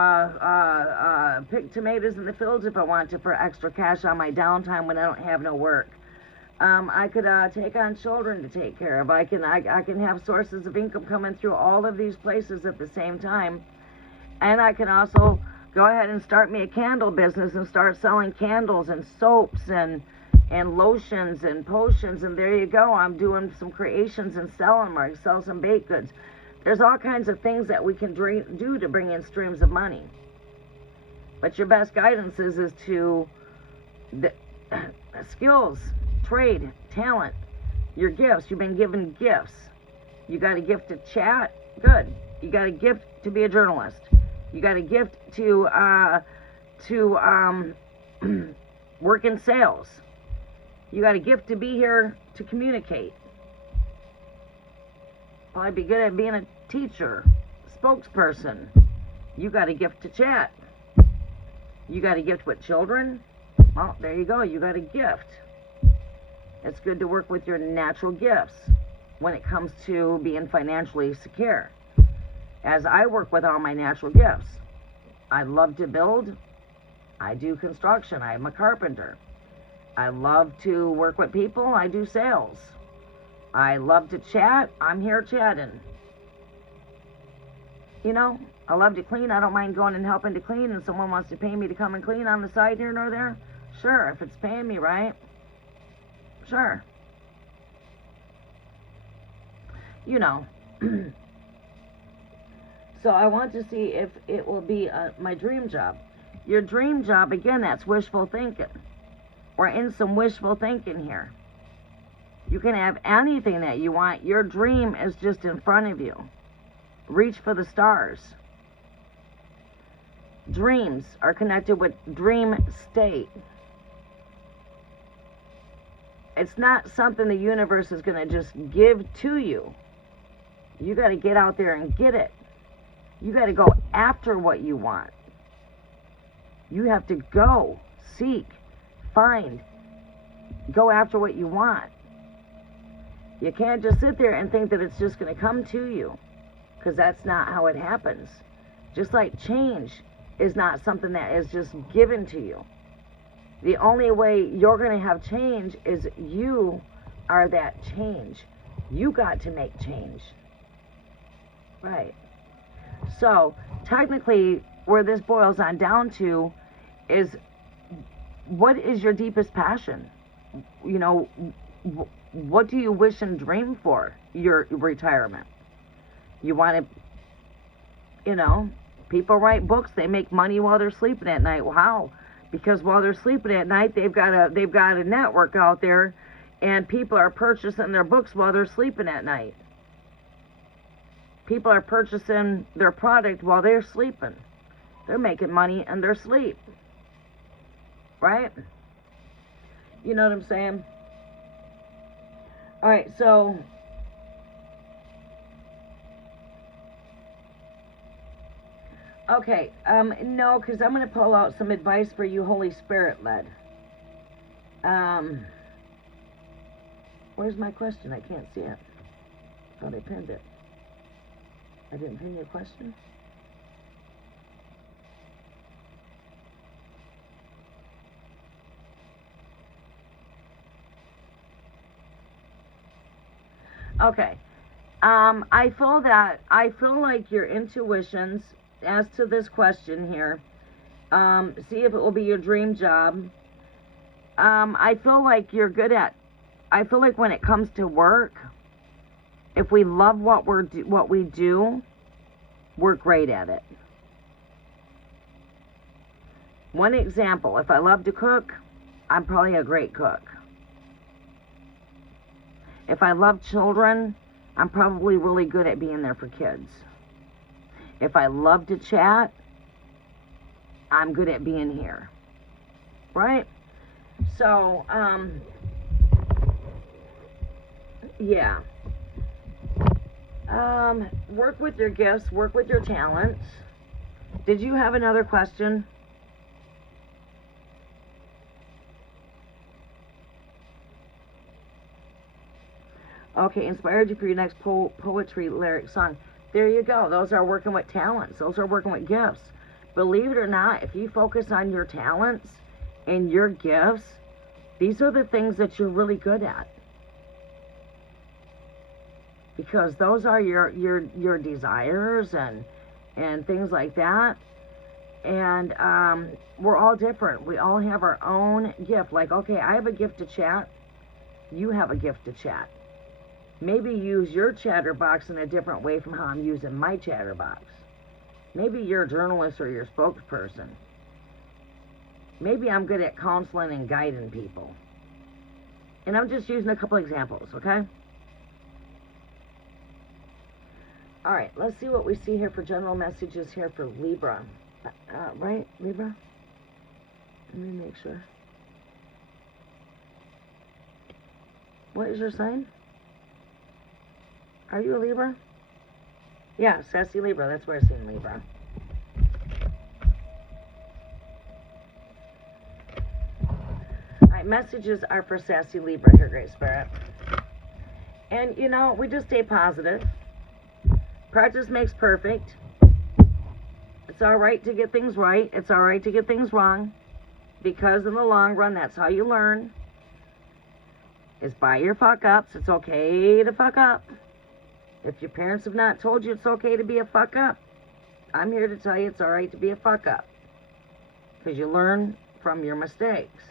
pick tomatoes in the fields if I want to for extra cash on my downtime when I don't have no work. I could take on children to take care of. I can have sources of income coming through all of these places at the same time. And I can also go ahead and start me a candle business and start selling candles and soaps and lotions and potions. And there you go. I'm doing some creations and selling them, or I sell some baked goods. There's all kinds of things that we can do to bring in streams of money. But your best guidance is to the skills, trade, talent, your gifts. You've been given gifts. You got a gift to chat, good. You got a gift to be a journalist. You got a gift to work in sales. You got a gift to be here to communicate. Probably be good at being a teacher, spokesperson. You got a gift to chat. You got a gift with children. Well, there you go. You got a gift. It's good to work with your natural gifts when it comes to being financially secure. As I work with all my natural gifts, I love to build. I do construction. I'm a carpenter. I love to work with people. I do sales. I love to chat. I'm here chatting. You know, I love to clean. I don't mind going and helping to clean, and someone wants to pay me to come and clean on the side here nor there. Sure, if it's paying me right. Sure. You know. So I want to see if it will be my dream job. Your dream job, again, that's wishful thinking. We're in some wishful thinking here. You can have anything that you want. Your dream is just in front of you. Reach for the stars. Dreams are connected with dream state. It's not something the universe is going to just give to you. You got to get out there and get it. You got to go after what you want. You have to go, seek, find, go after what you want. You can't just sit there and think that it's just going to come to you, because that's not how it happens. Just like change is not something that is just given to you. The only way you're going to have change is you are that change. You got to make change. Right. So, technically, where this boils on down to is, what is your deepest passion? You know, what do you wish and dream for your retirement? You want to, you know, people write books, they make money while they're sleeping at night. Wow. Because while they're sleeping at night, they've got a network out there, and people are purchasing their books while they're sleeping at night. People are purchasing their product while they're sleeping. They're making money in their sleep. Right? You know what I'm saying? All right, so okay, no, because I'm going to pull out some advice for you, Holy Spirit led. Where's my question? I can't see it. Thought I pinned it. I didn't pin your question. Okay. I feel like your intuitions as to this question here, see if it will be your dream job. I feel like you're good at, I feel like when it comes to work, if we love what we do, we're great at it. One example, if I love to cook, I'm probably a great cook. If I love children, I'm probably really good at being there for kids. If I love to chat, I'm good at being here. Right? So, yeah. Work with your gifts, work with your talents. Did you have another question? Okay, inspired you for your next poetry lyric song. There you go. Those are working with talents. Those are working with gifts. Believe it or not, if you focus on your talents and your gifts, these are the things that you're really good at. Because those are your desires and things like that. And we're all different. We all have our own gift. Like, okay, I have a gift to chat. You have a gift to chat. Maybe use your chatterbox in a different way from how I'm using my chatterbox. Maybe you're a journalist or you're a spokesperson. Maybe I'm good at counseling and guiding people. And I'm just using a couple examples, okay? All right, let's see what we see here for general messages here for Libra. Right, Libra? Let me make sure. What is your sign? Are you a Libra? Yeah, sassy Libra. That's where I seen Libra. All right, messages are for sassy Libra here, Great Spirit. And, you know, we just stay positive. Practice makes perfect. It's all right to get things right. It's all right to get things wrong. Because in the long run, that's how you learn. Is by your fuck-ups. It's okay to fuck up. If your parents have not told you it's okay to be a fuck-up, I'm here to tell you it's all right to be a fuck-up. Because you learn from your mistakes.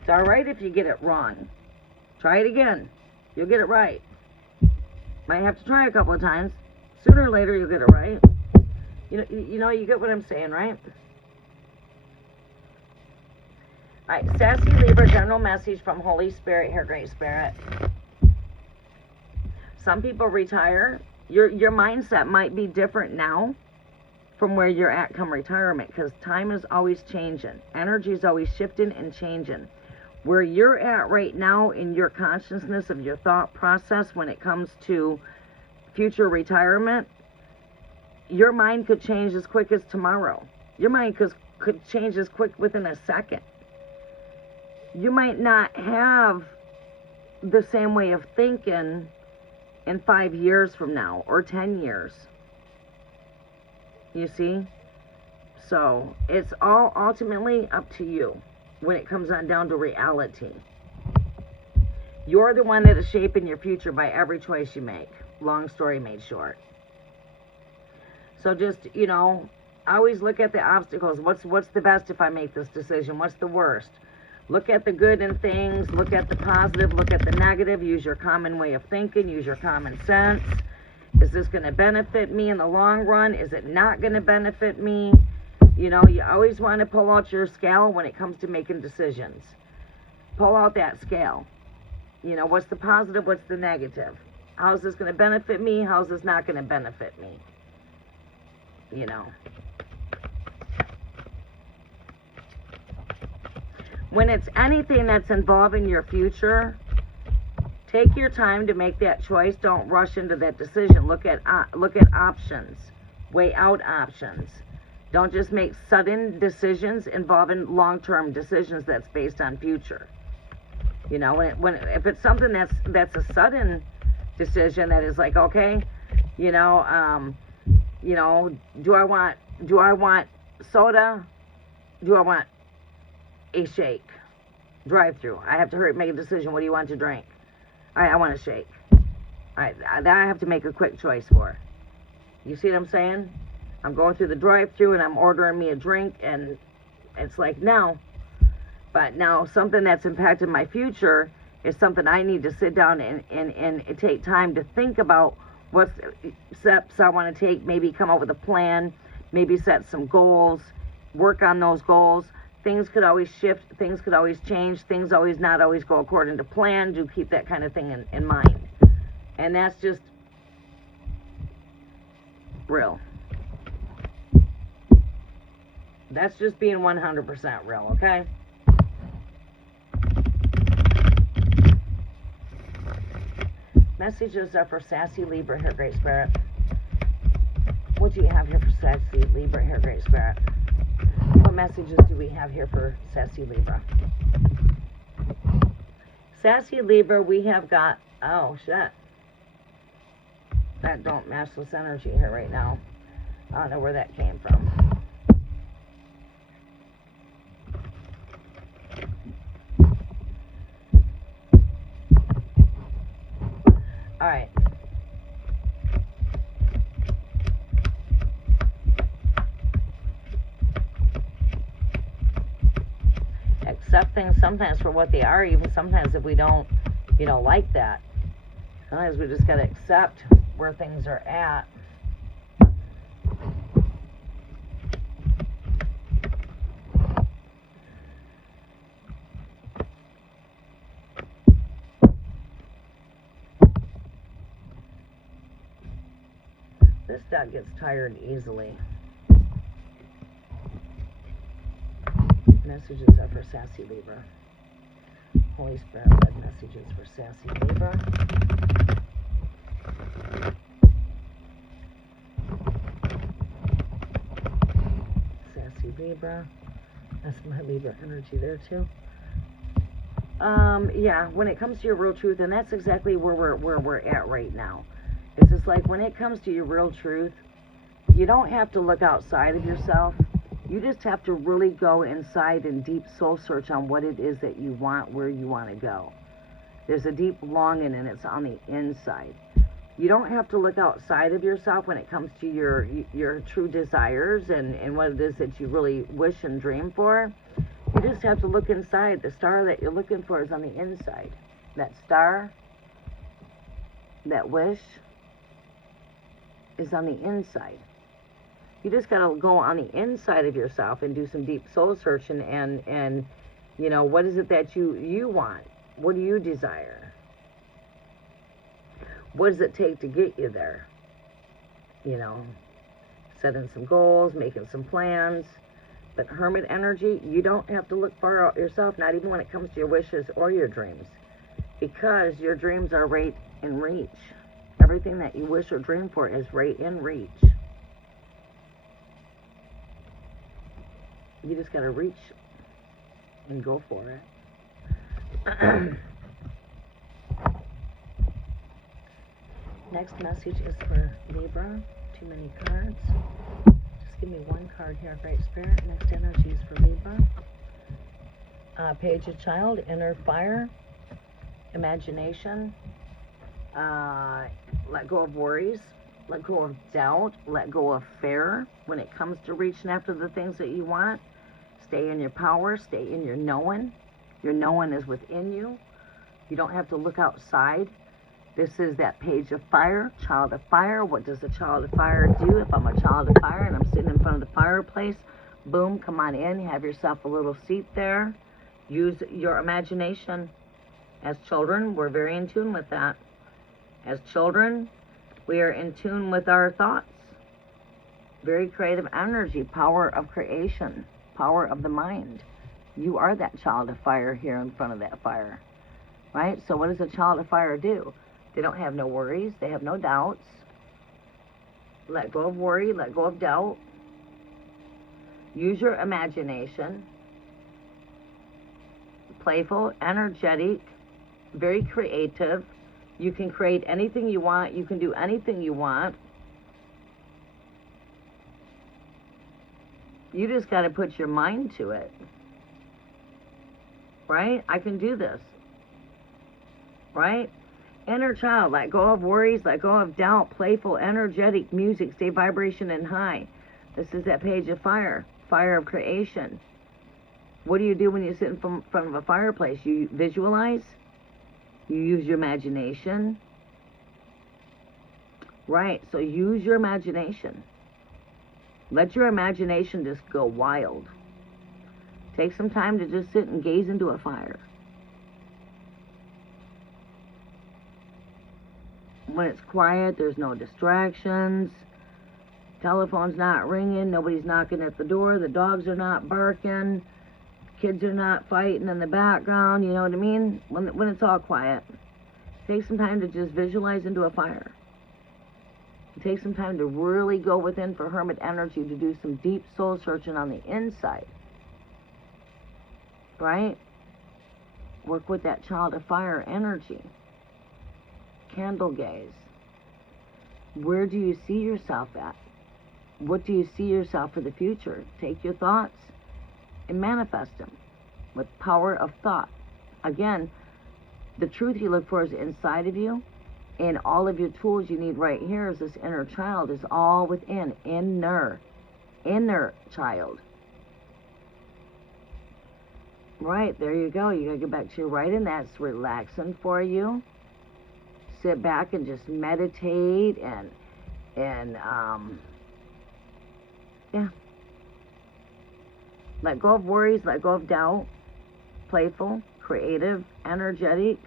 It's all right if you get it wrong. Try it again. You'll get it right. Might have to try a couple of times. Sooner or later, you'll get it right. You know, you get what I'm saying, right? All right, sassy Libra, general message from Holy Spirit here, Great Spirit. Some people retire. Your mindset might be different now from where you're at come retirement, because time is always changing. Energy is always shifting and changing. Where you're at right now in your consciousness of your thought process when it comes to future retirement, your mind could change as quick as tomorrow. Your mind could change as quick within a second. You might not have the same way of thinking in 5 years from now or 10 years. You see? So it's all ultimately up to you when it comes on down to reality. You're the one that is shaping your future by every choice you make. Long story made short. So just, you know, always look at the obstacles. What's the best if I make this decision? What's the worst? Look at the good in things. Look at the positive. Look at the negative. Use your common way of thinking. Use your common sense. Is this going to benefit me in the long run? Is it not going to benefit me? You know, you always want to pull out your scale when it comes to making decisions. Pull out that scale. You know, what's the positive? What's the negative? How's this going to benefit me? How's this not going to benefit me? You know. When it's anything that's involving your future, take your time to make that choice. Don't rush into that decision. Look at options. Weigh out options. Don't just make sudden decisions involving long-term decisions that's based on future. You know, if it's something that's a sudden decision that is like, okay, you know, do I want soda? Do I want a shake? Drive-through. I have to hurry make a decision. What do you want to drink? All right, I want a shake. All right, that I have to make a quick choice for. You see what I'm saying? I'm going through the drive-through and I'm ordering me a drink, and it's like, no. But now something that's impacted my future is something I need to sit down and take time to think about what steps I want to take, maybe come up with a plan, maybe set some goals, work on those goals. Things could always shift, things could always change, things always not always go according to plan. Do keep that kind of thing in mind. And that's just real. That's just being 100% real, okay? Messages are for sassy Libra here, Great Spirit. What do you have here for sassy Libra here, Great Spirit? What messages do we have here for sassy Libra? Sassy Libra, we have got Oh, shit. That don't match this energy here right now. I don't know where that came from. Alright. Accept things sometimes for what they are, even sometimes if we don't, like that. Sometimes we just got to accept where things are at. This deck gets tired easily. Messages are for Sassy Libra. Holy Spirit led messages for Sassy Libra. Sassy Libra. That's my Libra energy there too. Yeah, when it comes to your real truth, and that's exactly where we're at right now. It's just like when it comes to your real truth, you don't have to look outside of yourself. You just have to really go inside and deep soul search on what it is that you want, where you want to go. There's a deep longing, and it's on the inside. You don't have to look outside of yourself when it comes to your true desires and what it is that you really wish and dream for. You just have to look inside. The star that you're looking for is on the inside. That star, that wish, is on the inside. You just got to go on the inside of yourself and do some deep soul searching and what is it that you want? What do you desire? What does it take to get you there? Setting some goals, making some plans. But Hermit energy, you don't have to look far out yourself, not even when it comes to your wishes or your dreams, because your dreams are right in reach. Everything that you wish or dream for is right in reach. You just got to reach and go for it. Next message is for Libra. Too many cards. Just give me one card here, Great Spirit. Next energy is for Libra. Page of Child, Inner Fire, Imagination. Let go of worries. Let go of doubt. Let go of fear when it comes to reaching after the things that you want. Stay in your power. Stay in your knowing. Your knowing is within you. You don't have to look outside. This is that Page of Fire, Child of Fire. What does a Child of Fire do? If I'm a Child of Fire and I'm sitting in front of the fireplace, boom, come on in. Have yourself a little seat there. Use your imagination. As children, we're very in tune with that. As children, we are in tune with our thoughts. Very creative energy, power of creation, power of the mind. You are that Child of Fire here in front of that fire, right? So what does a Child of Fire do? They don't have no worries. They have no doubts. Let go of worry. Let go of doubt. Use your imagination. Playful, energetic, very creative. You can create anything you want. You can do anything you want. You just got to put your mind to it. Right? I can do this. Right? Inner child, let go of worries, let go of doubt, playful, energetic music, stay vibration and high. This is that Page of Fire, fire of creation. What do you do when you sit in front of a fireplace? You visualize, you use your imagination. Right, so use your imagination. Let your imagination just go wild. Take some time to just sit and gaze into a fire. When it's quiet, there's no distractions. Telephone's not ringing. Nobody's knocking at the door. The dogs are not barking. Kids are not fighting in the background. You know what I mean? When it's all quiet. Take some time to just visualize into a fire. Take some time to really go within for Hermit energy to do some deep soul searching on the inside. Right? Work with that Child of Fire energy. Candle gaze. Where do you see yourself at? What do you see yourself for the future? Take your thoughts and manifest them with power of thought. Again, the truth you look for is inside of you, and all of your tools you need right here is this inner child is all within. Inner child. Right, there you go. You gotta get back to your writing. That's relaxing for you. Sit back and just meditate and yeah. Let go of worries, let go of doubt. Playful, creative, energetic.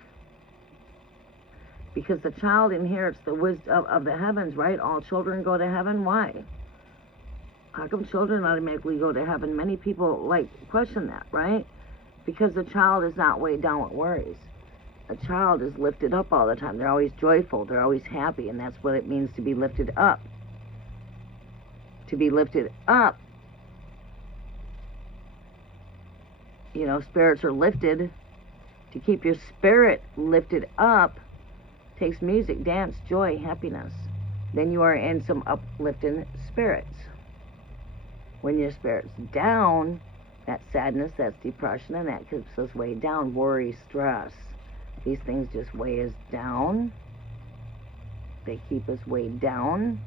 Because the child inherits the wisdom of the heavens, right? All children go to heaven. Why? How come children automatically go to heaven? Many people question that, right? Because the child is not weighed down with worries. A child is lifted up all the time. They're always joyful. They're always happy. And that's what it means to be lifted up. To be lifted up. You know, spirits are lifted. To keep your spirit lifted up takes music, dance, joy, happiness. Then you are in some uplifting spirits. When your spirit's down, that's sadness, that's depression, and that keeps us weighed down. Worry, stress. These things just weigh us down. They keep us weighed down.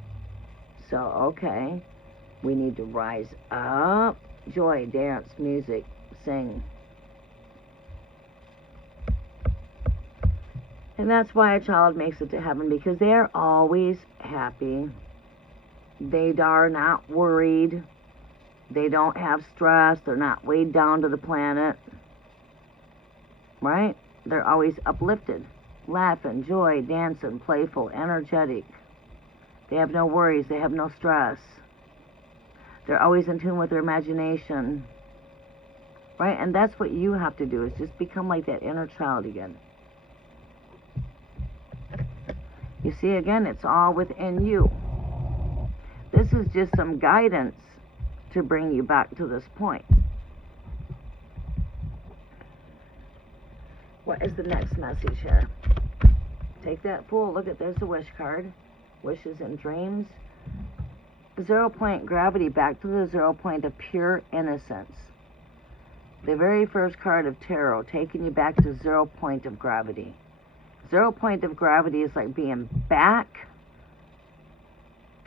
So, okay, we need to rise up. Joy, dance, music, sing. And that's why a child makes it to heaven, because they are always happy. They are not worried. They don't have stress. They're not weighed down to the planet. Right? They're always uplifted. Laughing, joy, dancing, playful, energetic. They have no worries. They have no stress. They're always in tune with their imagination. Right? And that's what you have to do, is just become like that inner child again. You see, again, it's all within you. This is just some guidance to bring you back to this point. What is the next message here? Take that Fool. Look at, there's the wish card. Wishes and dreams. 0 point gravity, back to the 0 point of pure innocence. The very first card of tarot, taking you back to 0 point of gravity. 0 point of gravity is like being back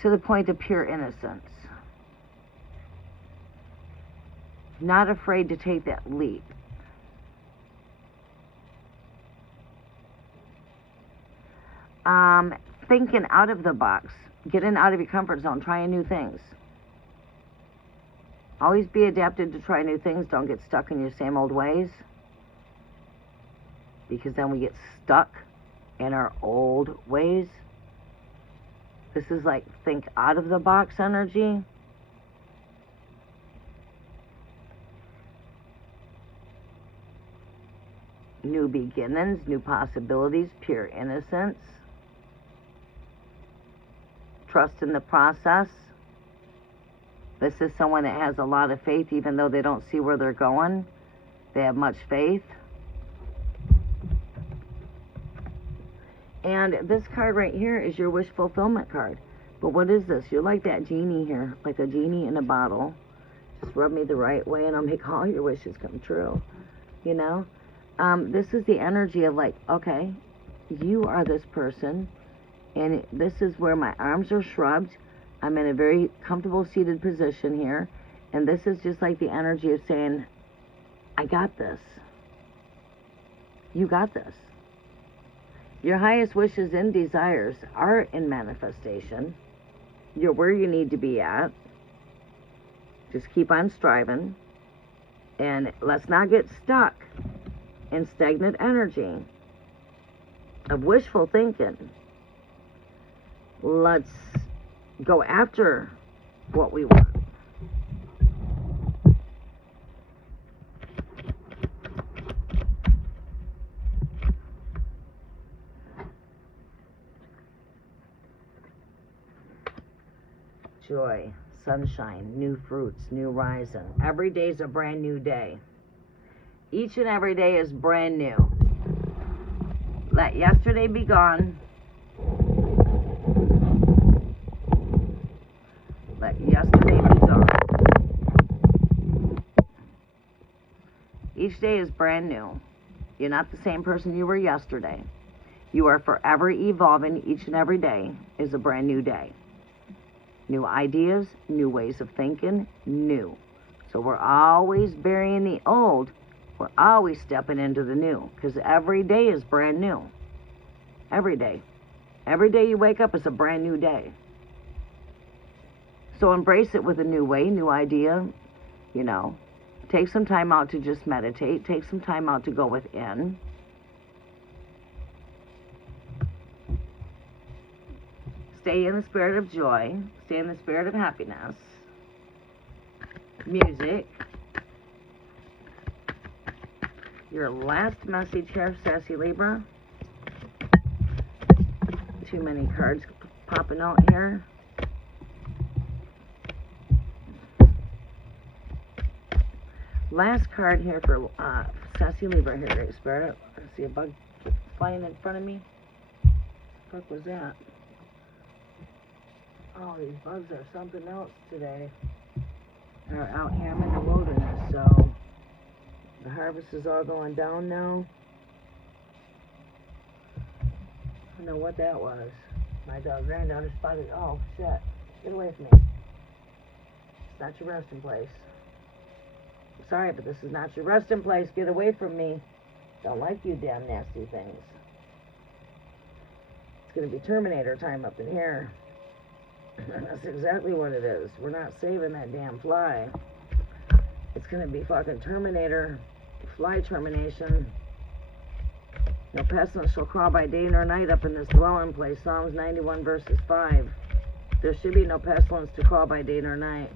to the point of pure innocence. Not afraid to take that leap. Thinking out of the box. Getting out of your comfort zone. Trying new things. Always be adapted to try new things. Don't get stuck in your same old ways. Because then we get stuck in our old ways. This is like think out of the box energy. New beginnings, new possibilities, pure innocence. Trust in the process. This is someone that has a lot of faith, even though they don't see where they're going. They have much faith. And this card right here is your wish fulfillment card. But what is this? You're like that genie here, like a genie in a bottle. Just rub me the right way and I'll make all your wishes come true. You know? This is the energy of like, okay, you are this person, and this is where my arms are shrugged. I'm in a very comfortable seated position here, and this is just like the energy of saying, I got this. You got this. Your highest wishes and desires are in manifestation. You're where you need to be at. Just keep on striving, and let's not get stuck in stagnant energy of wishful thinking. Let's go after what we want. Joy, sunshine, new fruits, new rising. Every day is a brand new day. Each and every day is brand new. Let yesterday be gone. Let yesterday be gone. Each day is brand new. You're not the same person you were yesterday. You are forever evolving. Each and every day is a brand new day. New ideas, new ways of thinking, new. So we're always burying the old. We're always stepping into the new, because every day is brand new. Every day. Every day you wake up is a brand new day. So embrace it with a new way, new idea. You know, take some time out to just meditate. Take some time out to go within. Stay in the spirit of joy. Stay in the spirit of happiness. Music. Your last message here, Sassy Libra. Too many cards popping out here. Last card here for Sassy Libra here, Great Spirit. I see a bug flying in front of me. What the fuck was that? Oh, these bugs are something else today. They're out here. I'm in the wilderness, so the harvest is all going down now. I don't know what that was. My granddaughter spotted. Oh, shit. Get away from me. It's not your resting place. I'm sorry, but this is not your resting place. Get away from me. Don't like you damn nasty things. It's going to be Terminator time up in here. That's exactly what it is. We're not saving that damn fly. It's going to be fucking Terminator. Fly termination. No pestilence shall crawl by day nor night up in this dwelling place. Psalms 91 verses 5. There should be no pestilence to crawl by day nor night.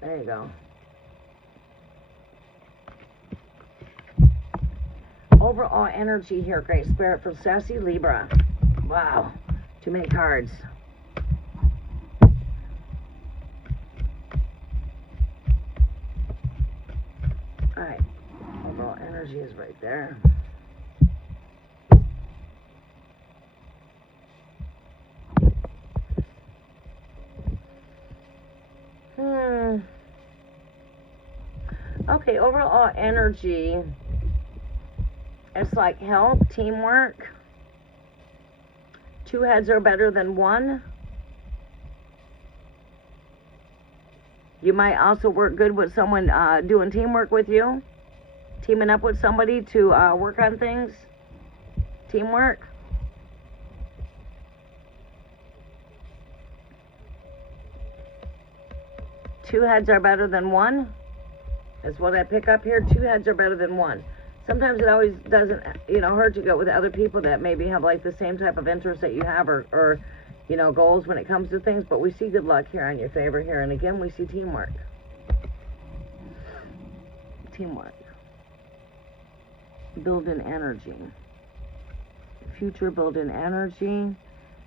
There you go. Overall energy here, Great Spirit, from Sassy Libra. Wow. Too many cards. Alright. Overall energy is right there. Okay, overall energy, it's like help, teamwork. Two heads are better than one. You might also work good with someone doing teamwork with you. Teaming up with somebody to work on things. Teamwork. Two heads are better than one. That's what I pick up here. Two heads are better than one. Sometimes it always doesn't, hurt to go with other people that maybe have like the same type of interest that you have or goals when it comes to things. But we see good luck here on your favor here. And again, we see teamwork. Teamwork. Building energy. Future building energy.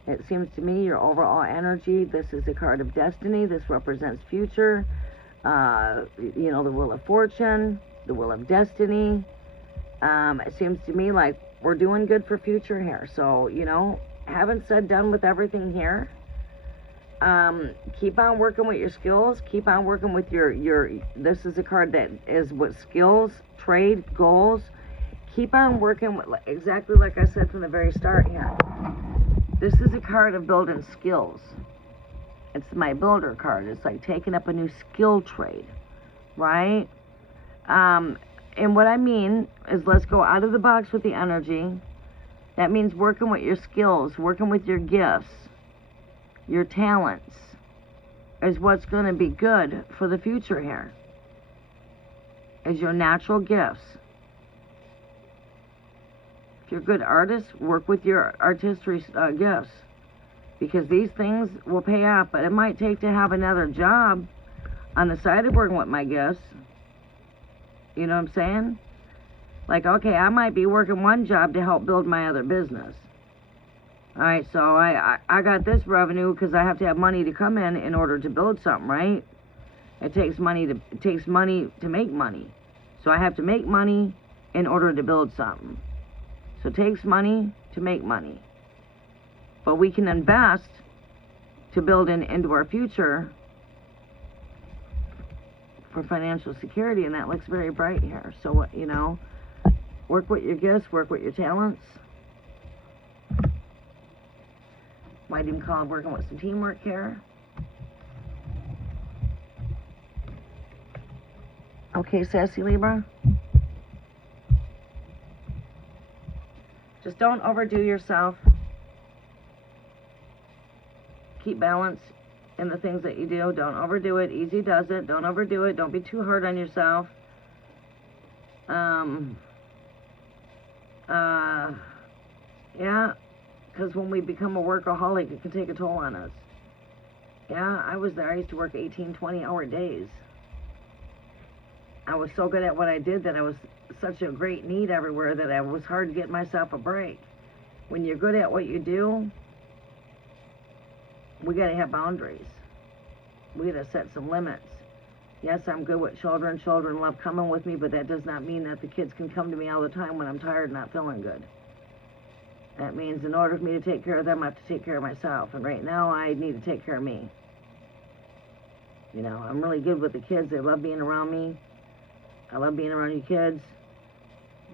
It seems to me your overall energy, this is a card of destiny. This represents future. The Wheel of Fortune, the Wheel of Destiny. It seems to me like we're doing good for future here. So, haven't said done with everything here. Keep on working with your skills. Keep on working with your this is a card that is with skills, trade, goals. Keep on working with, exactly like I said from the very start here. This is a card of building skills. It's my builder card. It's like taking up a new skill trade, right? And what I mean is let's go out of the box with the energy. That means working with your skills, working with your gifts, your talents is what's going to be good for the future here. Is your natural gifts. If you're a good artist, work with your artistry gifts. Because these things will pay off, but it might take to have another job on the side of working with my gifts. You know what I'm saying? Like, okay, I might be working one job to help build my other business. All right, so I got this revenue because I have to have money to come in order to build something, right? It takes money to make money. So I have to make money in order to build something. So it takes money to make money. But we can invest to build into our future for financial security, and that looks very bright here. So, you know, work with your gifts, work with your talents. Might even call it working with some teamwork here. Okay, sassy Libra. Just don't overdo yourself. Keep balance in the things that you do. Don't overdo it. Easy does it. Don't overdo it. Don't be too hard on yourself. Yeah, because when we become a workaholic, it can take a toll on us. Yeah, I was there. I used to work 18, 20-hour days. I was so good at what I did that I was such a great need everywhere that it was hard to get myself a break. When you're good at what you do, we got to have boundaries. We got to set some limits. Yes, I'm good with children. Children love coming with me, but that does not mean that the kids can come to me all the time when I'm tired and not feeling good. That means in order for me to take care of them, I have to take care of myself. And right now, I need to take care of me. You know, I'm really good with the kids. They love being around me. I love being around you kids.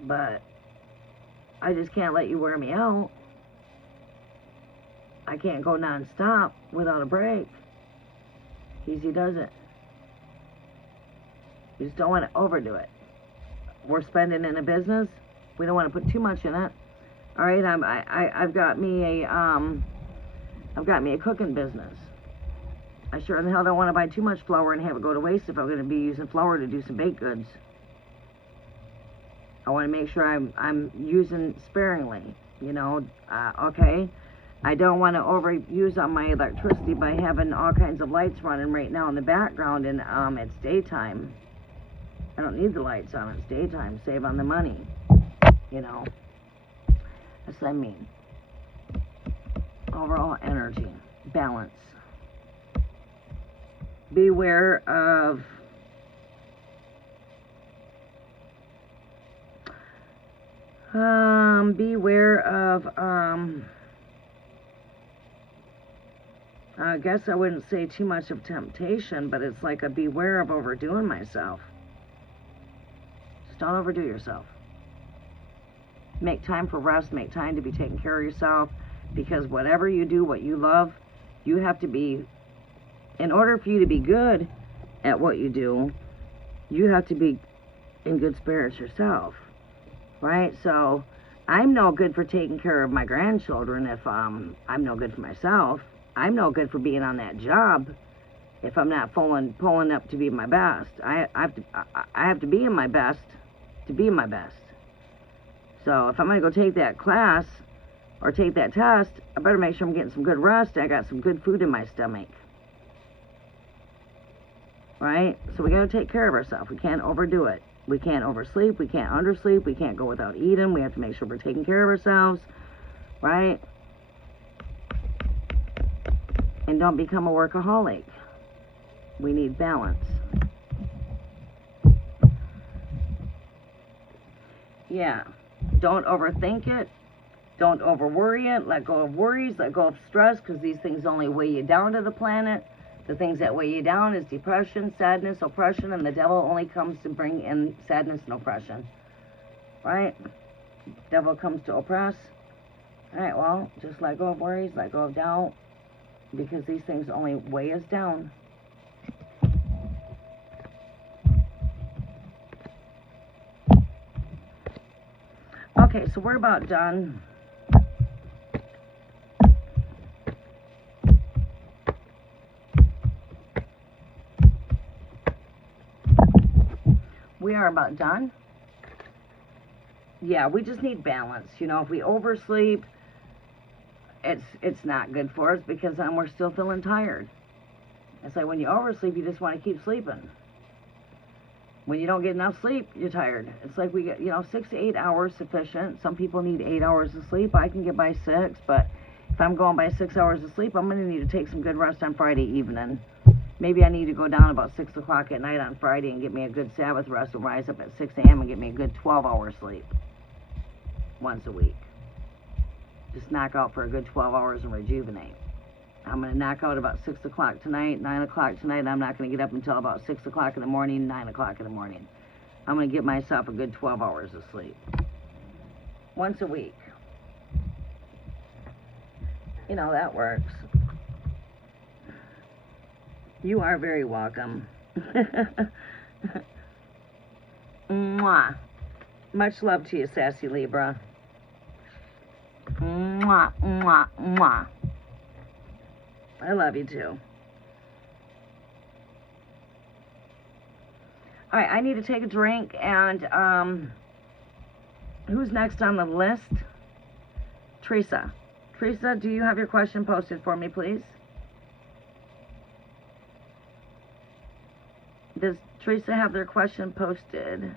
But I just can't let you wear me out. I can't go non-stop without a break. Easy does it. You just don't want to overdo it. We're spending in a business. We don't want to put too much in it. All right, I've got me a cooking business. I sure in the hell don't want to buy too much flour and have it go to waste if I'm going to be using flour to do some baked goods. I want to make sure I'm using sparingly, you know. Okay, I don't want to overuse on my electricity by having all kinds of lights running right now in the background, and it's daytime. I don't need the lights on. It's daytime. Save on the money, you know. That's what I mean. Overall energy, balance. Beware of I guess I wouldn't say too much of temptation, but it's like a beware of overdoing myself. Just don't overdo yourself. Make time for rest, make time to be taking care of yourself, because whatever you do, what you love, you have to be, in order for you to be good at what you do, you have to be in good spirits yourself, right? So I'm no good for taking care of my grandchildren if I'm no good for myself. I'm no good for being on that job if I'm not pulling up to be my best. I have to be in my best to be my best. So if I'm going to go take that class or take that test, I better make sure I'm getting some good rest. I got some good food in my stomach. Right? So we got to take care of ourselves. We can't overdo it. We can't oversleep. We can't undersleep. We can't go without eating. We have to make sure we're taking care of ourselves. Right? And don't become a workaholic. We need balance. Yeah. Don't overthink it. Don't over-worry it. Let go of worries. Let go of stress, because these things only weigh you down to the planet. The things that weigh you down is depression, sadness, oppression, and the devil only comes to bring in sadness and oppression. Right? Devil comes to oppress. All right, well, just let go of worries, let go of doubt, because these things only weigh us down. Okay, so we're about done. We are about done. Yeah, we just need balance. You know, if we oversleep, it's not good for us, because then we're still feeling tired. It's like when you oversleep, you just want to keep sleeping. When you don't get enough sleep, you're tired. It's like we get, 6 to 8 hours sufficient. Some people need 8 hours of sleep. I can get by 6, but if I'm going by 6 hours of sleep, I'm going to need to take some good rest on Friday evening. Maybe I need to go down about 6 o'clock at night on Friday and get me a good Sabbath rest and rise up at 6 a.m. and get me a good 12-hour sleep once a week. Just knock out for a good 12 hours and rejuvenate. I'm going to knock out about 6 o'clock tonight, 9 o'clock tonight. I'm not going to get up until about 6 o'clock in the morning, 9 o'clock in the morning. I'm going to give myself a good 12 hours of sleep. Once a week. You know, that works. You are very welcome. Mwah. Much love to you, Sassy Libra. Mwah, mwah, mwah. I love you too. All right, I need to take a drink, and who's next on the list? Teresa. Teresa, do you have your question posted for me, please? Does Teresa have their question posted?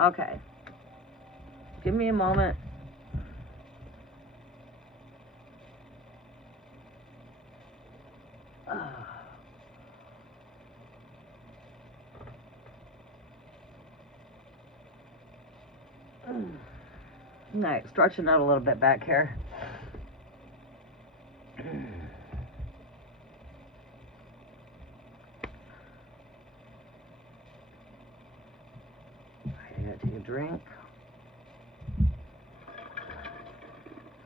Okay. Give me a moment. All right, stretching out a little bit back here. I gotta take a drink.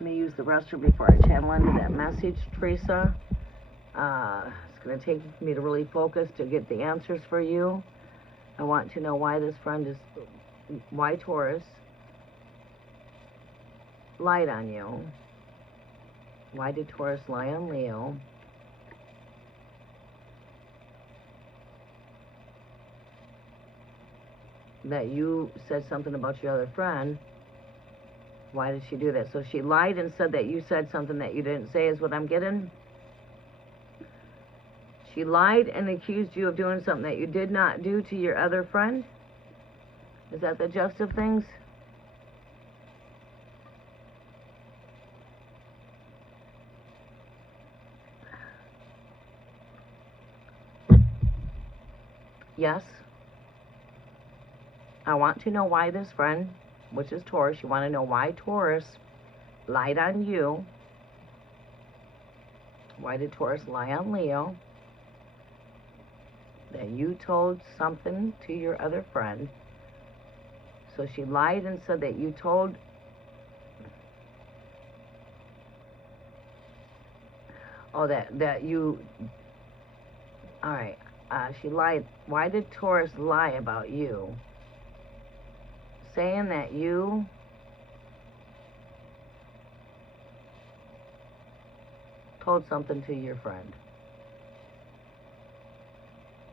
Let me use the restroom before I channel into that message, Teresa. It's going to take me to really focus to get the answers for you. I want to know why this friend is, why Taurus lied on you. Why did Taurus lie on Leo? That you said something about your other friend. Why did she do that? So she lied and said that you said something that you didn't say, is what I'm getting. She lied and accused you of doing something that you did not do to your other friend. Is that the gist of things? Yes. I want to know why this friend, which is Taurus, you want to know why Taurus lied on you. Why did Taurus lie on Leo? That you told something to your other friend. So she lied and said that you told. Oh, that you. All right. She lied. Why did Taurus lie about you? Saying that you told something to your friend.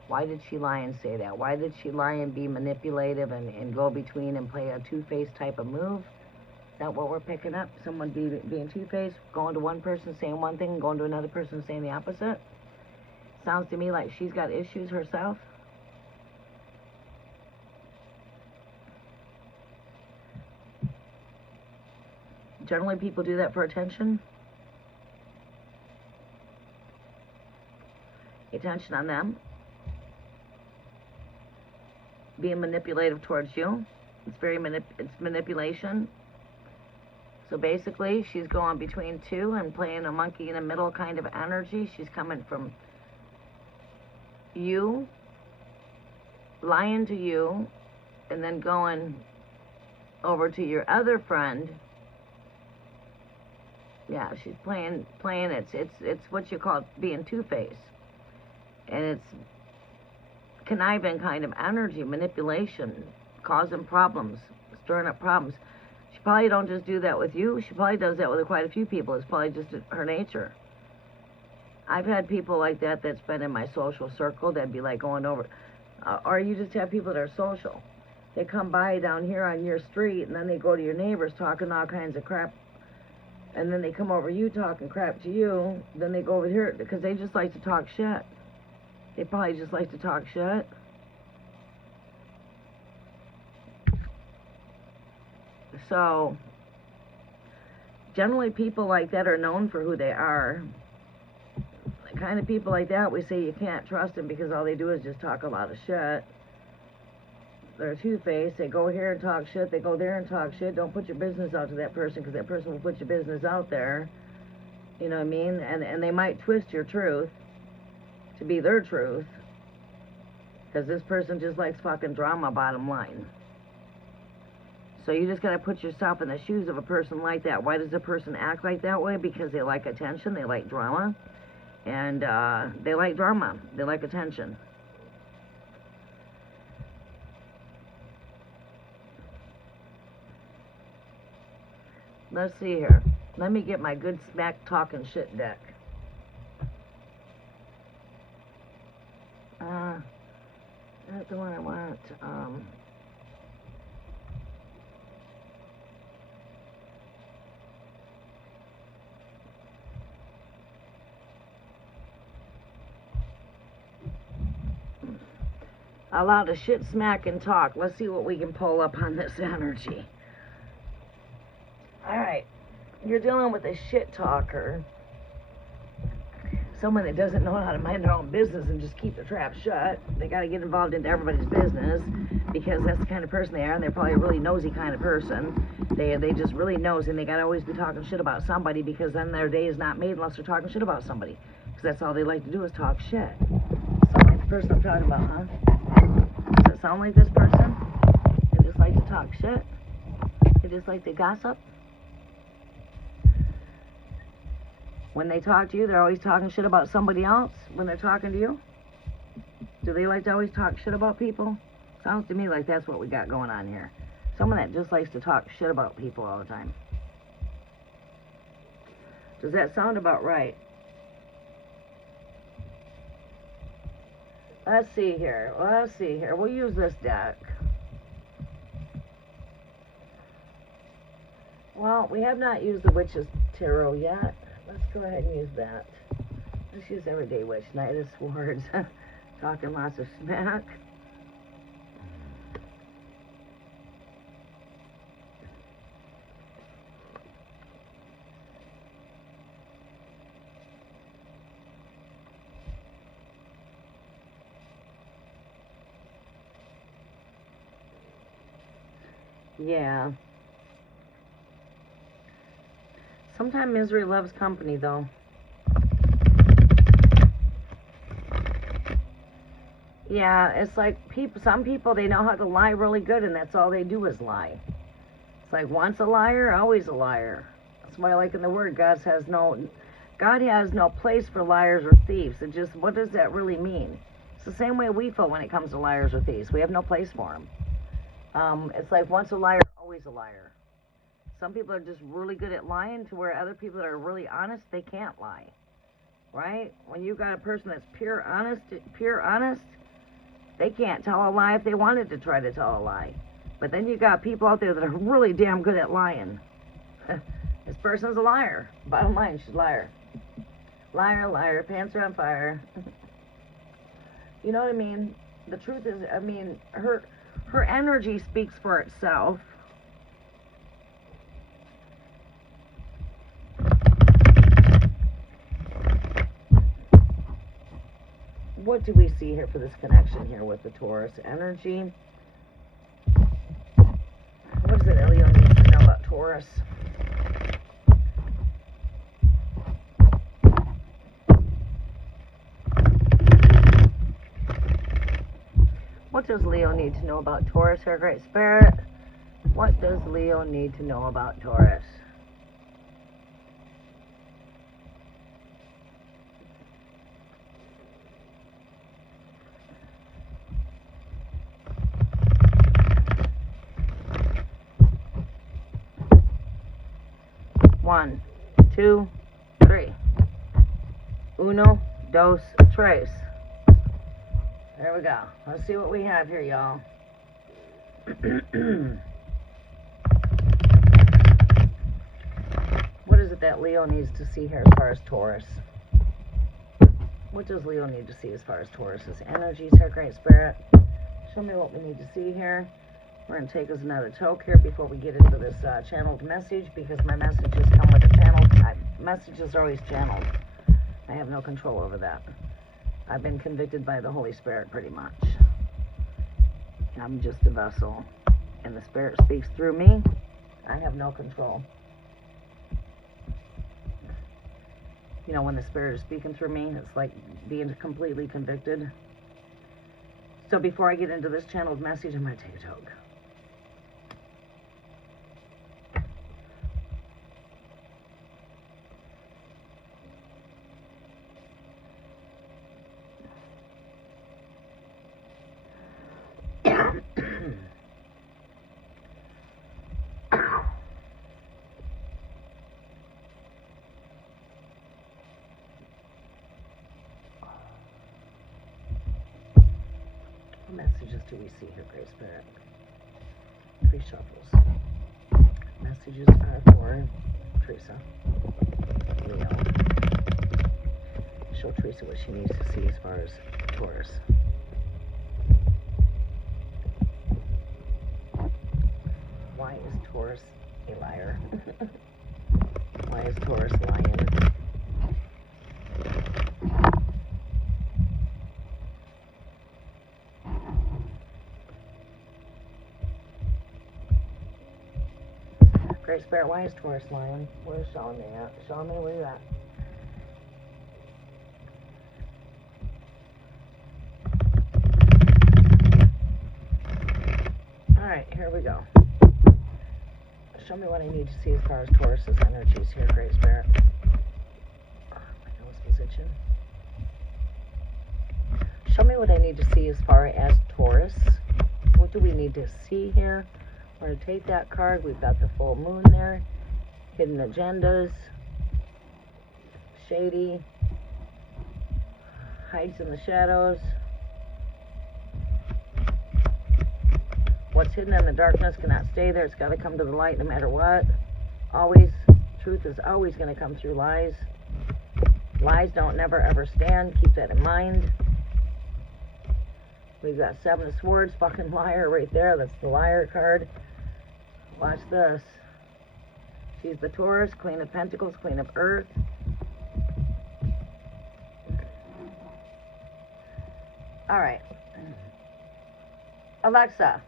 Why did she lie and say that? Why did she lie and be manipulative and go between and play a two-faced type of move? Is that what we're picking up? Someone being two-faced, going to one person saying one thing, going to another person saying the opposite? Sounds to me like she's got issues herself. Generally, people do that for attention. Attention on them. Being manipulative towards you. It's manipulation. So basically, she's going between two and playing a monkey in the middle kind of energy. She's coming from you, lying to you, and then going over to your other friend. Yeah, she's playing it's what you call being two-faced. And it's conniving kind of energy, manipulation, causing problems, stirring up problems. She probably don't just do that with you. She probably does that with quite a few people. It's probably just her nature. I've had people like that that's been in my social circle that'd be like going over, or you just have people that are social. They come by down here on your street, and then they go to your neighbors talking all kinds of crap. And then they come over you talking crap to you. Then they go over here because they just like to talk shit. They probably just like to talk shit. So, generally people like that are known for who they are. The kind of people like that, we say you can't trust them because all they do is just talk a lot of shit. They're two-faced. They go here and talk shit. They go there and talk shit. Don't put your business out to that person because that person will put your business out there. You know what I mean? And they might twist your truth to be their truth because this person just likes fucking drama, bottom line. So you just got to put yourself in the shoes of a person like that. Why does a person act like that way? Because they like attention. They like drama. And they like drama. They like attention. Let's see here. Let me get my good smack talking shit deck. That's the one I want. A lot of shit, smack, and talk. Let's see what we can pull up on this energy. Alright, you're dealing with a shit talker. Someone that doesn't know how to mind their own business and just keep their trap shut. They got to get involved into everybody's business because that's the kind of person they are, and they're probably a really nosy kind of person. They just really nosy, and they got to always be talking shit about somebody because then their day is not made unless they're talking shit about somebody. Because that's all they like to do is talk shit. Sound like the person I'm talking about, huh? Does that sound like this person? They just like to talk shit? They just like to gossip? When they talk to you, they're always talking shit about somebody else when they're talking to you? Do they like to always talk shit about people? Sounds to me like that's what we got going on here. Someone that just likes to talk shit about people all the time. Does that sound about right? Let's see here. Let's see here. We'll use this deck. Well, we have not used the Witch's Tarot yet. Let's go ahead and use that. Let's use Everyday Witch. Knight of Swords. Talking lots of smack. Yeah. Sometimes misery loves company, though. Yeah, it's like some people, they know how to lie really good, and that's all they do is lie. It's like once a liar, always a liar. That's why I like in the Word, God has no place for liars or thieves. It just, what does that really mean? It's the same way we feel when it comes to liars or thieves. We have no place for them. It's like once a liar, always a liar. Some people are just really good at lying to where other people that are really honest, they can't lie. Right? When you got a person that's pure honest, they can't tell a lie if they wanted to try to tell a lie. But then you got people out there that are really damn good at lying. This person's a liar. Bottom line, she's a liar. Liar, liar, pants are on fire. You know what I mean? The truth is, I mean, her energy speaks for itself. What do we see here for this connection here with the Taurus energy? What does it Leo need to know about Taurus? What does Leo need to know about Taurus, her great spirit? What does Leo need to know about Taurus? One, two, three. Uno, dos, tres. There we go. Let's see what we have here, y'all. What is it that Leo needs to see here as far as Taurus? What does Leo need to see as far as Taurus's energies, her great spirit? Show me what we need to see here. We're going to take us another toke here before we get into this channeled message, because my messages come with a channel. Messages are always channeled. I have no control over that. I've been convicted by the Holy Spirit pretty much. I'm just a vessel, and the Spirit speaks through me. I have no control. You know, when the Spirit is speaking through me, it's like being completely convicted. So before I get into this channeled message, I'm going to take a toke. What messages do we see here, Great Spirit? 3 shuffles. Messages are for Teresa. Leo. Show Teresa what she needs to see as far as Taurus. Why is Taurus a liar? Why is Taurus lying? Great Spirit, why is Taurus lying? Where's Charlemagne at? Charlemagne, where you at? Alright, here we go. Show me what I need to see as far as Taurus's energies here, Great Spirit. Oh, my nose was itching. Show me what I need to see as far as Taurus. What do we need to see here? We're going to take that card. We've got the full moon there. Hidden agendas. Shady. Hides in the shadows. What's hidden in the darkness cannot stay there. It's got to come to the light no matter what. Always. Truth is always going to come through lies. Lies don't never ever stand. Keep that in mind. We've got 7 of Swords. Fucking liar right there. That's the liar card. Watch this. She's the Taurus, Queen of Pentacles, Queen of Earth. All right. Alexa.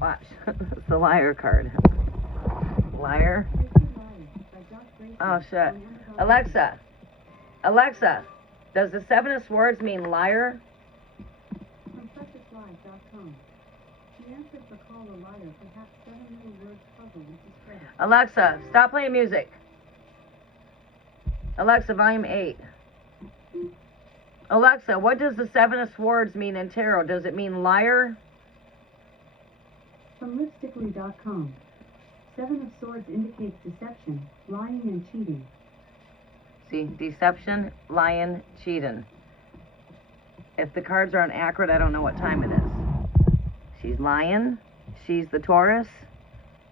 Watch. It's the liar card. Liar. Oh, shit. Alexa. Alexa. Does the 7 of Swords mean liar? Alexa, stop playing music. Alexa, volume 8. Alexa, what does the 7 of Swords mean in tarot? Does it mean liar? From lipstickly.com. 7 of Swords indicates deception, lying, and cheating. See, deception, lying, cheating. If the cards aren't accurate, I don't know what time it is. She's lying. She's the Taurus.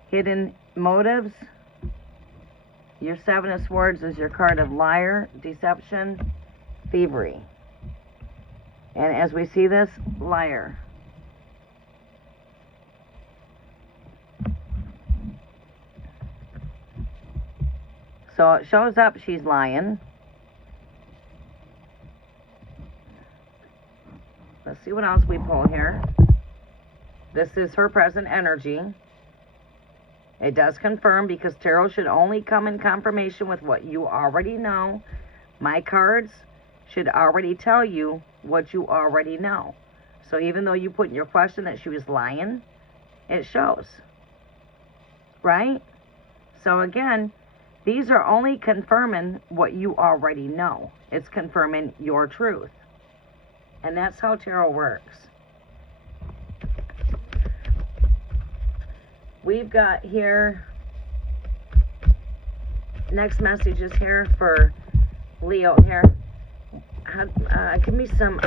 Hidden motives. Your 7 of Swords is your card of liar, deception, thievery. And as we see this, liar. So it shows up she's lying. Let's see what else we pull here. This is her present energy. It does confirm, because tarot should only come in confirmation with what you already know. My cards should already tell you what you already know. So even though you put in your question that she was lying, it shows. Right? So again, these are only confirming what you already know. It's confirming your truth. And that's how tarot works. We've got here, next message is here for Leo here. Give me some,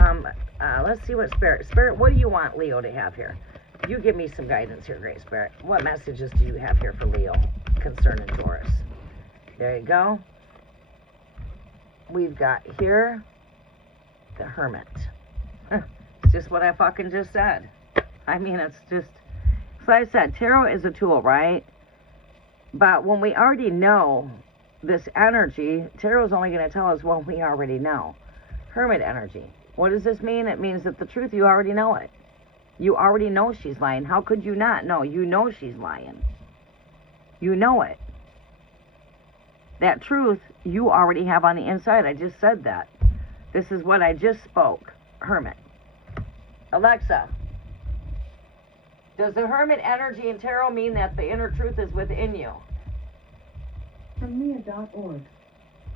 let's see what Spirit, what do you want Leo to have here? You give me some guidance here, Great Spirit. What messages do you have here for Leo concerning Taurus? There you go. We've got here the Hermit. It's just what I fucking just said. I mean, it's just, so I said, tarot is a tool, right? But when we already know this energy, tarot is only going to tell us what we already know. Hermit energy. What does this mean? It means that the truth, you already know it. You already know she's lying. How could you not know? You know she's lying. You know it. That truth you already have on the inside. I just said that. This is what I just spoke. Hermit. Alexa, does the hermit energy in tarot mean that the inner truth is within you? From Mia.org.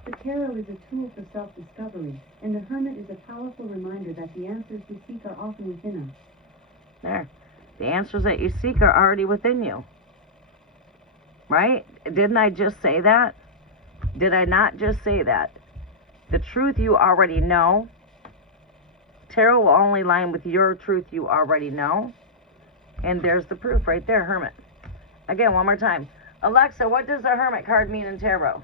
The tarot is a tool for self-discovery, and the hermit is a powerful reminder that the answers we seek are often within us. There. The answers that you seek are already within you. Right? Didn't I just say that? Did I not just say that? The truth you already know. Tarot will only line with your truth you already know. And there's the proof right there, Hermit. Again, one more time. Alexa, what does the Hermit card mean in tarot?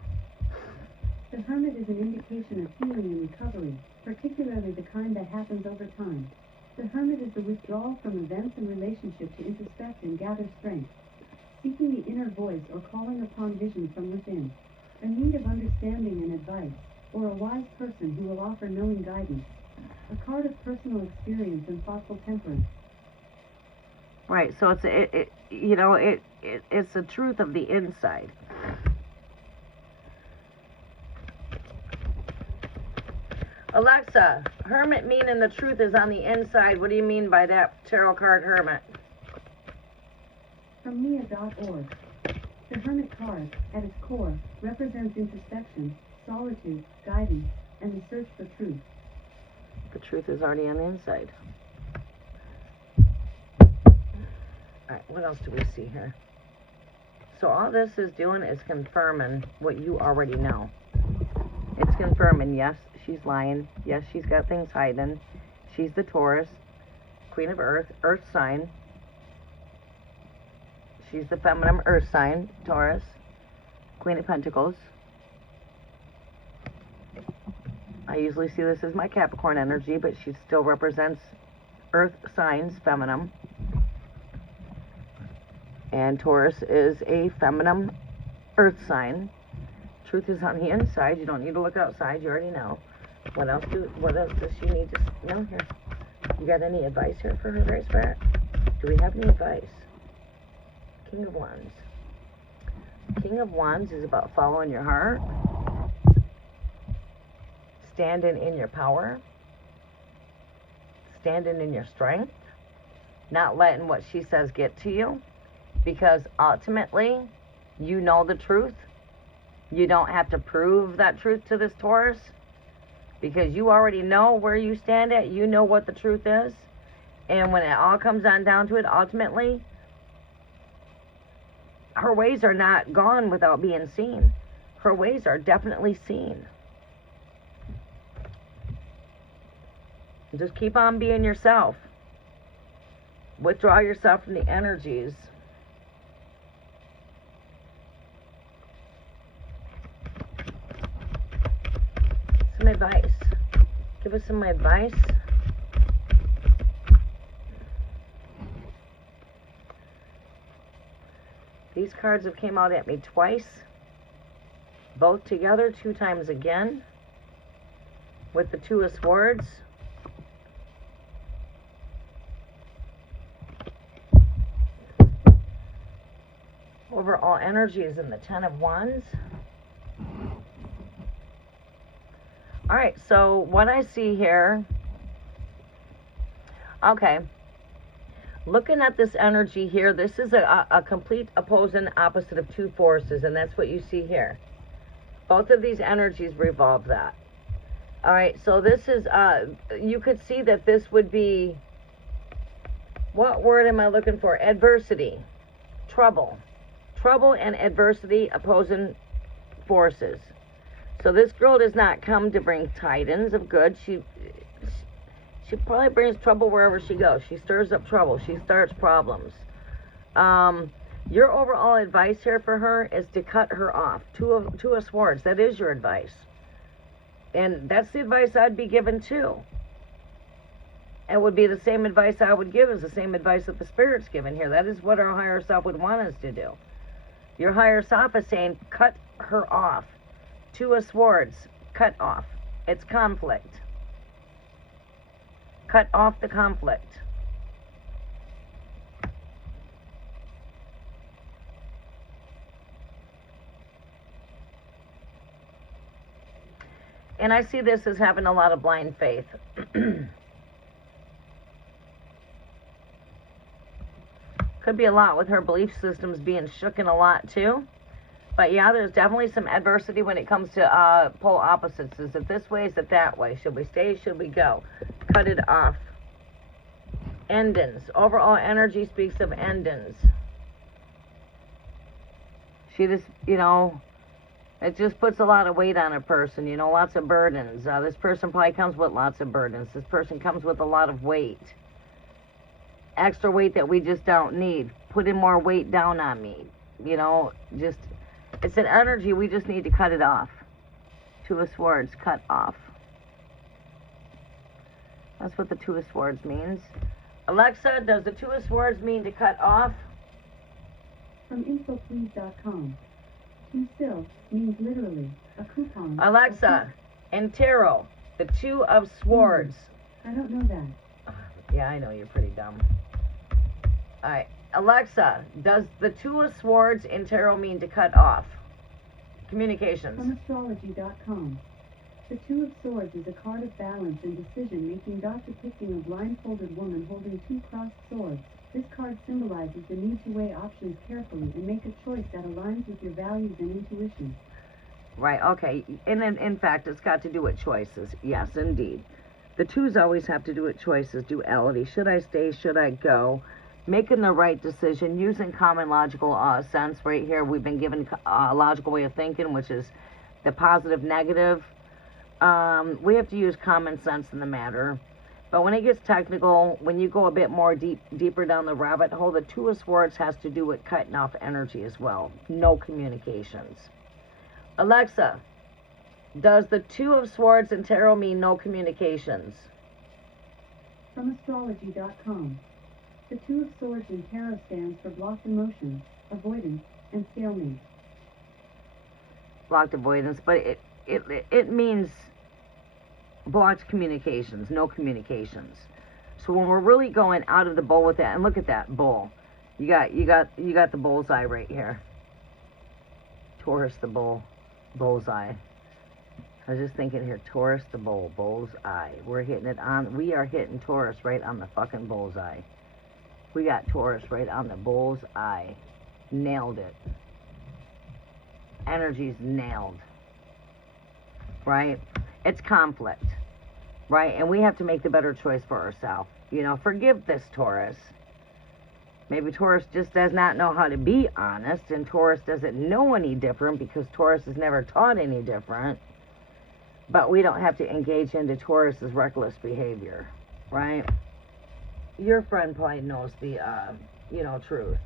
The hermit is an indication of healing and recovery, particularly the kind that happens over time. The hermit is the withdrawal from events and relationships to introspect and gather strength, seeking the inner voice or calling upon vision from within, a need of understanding and advice, or a wise person who will offer knowing guidance, a card of personal experience and thoughtful temperance. Right, so it's it's the truth of the inside. Alexa, hermit meaning the truth is on the inside. What do you mean by that, tarot card, hermit? From Mia.org. The hermit card, at its core, represents introspection, solitude, guidance, and the search for truth. The truth is already on the inside. Alright, what else do we see here? So all this is doing is confirming what you already know. It's confirming, yes, she's lying. Yes, she's got things hiding. She's the Taurus, Queen of Earth, Earth sign. She's the feminine Earth sign, Taurus, Queen of Pentacles. I usually see this as my Capricorn energy, but she still represents Earth signs, feminine. And Taurus is a feminine Earth sign. Truth is on the inside. You don't need to look outside. You already know. What else does she need to know here? You got any advice here for her, Great Spirit? Do we have any advice? King of Wands. King of Wands is about following your heart, standing in your power, standing in your strength, not letting what she says get to you, because ultimately you know the truth. You don't have to prove that truth to this Taurus, because you already know where you stand at. You know what the truth is. And when it all comes on down to it, ultimately, her ways are not gone without being seen. Her ways are definitely seen. Just keep on being yourself. Withdraw yourself from the energies. Some advice. Give us some advice. These cards have came out at me twice. Both together, 2 times again. With the Two of Swords. Overall energy is in the 10 of Wands. Alright, so what I see here, okay, looking at this energy here, this is a complete opposing opposite of 2 forces, and that's what you see here. Both of these energies revolve that. Alright, so this is, you could see that this would be, what word am I looking for? Adversity, trouble. Trouble and adversity, opposing forces. So this girl does not come to bring tidings of good. She probably brings trouble wherever she goes. She stirs up trouble. She starts problems. Your overall advice here for her is to cut her off. Two of Swords. That is your advice. And that's the advice I'd be given too. It would be the same advice I would give as the same advice that the Spirit's given here. That is what our higher self would want us to do. Your higher self is saying, cut her off. Two of Swords, cut off. It's conflict. Cut off the conflict. And I see this as having a lot of blind faith. Could be a lot with her belief systems being shooken a lot too. But yeah, there's definitely some adversity when it comes to polar opposites. Is it this way? Is it that way? Should we stay? Should we go? Cut it off. Endings. Overall energy speaks of endings. She just, you know, it just puts a lot of weight on a person, you know, lots of burdens. This person probably comes with lots of burdens. This person comes with a lot of weight. Extra weight that we just don't need. Putting more weight down on me. You know, just, it's an energy, we just need to cut it off. Two of Swords, cut off. That's what the Two of Swords means. Alexa, does the Two of Swords mean to cut off? From infoplease.com. Two still means literally a coupon. Alexa, in tarot, the Two of Swords. I don't know that. Yeah, I know, you're pretty dumb. Alright, Alexa, does the Two of Swords in tarot mean to cut off? Communications. From astrology.com. The Two of Swords is a card of balance and decision-making, depicting a blindfolded woman holding two crossed swords. This card symbolizes the need to weigh options carefully and make a choice that aligns with your values and intuition. Right, okay. And in fact, it's got to do with choices. Yes, indeed. The twos always have to do with choices, duality. Should I stay? Should I go? Making the right decision, using common logical sense. Right here, we've been given a logical way of thinking, which is the positive, negative. We have to use common sense in the matter. But when it gets technical, when you go a bit more deeper down the rabbit hole, the Two of Swords has to do with cutting off energy as well. No communications. Alexa, does the Two of Swords in tarot mean no communications? From astrology.com. The Two of Swords in tarot stands for blocked emotions, avoidance, and stalemate. Blocked avoidance, but it means blocked communications, no communications. So when we're really going out of the bowl with that, and look at that bull. You got the bullseye right here. Taurus the bull, bullseye. I was just thinking here, Taurus the bull, bullseye. We are hitting Taurus right on the fucking bullseye. We got Taurus right on the bullseye. Nailed it. Energy's nailed. Right? It's conflict. Right? And we have to make the better choice for ourselves. You know, forgive this Taurus. Maybe Taurus just does not know how to be honest, and Taurus doesn't know any different because Taurus is never taught any different. But we don't have to engage into Taurus's reckless behavior. Right? Your friend probably knows the, truth.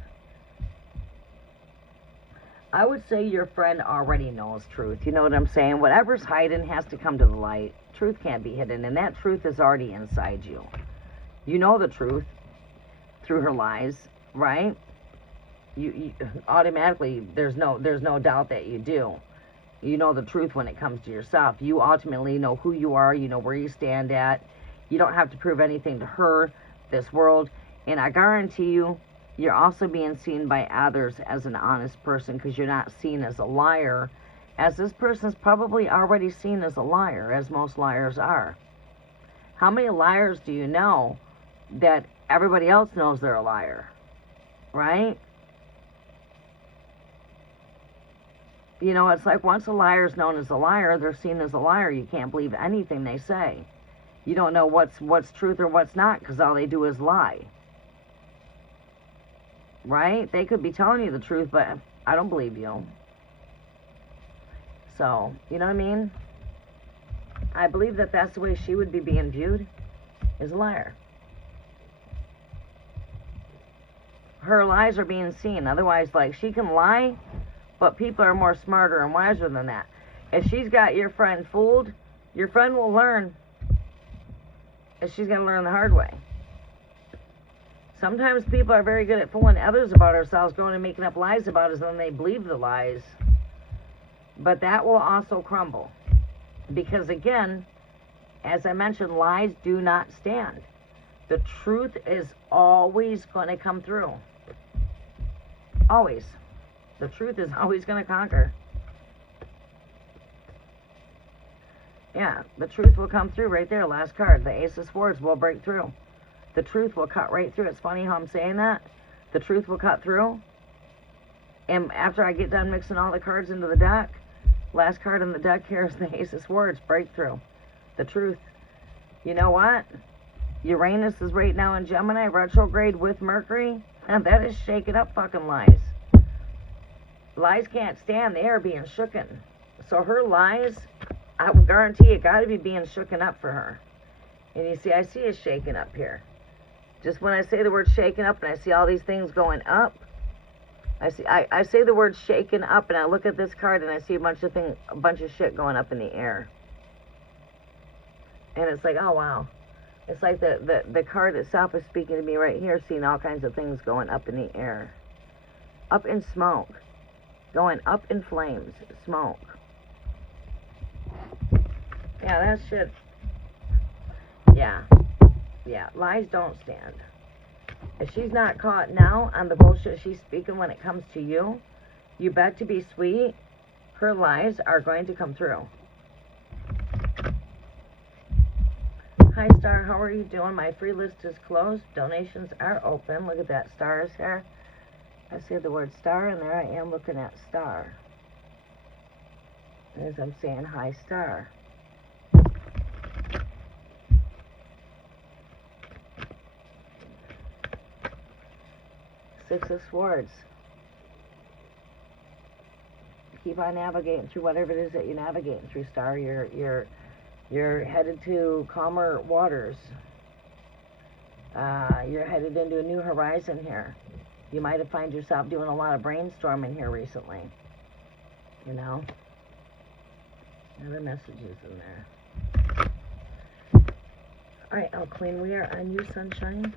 I would say your friend already knows truth. You know what I'm saying? Whatever's hiding has to come to the light. Truth can't be hidden, and that truth is already inside you. You know the truth through her lies, right? You automatically, there's no doubt that you do. You know the truth when it comes to yourself. You ultimately know who you are. You know where you stand at. You don't have to prove anything to her, this world, and I guarantee you, you're also being seen by others as an honest person because you're not seen as a liar, as this person's probably already seen as a liar, as most liars are. How many liars do you know that everybody else knows they're a liar? Right? You know, it's like once a liar's known as a liar, they're seen as a liar. You can't believe anything they say. You don't know what's truth or what's not because all they do is lie. Right? They could be telling you the truth, but I don't believe you. So, you know what I mean? I believe that that's the way she would be being viewed, as a liar. Her lies are being seen. Otherwise, like, she can lie, but people are more smarter and wiser than that. If she's got your friend fooled, your friend will learn. And she's going to learn the hard way. Sometimes people are very good at fooling others about ourselves, going and making up lies about us, and then they believe the lies. But that will also crumble. Because again, as I mentioned, lies do not stand. The truth is always going to come through. Always. The truth is always going to conquer. Yeah, the truth will come through right there. Last card. The Ace of Swords will break through. The truth will cut right through. It's funny how I'm saying that. The truth will cut through. And after I get done mixing all the cards into the deck, last card in the deck here is the Ace of Swords. Breakthrough. The truth. You know what? Uranus is right now in Gemini, retrograde with Mercury. And that is shaking up fucking lies. Lies can't stand. They are being shooken. So her lies, I will guarantee it got to be being shooken up for her. And you see, I see it shaking up here. Just when I say the word shaken up and I see all these things going up, I say the word shaken up and I look at this card and I see a bunch of shit going up in the air. And it's like, oh wow. It's like the card itself is speaking to me right here, seeing all kinds of things going up in the air. Up in smoke. Going up in flames. Smoke. Yeah, that shit. Yeah. Yeah, lies don't stand. If she's not caught now on the bullshit she's speaking when it comes to you, you bet to be sweet, her lies are going to come through. Hi, Star. How are you doing? My free list is closed. Donations are open. Look at that. Stars here. I see the word star, and there I am looking at star. As I'm saying, hi, Star. Six of Swords. Keep on navigating through whatever it is that you're navigating through, Star. You're headed to calmer waters. You're headed into a new horizon here. You might have found yourself doing a lot of brainstorming here recently. You know? Other messages in there. Alright, El Queen, we are on you, sunshine.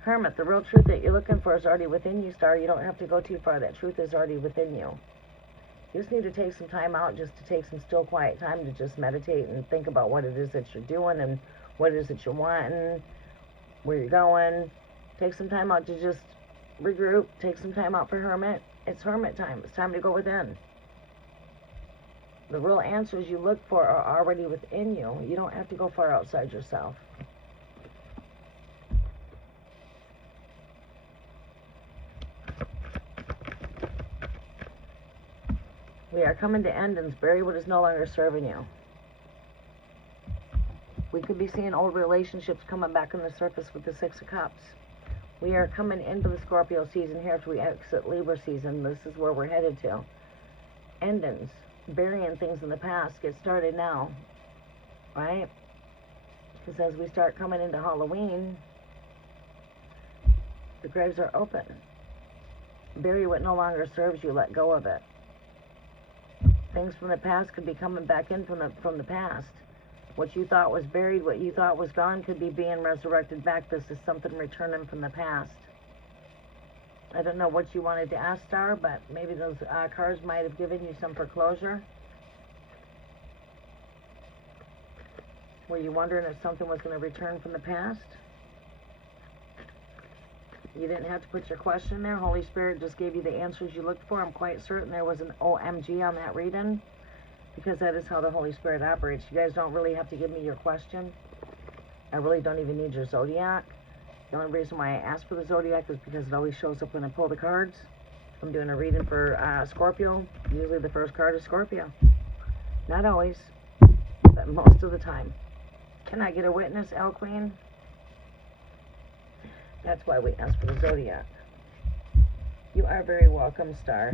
Hermit, the real truth that you're looking for is already within you, Star. You don't have to go too far. That truth is already within you. You just need to take some time out, just to take some still, quiet time to just meditate and think about what it is that you're doing and what it is that you're wanting, where you're going. Take some time out to just regroup. Take some time out for Hermit. It's Hermit time. It's time to go within. The real answers you look for are already within you. You don't have to go far outside yourself. We are coming to endings. Bury what is no longer serving you. We could be seeing old relationships coming back on the surface with the Six of Cups. We are coming into the Scorpio season here after we exit Libra season. This is where we're headed to. Endings. Burying things in the past. Get started now. Right? Because as we start coming into Halloween, the graves are open. Bury what no longer serves you. Let go of it. Things from the past could be coming back in from the past. What you thought was buried, what you thought was gone, could be being resurrected back. This is something returning from the past. I don't know what you wanted to ask, Star, but maybe those cards might have given you some foreclosure. Were you wondering if something was going to return from the past? You didn't have to put your question there. Holy Spirit just gave you the answers you looked for. I'm quite certain there was an OMG on that reading, because that is how the Holy Spirit operates. You guys don't really have to give me your question. I really don't even need your zodiac. The only reason why I ask for the zodiac is because it always shows up when I pull the cards. If I'm doing a reading for Scorpio, usually the first card is Scorpio. Not always, but most of the time. Can I get a witness, El Queen? That's why we ask for the zodiac. You are very welcome, Star.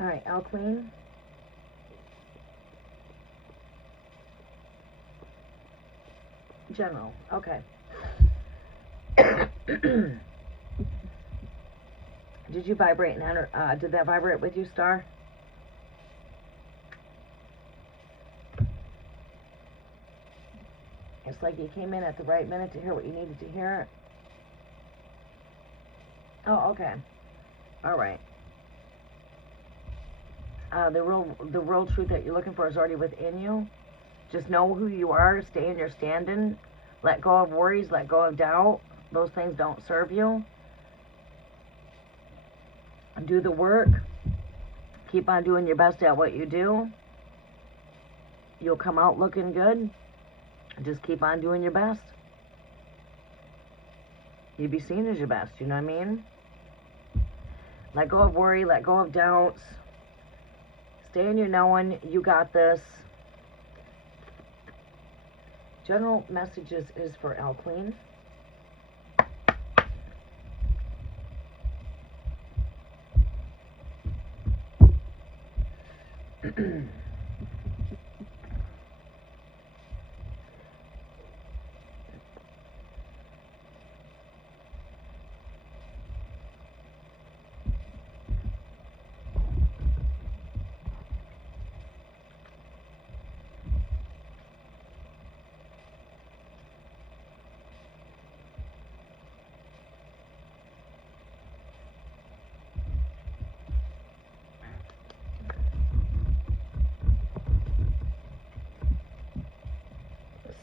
Alright, El Queen. General. Okay. Did Did you vibrate and did that vibrate with you, Star? It's like you came in at the right minute to hear what you needed to hear. Oh, okay. All right. The real truth that you're looking for is already within you. Just know who you are. Stay in your standing. Let go of worries. Let go of doubt. Those things don't serve you. Do the work. Keep on doing your best at what you do. You'll come out looking good. Just keep on doing your best. You'll be seen as your best. You know what I mean? Let go of worry. Let go of doubts. Stay in your knowing. You got this. General messages is for Al Queen.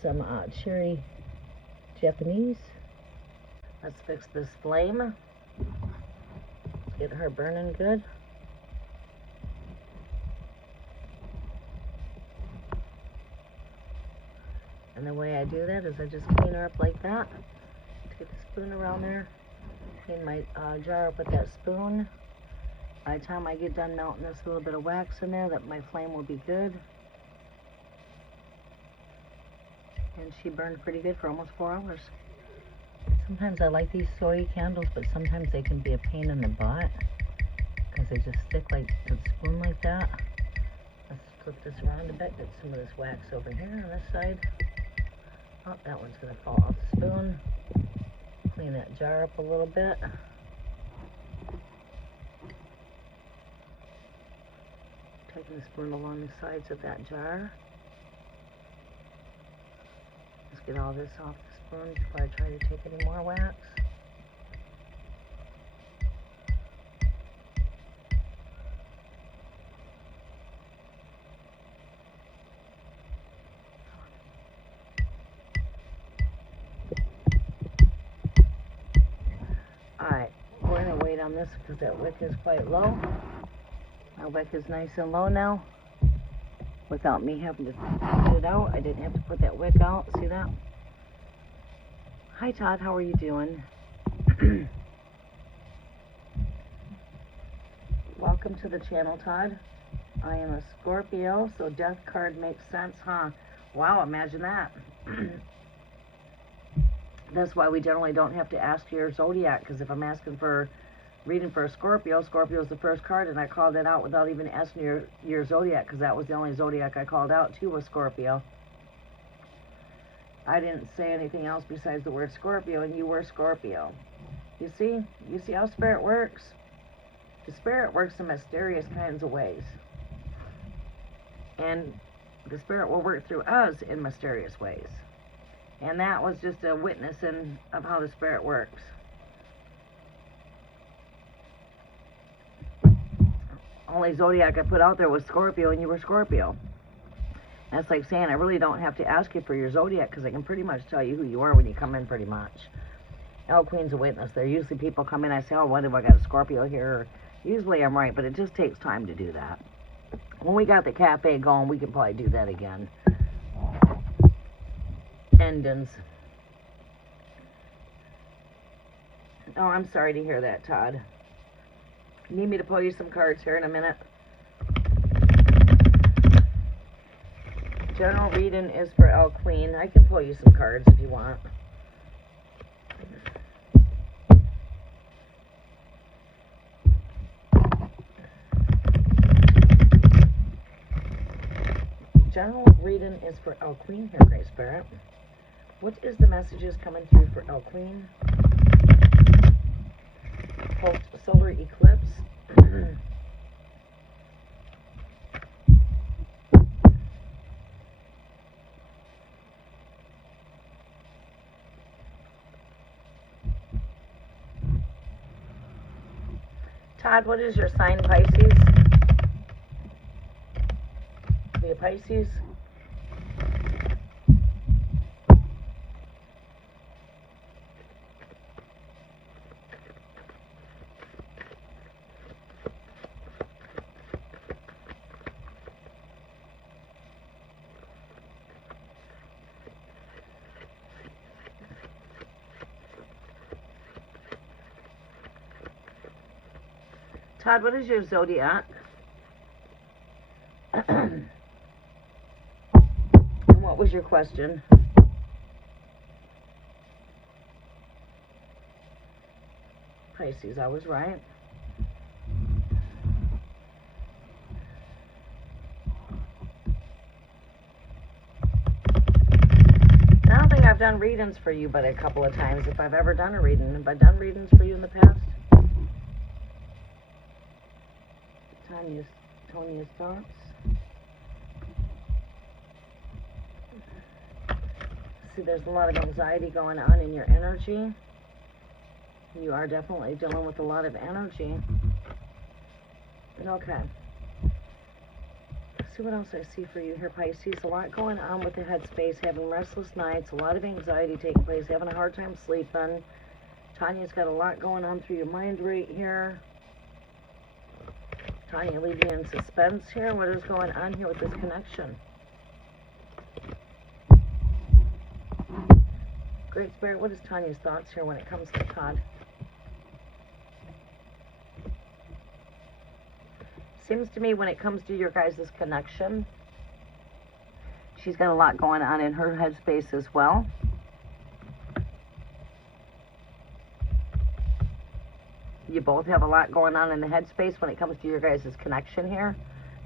Some cherry Japanese. Let's fix this flame. Let's get her burning good. And the way I do that is I just clean her up like that. Take the spoon around there. Clean my jar up with that spoon. By the time I get done melting this little bit of wax in there, that my flame will be good. And she burned pretty good for almost 4 hours. Sometimes I like these soy candles, but sometimes they can be a pain in the butt because they just stick like to the spoon like that. Let's flip this around a bit. Get some of this wax over here on this side. Oh, that one's going to fall off the spoon. Clean that jar up a little bit. Taking the spoon along the sides of that jar. Let's get all this off the spoon before I try to take any more wax. Alright, we're going to wait on this because that wick is quite low. My wick is nice and low now. Without me having to put it out. I didn't have to put that wick out. See that? Hi Todd, how are you doing? Welcome to the channel, Todd. I am a Scorpio, so death card makes sense, huh? Wow, imagine that. That's why we generally don't have to ask your zodiac, because if I'm asking for reading for a Scorpio, Scorpio is the first card, and I called it out without even asking your zodiac, because that was the only zodiac I called out too, was Scorpio. I didn't say anything else besides the word Scorpio, and you were Scorpio. You see how Spirit works? The Spirit works in mysterious kinds of ways, and the Spirit will work through us in mysterious ways, and that was just a witnessing of how the Spirit works. Only zodiac I put out there was Scorpio, and you were Scorpio. That's like saying I really don't have to ask you for your zodiac, because I can pretty much tell you who you are when you come in, pretty much. El Queen's a witness. There usually people come in, I say, oh, what if I got a Scorpio here? Usually I'm right, but it just takes time to do that. When we got the cafe going, we can probably do that again. Endings. Oh, I'm sorry to hear that, Todd. Need me to pull you some cards here in a minute? General reading is for El Queen. I can pull you some cards if you want. General reading is for El Queen here, Great Spirit. What is the messages coming through for El Queen? Post solar eclipse. Todd, what is your sign, Pisces? Are you a Pisces? Todd, what is your zodiac? And what was your question? Pisces, I was right. I don't think I've done readings for you but a couple of times. If I've ever done a reading. Have I done readings for you in the past? Tonia's thoughts. See, there's a lot of anxiety going on in your energy. You are definitely dealing with a lot of energy. Okay. Let's see what else I see for you here, Pisces. A lot going on with the headspace, having restless nights, a lot of anxiety taking place, having a hard time sleeping. Tanya's got a lot going on through your mind right here. Tanya, leave you in suspense here. What is going on here with this connection? Great Spirit, what is Tanya's thoughts here when it comes to Todd? Seems to me when it comes to your guys' connection, she's got a lot going on in her headspace as well. You both have a lot going on in the headspace when it comes to your guys' connection here.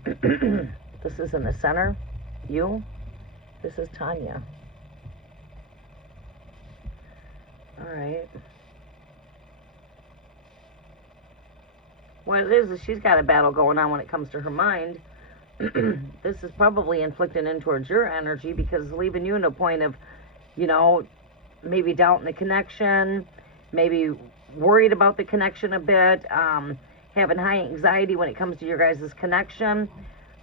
This is in the center. You. This is Tanya. All right. What it is she's got a battle going on when it comes to her mind. This is probably inflicting in towards your energy because it's leaving you in a point of, you know, maybe doubting the connection, maybe worried about the connection a bit, having high anxiety when it comes to your guys' connection.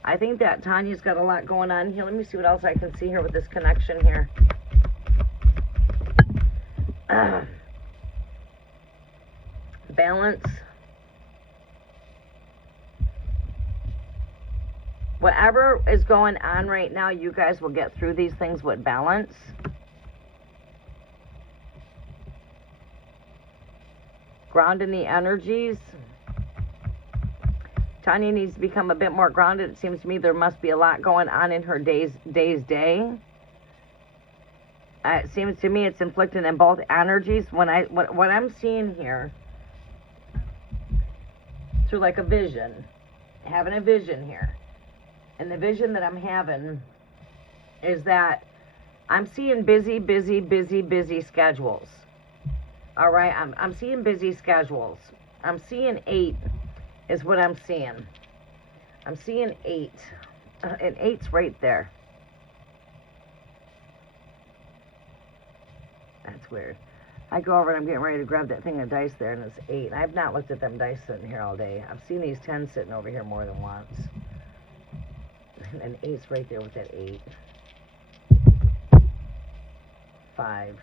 I think that Tanya's got a lot going on here. Let me see what else I can see here with this connection here. Balance. Whatever is going on right now, you guys will get through these things with balance. Grounding the energies. Tanya needs to become a bit more grounded. It seems to me there must be a lot going on in her day. It seems to me it's inflicting in both energies. What I'm seeing here, through like a vision, having a vision here. And the vision that I'm having is that I'm seeing busy schedules. All right, I'm seeing busy schedules. I'm seeing 8 is what I'm seeing. I'm seeing 8. And 8's right there. That's weird. I go over and I'm getting ready to grab that thing of dice there, and it's 8. I've not looked at them dice sitting here all day. I've seen these 10s sitting over here more than once. And 8's right there with that 8. 5.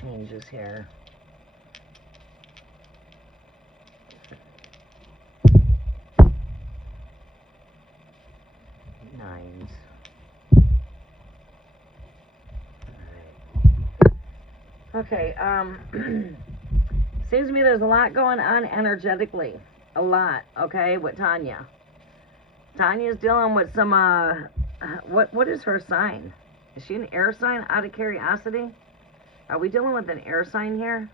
Changes here. 9s. Okay, seems to me there's a lot going on energetically. A lot, okay, with Tanya. Tanya's dealing with some, what is her sign? Is she an air sign, out of curiosity? Are we dealing with an air sign here?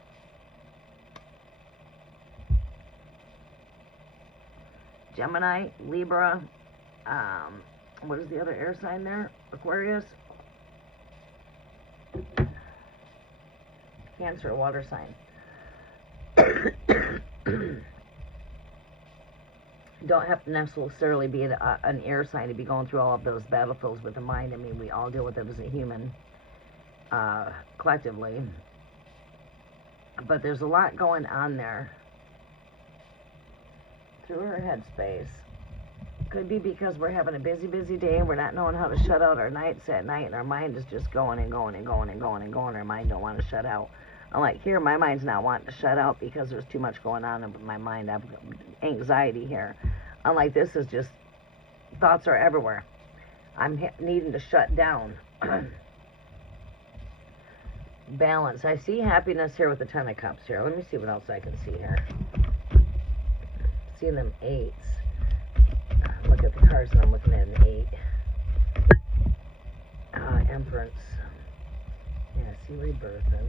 Gemini, Libra, what is the other air sign there? Aquarius? Cancer, water sign. Don't have to necessarily be an air sign to be going through all of those battlefields with the mind. I mean, we all deal with it as a human, collectively. But there's a lot going on there through her headspace. Could be because we're having a busy day and we're not knowing how to shut out our nights at night, and our mind is just going and going and going and going and going. Our mind don't want to shut out. Unlike here, my mind's not wanting to shut out because there's too much going on in my mind. I have anxiety here. Unlike this is just, thoughts are everywhere. I'm needing to shut down. Balance. I see happiness here with the Ten of Cups here. Let me see what else I can see here. Seeing them eights. Look at the cards and I'm looking at an 8. Empress. Yeah, I see rebirthing.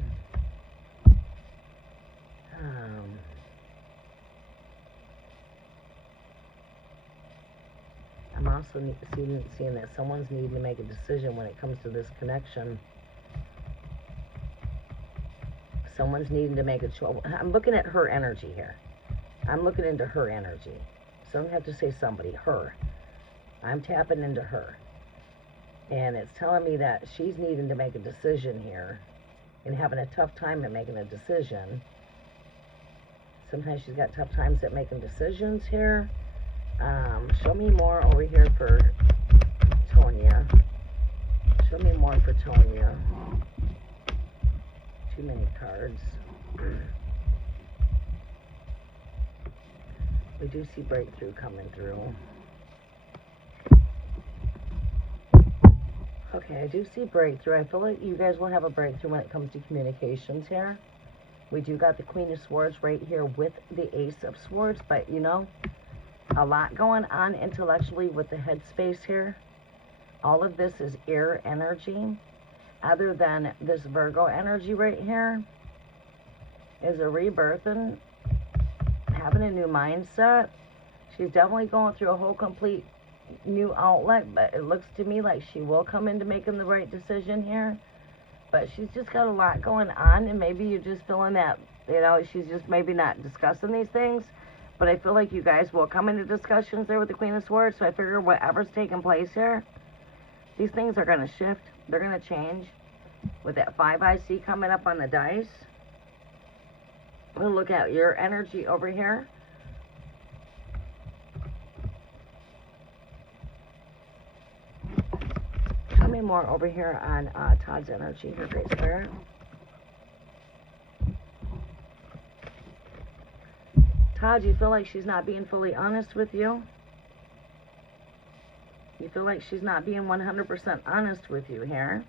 I'm also seeing that someone's needing to make a decision when it comes to this connection. Someone's needing to make a choice. I'm looking at her energy here. I'm looking into her energy. So I don't have to say somebody, her. I'm tapping into her. And it's telling me that she's needing to make a decision here and having a tough time at making a decision. Sometimes she's got tough times at making decisions here. Show me more over here for Tonya. Show me more for Tonya. Too many cards. We do see breakthrough coming through. Okay, I do see breakthrough. I feel like you guys will have a breakthrough when it comes to communications here. We do got the Queen of Swords right here with the Ace of Swords, but you know, a lot going on intellectually with the headspace here. All of this is air energy. Other than this Virgo energy right here is a rebirthing, having a new mindset. She's definitely going through a whole complete new outlet, but it looks to me like she will come into making the right decision here. But she's just got a lot going on, and maybe you're just feeling that, you know, she's just maybe not discussing these things. But I feel like you guys will come into discussions there with the Queen of Swords, so I figure whatever's taking place here, these things are going to shift. They're going to change. With that 5 I see coming up on the dice, we'll look at your energy over here. Show me more over here on Todd's energy here, Great Spirit. Todd, you feel like she's not being fully honest with you? You feel like she's not being 100% honest with you here?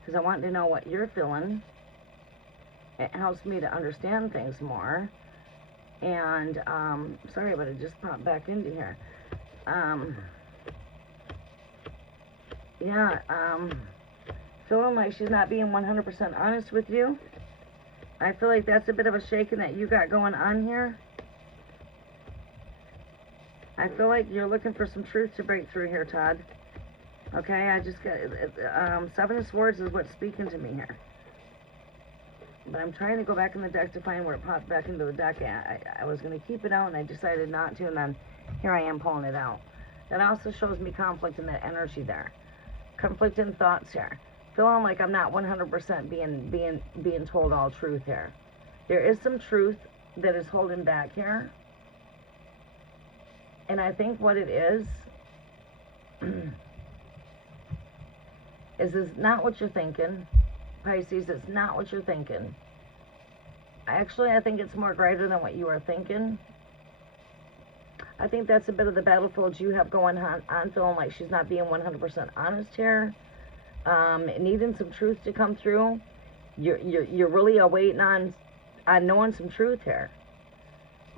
Because I want to know what you're feeling. It helps me to understand things more. And, sorry, but it just popped back into here. Feeling like she's not being 100% honest with you. I feel like that's a bit of a shaking that you got going on here. I feel like you're looking for some truth to break through here, Todd. Okay, I just got, 7 of Swords is what's speaking to me here. But I'm trying to go back in the deck to find where it popped back into the deck. I was going to keep it out, and I decided not to, and then here I am pulling it out. That also shows me conflict in that energy there. Conflict in thoughts here. Feeling like I'm not 100% being told all truth here. There is some truth that is holding back here. And I think what it is not what you're thinking. Pisces, it's not what you're thinking. Actually, I think it's more greater than what you are thinking. I think that's a bit of the battlefield you have going on, feeling like she's not being 100% honest here. Needing some truth to come through. You're really awaiting on knowing some truth here.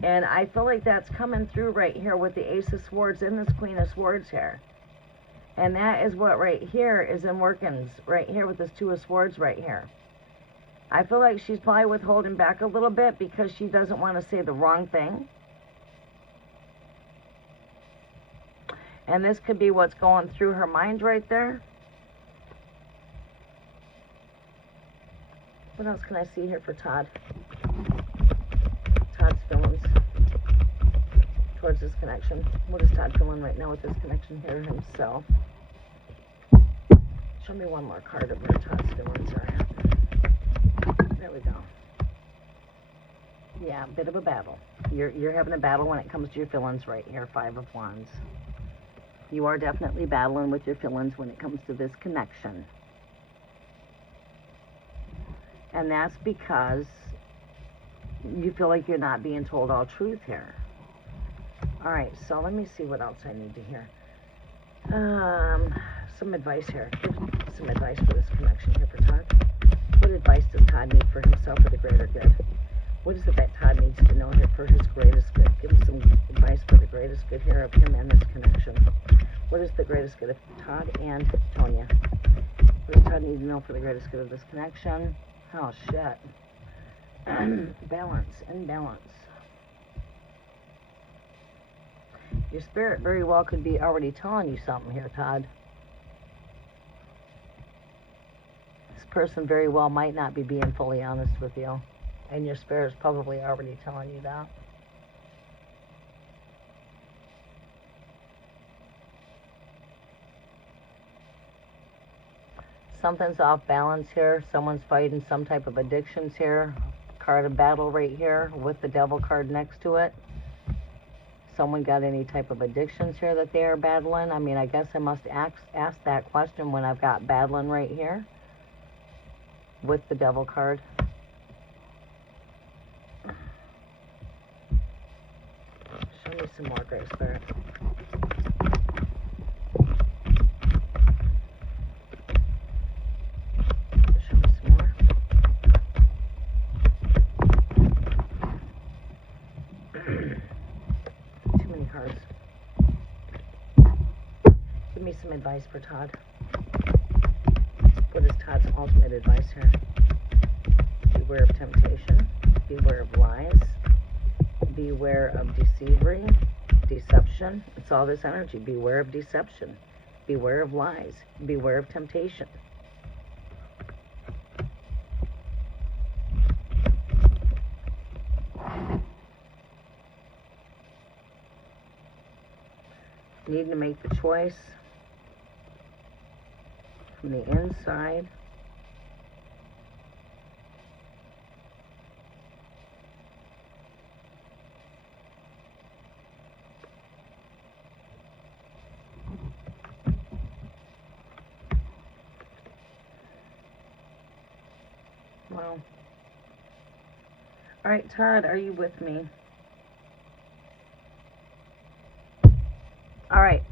And I feel like that's coming through right here with the Ace of Swords and this Queen of Swords here. And that is what right here is in workings, right here with this 2 of Swords right here. I feel like she's probably withholding back a little bit because she doesn't want to say the wrong thing. And this could be what's going through her mind right there. What else can I see here for Todd? towards this connection? What is Todd feeling right now with this connection here himself? Show me one more card of where Todd's feelings are at. There we go. Yeah, bit of a battle. You're having a battle when it comes to your feelings right here, Five of Wands. You are definitely battling with your feelings when it comes to this connection. And that's because you feel like you're not being told all truth here. All right, so let me see what else I need to hear. Some advice here. Give some advice for this connection here for Todd. What advice does Todd need for himself for the greater good? What is it that Todd needs to know here for his greatest good? Give him some advice for the greatest good here of him and this connection. What is the greatest good of Todd and Tonya? What does Todd need to know for the greatest good of this connection? Oh, shit. Balance and balance. Your spirit very well could be already telling you something here, Todd. This person very well might not be being fully honest with you. And your spirit is probably already telling you that. Something's off balance here. Someone's fighting some type of addictions here. Card of battle right here with the devil card next to it. Someone got any type of addictions here that they are battling? I mean, I guess I must ask that question when I've got battling right here with the devil card. Show me some more, Great Spirit. Show me some more. Too many cards. Give me some advice for Todd. What is Todd's ultimate advice here? Beware of temptation. Beware of lies. Beware of deception. It's all this energy. Beware of deception. Beware of lies. Beware of temptation. Needing to make the choice from the inside. Wow. All right, Todd, are you with me? All right.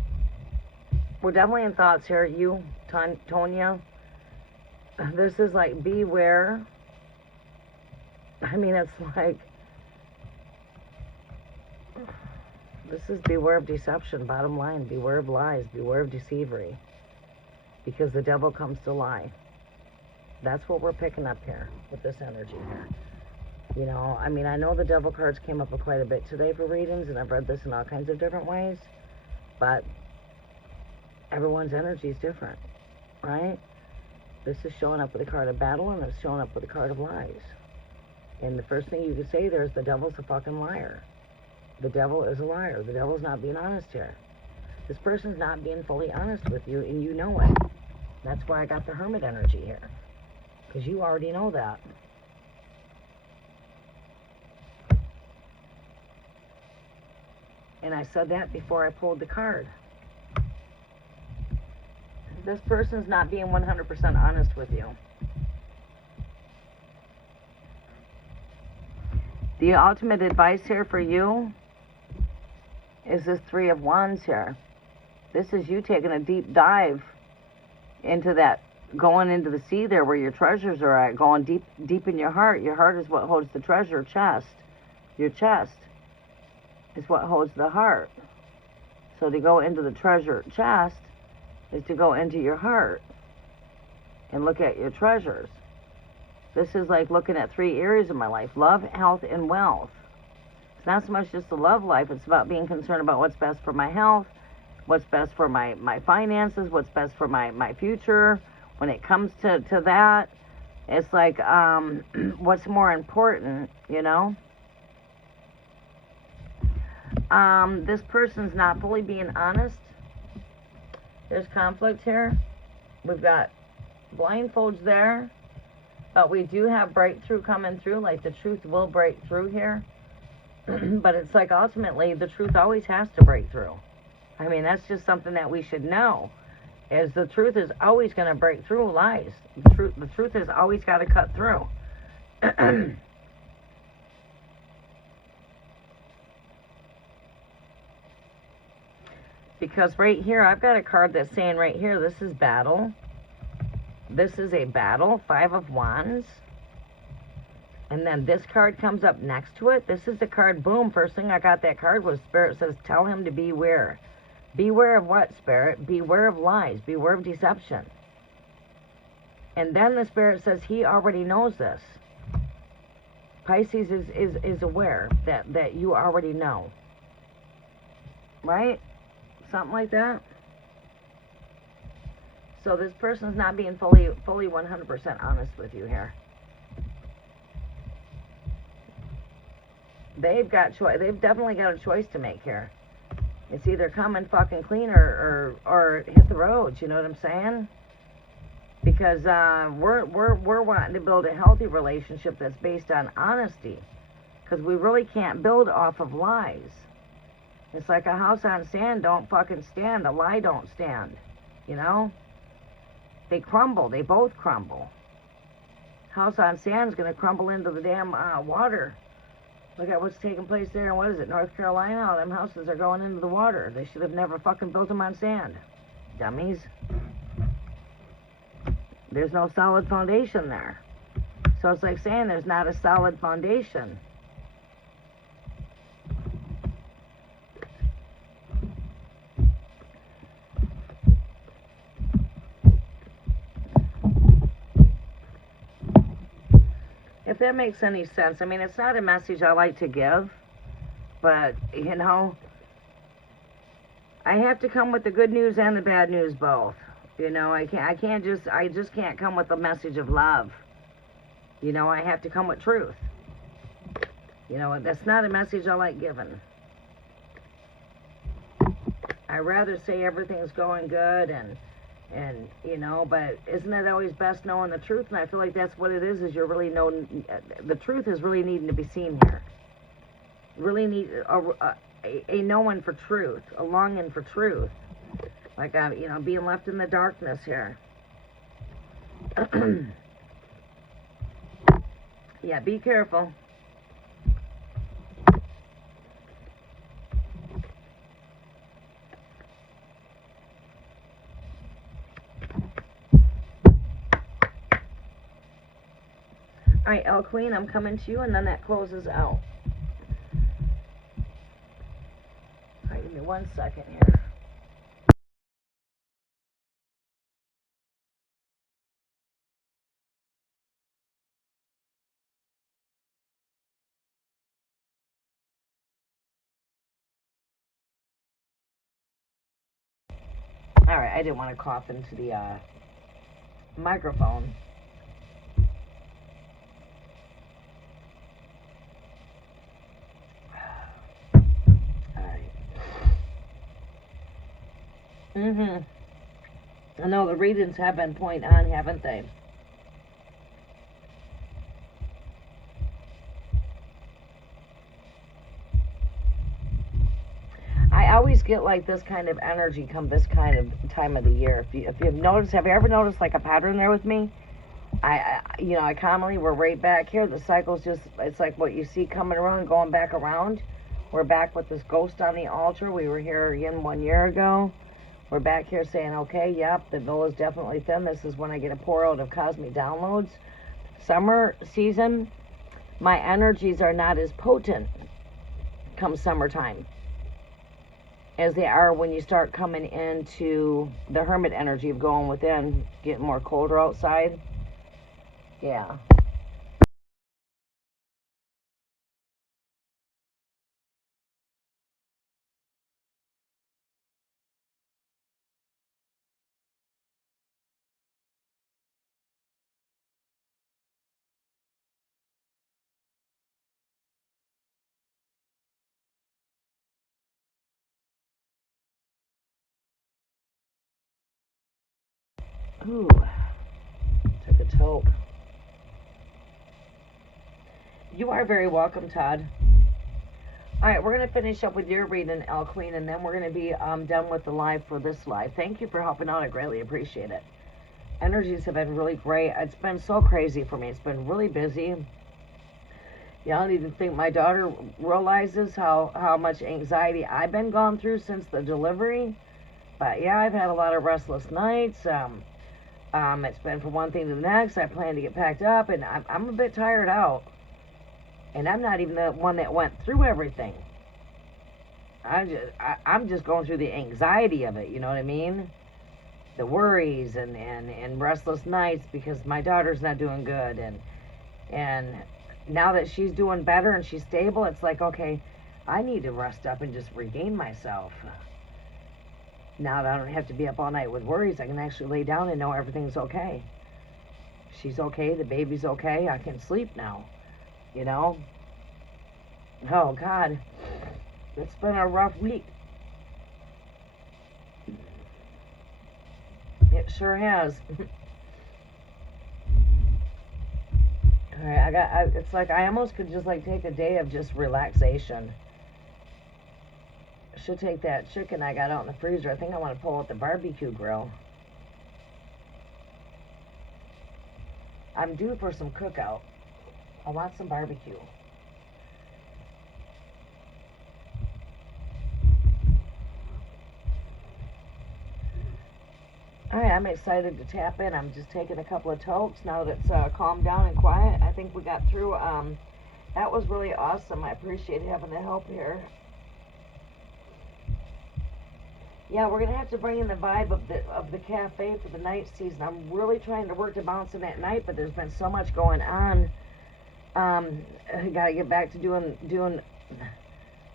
We're definitely in thoughts here. You, Tonya, this is like beware. I mean, it's like, this is beware of deception, bottom line. Beware of lies. Beware of deceivery. Because the devil comes to lie. That's what we're picking up here with this energy here. You know, I mean, I know the devil cards came up quite a bit today for readings, and I've read this in all kinds of different ways, but everyone's energy is different, right? This is showing up with a card of battle, and it's showing up with a card of lies. And the first thing you could say there is the devil's a fucking liar. The devil is a liar. The devil's not being honest here. This person's not being fully honest with you, and you know it. That's why I got the Hermit energy here. Because you already know that. And I said that before I pulled the card. This person's not being 100% honest with you. The ultimate advice here for you is this Three of Wands here. This is you taking a deep dive into that, going into the sea there where your treasures are at, going deep in your heart. Your heart is what holds the treasure chest. Your chest is what holds the heart. So to go into the treasure chest is to go into your heart and look at your treasures. This is like looking at 3 areas of my life: love, health, and wealth. It's not so much just the love life. It's about being concerned about what's best for my health, what's best for my finances, what's best for my future. When it comes to that, it's like, what's more important, you know? This person's not fully being honest. There's conflict here. We've got blindfolds there. But we do have breakthrough coming through. Like, the truth will break through here. But it's like, ultimately, the truth always has to break through. I mean, that's just something that we should know. Is the truth is always going to break through lies. The truth has always got to cut through. Because right here, I've got a card that's saying right here, this is battle. This is a battle, 5 of Wands. And then this card comes up next to it. This is the card, boom, first thing I got that card was Spirit says, tell him to beware. Beware of what, Spirit? Beware of lies. Beware of deception. And then the Spirit says he already knows this. Pisces is aware that you already know. Right? Something like that. So this person's not being fully 100% honest with you here. They've definitely got a choice to make here. It's either come and fucking clean or hit the roads, you know what I'm saying? Because we're wanting to build a healthy relationship that's based on honesty. Because we really can't build off of lies. It's like a house on sand don't fucking stand. A lie don't stand. You know? They crumble. They both crumble. House on sand is going to crumble into the damn water. Look at what's taking place there in, what is it, North Carolina? All them houses are going into the water. They should have never fucking built them on sand. Dummies. There's no solid foundation there. So it's like saying there's not a solid foundation. If that makes any sense. I mean, it's not a message I like to give, but, you know, I have to come with the good news and the bad news both. You know, I just can't come with a message of love. You know, I have to come with truth. You know, that's not a message I like giving. I rather say everything's going good and you know, but isn't it always best knowing the truth? And I feel like that's what it is you're really knowing, the truth is really needing to be seen here. Really need a knowing for truth, a longing for truth. Like, you know, being left in the darkness here. Yeah, be careful. Alright, El Queen, I'm coming to you, and then that closes out. Alright, give me 1 second here. Alright, I didn't want to cough into the microphone. I know the readings have been point on, haven't they? I always get like this kind of energy come this kind of time of the year. If you've noticed, have you ever noticed like a pattern there with me? You know, I commonly, we're right back here. The cycle's just, it's like what you see coming around and going back around. We're back with this ghost on the altar. We were here again 1 year ago. We're back here saying, okay, yep, the bill is definitely thin. This is when I get a pour out of cosmic downloads. Summer season, my energies are not as potent come summertime as they are when you start coming into the hermit energy of going within, getting more colder outside. Yeah. Ooh, took a toke. You are very welcome, Todd. All right, we're going to finish up with your reading, El Queen, and then we're going to be done with the live for this live. Thank you for helping out. I greatly appreciate it. Energies have been really great. It's been so crazy for me. It's been really busy. Yeah, I don't even think my daughter realizes how much anxiety I've been gone through since the delivery. But yeah, I've had a lot of restless nights. It's been from one thing to the next. I plan to get packed up, and I'm a bit tired out. And I'm not even the one that went through everything. I'm just going through the anxiety of it, you know what I mean? The worries and restless nights because my daughter's not doing good. And now that she's doing better and she's stable, it's like, okay, I need to rest up and just regain myself. Now that I don't have to be up all night with worries, I can actually lay down and know everything's okay. She's okay, the baby's okay, I can sleep now. You know? Oh, God. It's been a rough week. It sure has. Alright, it's like I almost could just like take a day of just relaxation. Should take that chicken I got out in the freezer. I think I want to pull out the barbecue grill. I'm due for some cookout. I want some barbecue. Alright, I'm excited to tap in. I'm just taking a couple of tokes now that it's calmed down and quiet. I think we got through. That was really awesome. I appreciate having the help here. Yeah, we're going to have to bring in the vibe of the cafe for the night season. I'm really trying to work to bounce in at night, but there's been so much going on. I gotta get back to doing.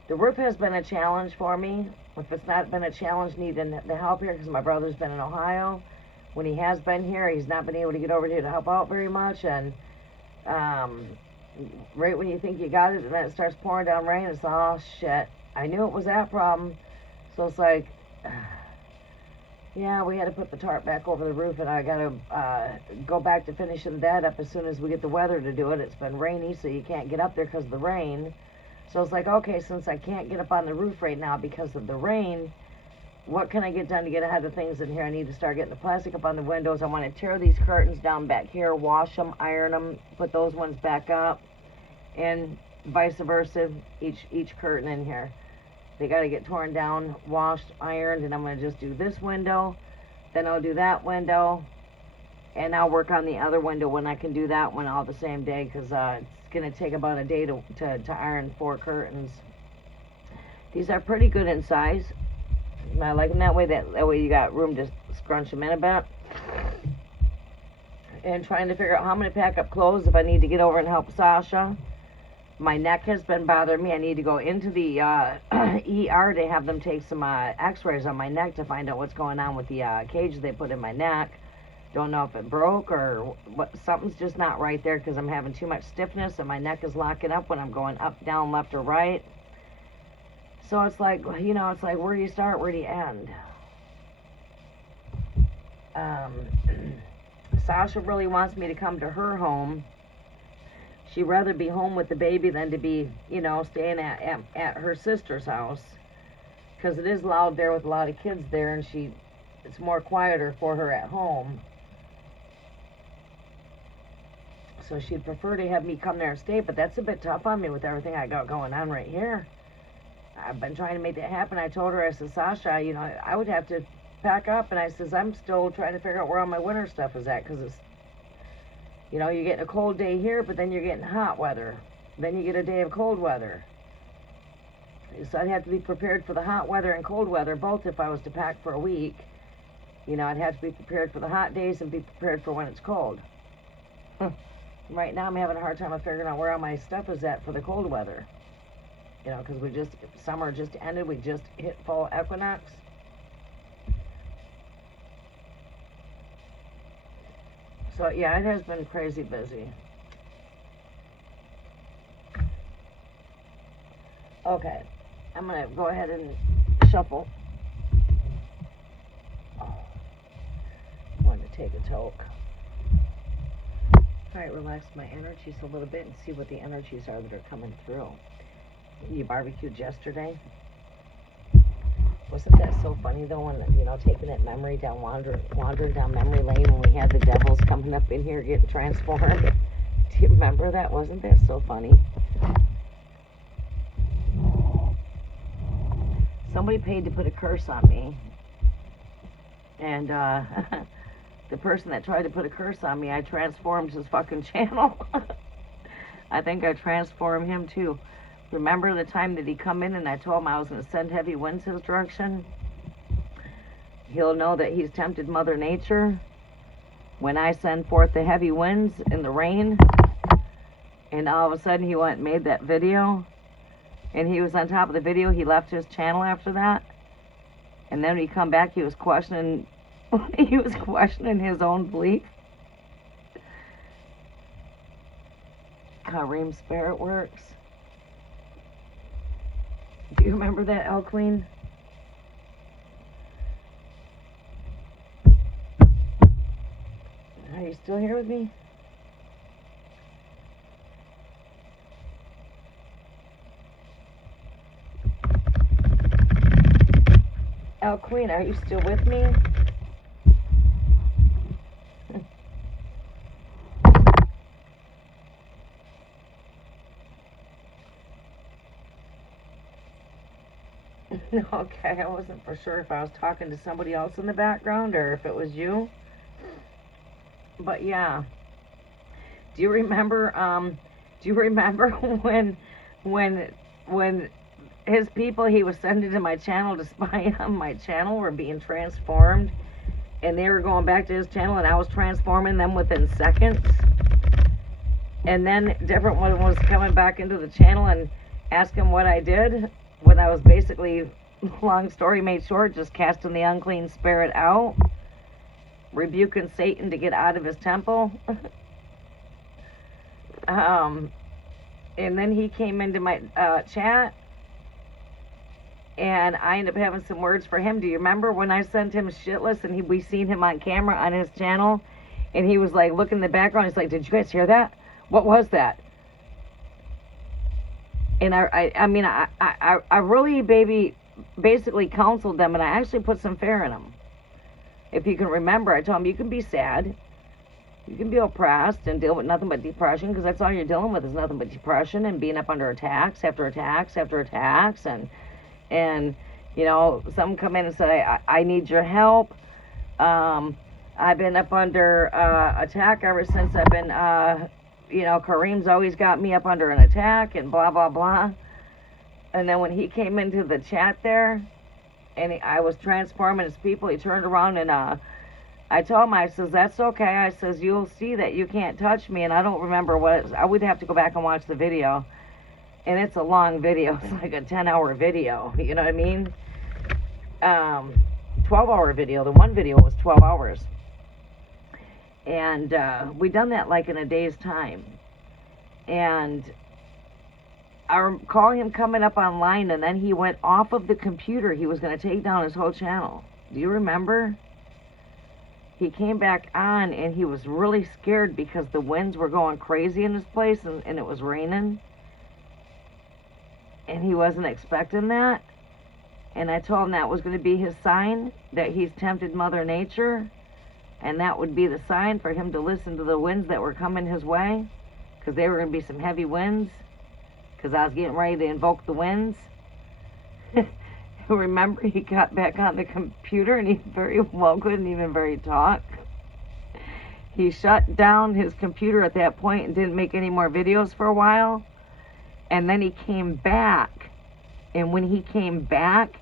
The roof has been a challenge for me. If it's not been a challenge, needing the help here because my brother's been in Ohio. When he has been here, he's not been able to get over here to help out very much. And right when you think you got it, and then it starts pouring down rain, it's oh shit. I knew it was that problem. So it's like, yeah, we had to put the tarp back over the roof, and I got to go back to finishing that up as soon as we get the weather to do it. It's been rainy, so you can't get up there because of the rain. So it's like, okay, since I can't get up on the roof right now because of the rain, what can I get done to get ahead of things in here? I need to start getting the plastic up on the windows. I want to tear these curtains down back here, wash them, iron them, put those ones back up, and vice versa, each curtain in here. They got to get torn down, washed, ironed, and I'm going to just do this window. Then I'll do that window, and I'll work on the other window when I can do that one all the same day, because it's going to take about a day to iron 4 curtains. These are pretty good in size. I like them that way. That way you got room to scrunch them in a bit. And trying to figure out how I'm going to pack up clothes if I need to get over and help Sasha. My neck has been bothering me. I need to go into the ER to have them take some x-rays on my neck to find out what's going on with the cage they put in my neck. Don't know if it broke or what. Something's just not right there because I'm having too much stiffness and my neck is locking up when I'm going up, down, left, or right. So it's like, you know, it's like, where do you start? Where do you end? Sasha really wants me to come to her home. She'd rather be home with the baby than to be, you know, staying at her sister's house. Because it is loud there with a lot of kids there, and it's more quieter for her at home. So she'd prefer to have me come there and stay, but that's a bit tough on me with everything I got going on right here. I've been trying to make that happen. I told her, I said, Sasha, you know, I would have to pack up, and I says, I'm still trying to figure out where all my winter stuff is at, because it's, you know, you're getting a cold day here, but then you're getting hot weather. Then you get a day of cold weather. So I'd have to be prepared for the hot weather and cold weather, both if I was to pack for a week. You know, I'd have to be prepared for the hot days and be prepared for when it's cold. Right now I'm having a hard time of figuring out where all my stuff is at for the cold weather. You know, because summer just ended, we just hit fall equinox. So yeah, it has been crazy busy. Okay, I'm gonna go ahead and shuffle. 1, take a toke. Alright, relax my energies a little bit and see what the energies are that are coming through. You barbecued yesterday? Wasn't that so funny though, when, you know, taking that memory down, wandering down memory lane when we had the devils coming up in here getting transformed? Do you remember that? Wasn't that so funny? Somebody paid to put a curse on me. And, the person that tried to put a curse on me, I transformed his fucking channel. I think I transformed him too. Remember the time that he come in and I told him I was going to send heavy winds his direction? He'll know that he's tempted Mother Nature when I send forth the heavy winds and the rain. And all of a sudden he went and made that video. And he was on top of the video. He left his channel after that. And then when he come back, he was questioning his own belief. Kareem Spirit Works. Do you remember that, El Queen? Are you still here with me? El Queen, are you still with me? Okay, I wasn't for sure if I was talking to somebody else in the background or if it was you. But yeah. Do you remember when his people he was sending to my channel to spy on my channel were being transformed, and they were going back to his channel and I was transforming them within seconds? And then different one was coming back into the channel and asking what I did, when I was basically, long story made short, just casting the unclean spirit out, rebuking Satan to get out of his temple. And then he came into my chat, and I ended up having some words for him. Do you remember when I sent him shitless and we seen him on camera on his channel, and he was like looking in the background, he's like, did you guys hear that? What was that? And I mean, I really, basically counseled them, and I actually put some fear in them. If you can remember, I told them, you can be sad, you can be oppressed and deal with nothing but depression, because that's all you're dealing with is nothing but depression and being up under attacks after attacks after attacks. And you know, some come in and say, I need your help. I've been up under attack ever since I've been, you know, Kareem's always got me up under an attack and blah, blah, blah. And then when he came into the chat there, and I was transforming his people, he turned around and I told him, I says, that's okay. I says, you'll see that you can't touch me. And I don't remember what, I would have to go back and watch the video. And it's a long video. It's like a 10-hour video. You know what I mean? 12-hour video. The one video was 12 hours. And we done that like in a day's time. And I recall him coming up online, and then he went off of the computer. He was going to take down his whole channel. Do you remember? He came back on, and he was really scared because the winds were going crazy in this place, and it was raining. And he wasn't expecting that. And I told him that was going to be his sign, that he's tempted Mother Nature. And that would be the sign for him to listen to the winds that were coming his way, because they were going to be some heavy winds, because I was getting ready to invoke the winds. Remember, he got back on the computer, and he very well couldn't even very talk. He shut down his computer at that point and didn't make any more videos for a while. And then he came back. And when he came back,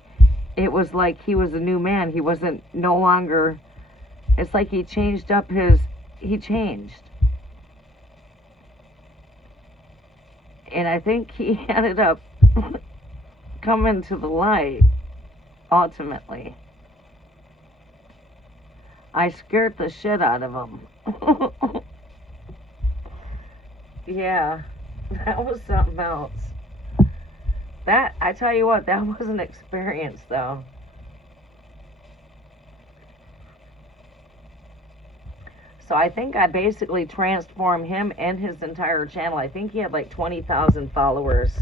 it was like he was a new man. He wasn't no longer... It's like he changed up his... He changed. And I think he ended up coming to the light, ultimately. I scared the shit out of him. Yeah, that was something else. That, I tell you what, that was an experience, though. So I think I basically transformed him and his entire channel. I think he had like 20,000 followers.